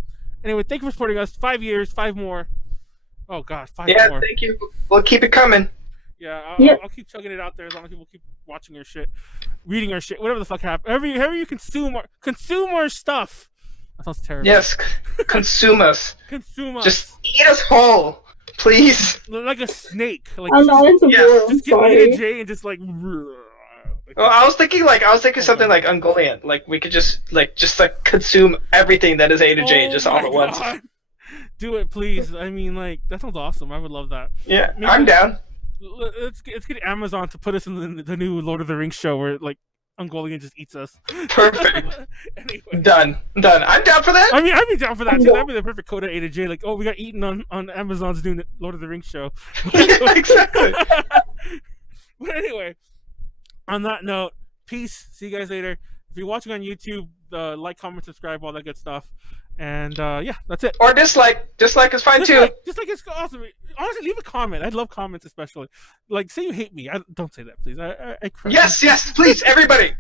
Anyway, thank you for supporting us. 5 years, 5 more. Oh god, 5 more. Yeah, thank you. We'll keep it coming. Yeah, I'll keep chugging it out there as long as people keep watching your shit, reading our shit, whatever the fuck happens. However you consume our stuff. That sounds terrible. Yes, consume us. Consume us. Just eat us whole. Please. Like a snake. Like, I'm not into yes. Just get A-J and just like. Well, I was thinking something like Ungoliant. Like we could just consume everything that is A-J just all at once. Do it, please. I mean, like, that sounds awesome. I would love that. Yeah, I'm down. Let's get Amazon to put us in the new Lord of the Rings show where like Ungoliant just eats us. Perfect. Anyway. Done. I'm down for that. I mean, I'd be down for that too. That'd be the perfect coda A-J. Like, oh, we got eaten on Amazon's new Lord of the Rings show. Yeah, exactly. But anyway, on that note, peace. See you guys later. If you're watching on YouTube, like, comment, subscribe, all that good stuff. And yeah, that's it. Or dislike is fine too. Dislike is awesome. Honestly, leave a comment. I'd love comments, especially. Like, say you hate me. Don't say that, please. I cry. Yes, please, everybody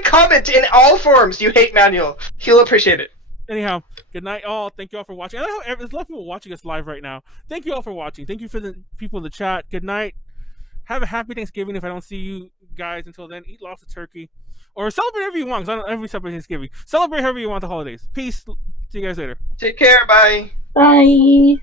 comment in all forms. You hate Manuel. He'll appreciate it. Anyhow, good night, all. Thank you all for watching. I know there's a lot of people watching us live right now. Thank you all for watching. Thank you for the people in the chat. Good night. Have a happy Thanksgiving. If I don't see you guys until then, eat lots of turkey. Or celebrate however you want, because I don't ever celebrate Thanksgiving. Celebrate however you want the holidays. Peace. See you guys later. Take care. Bye. Bye.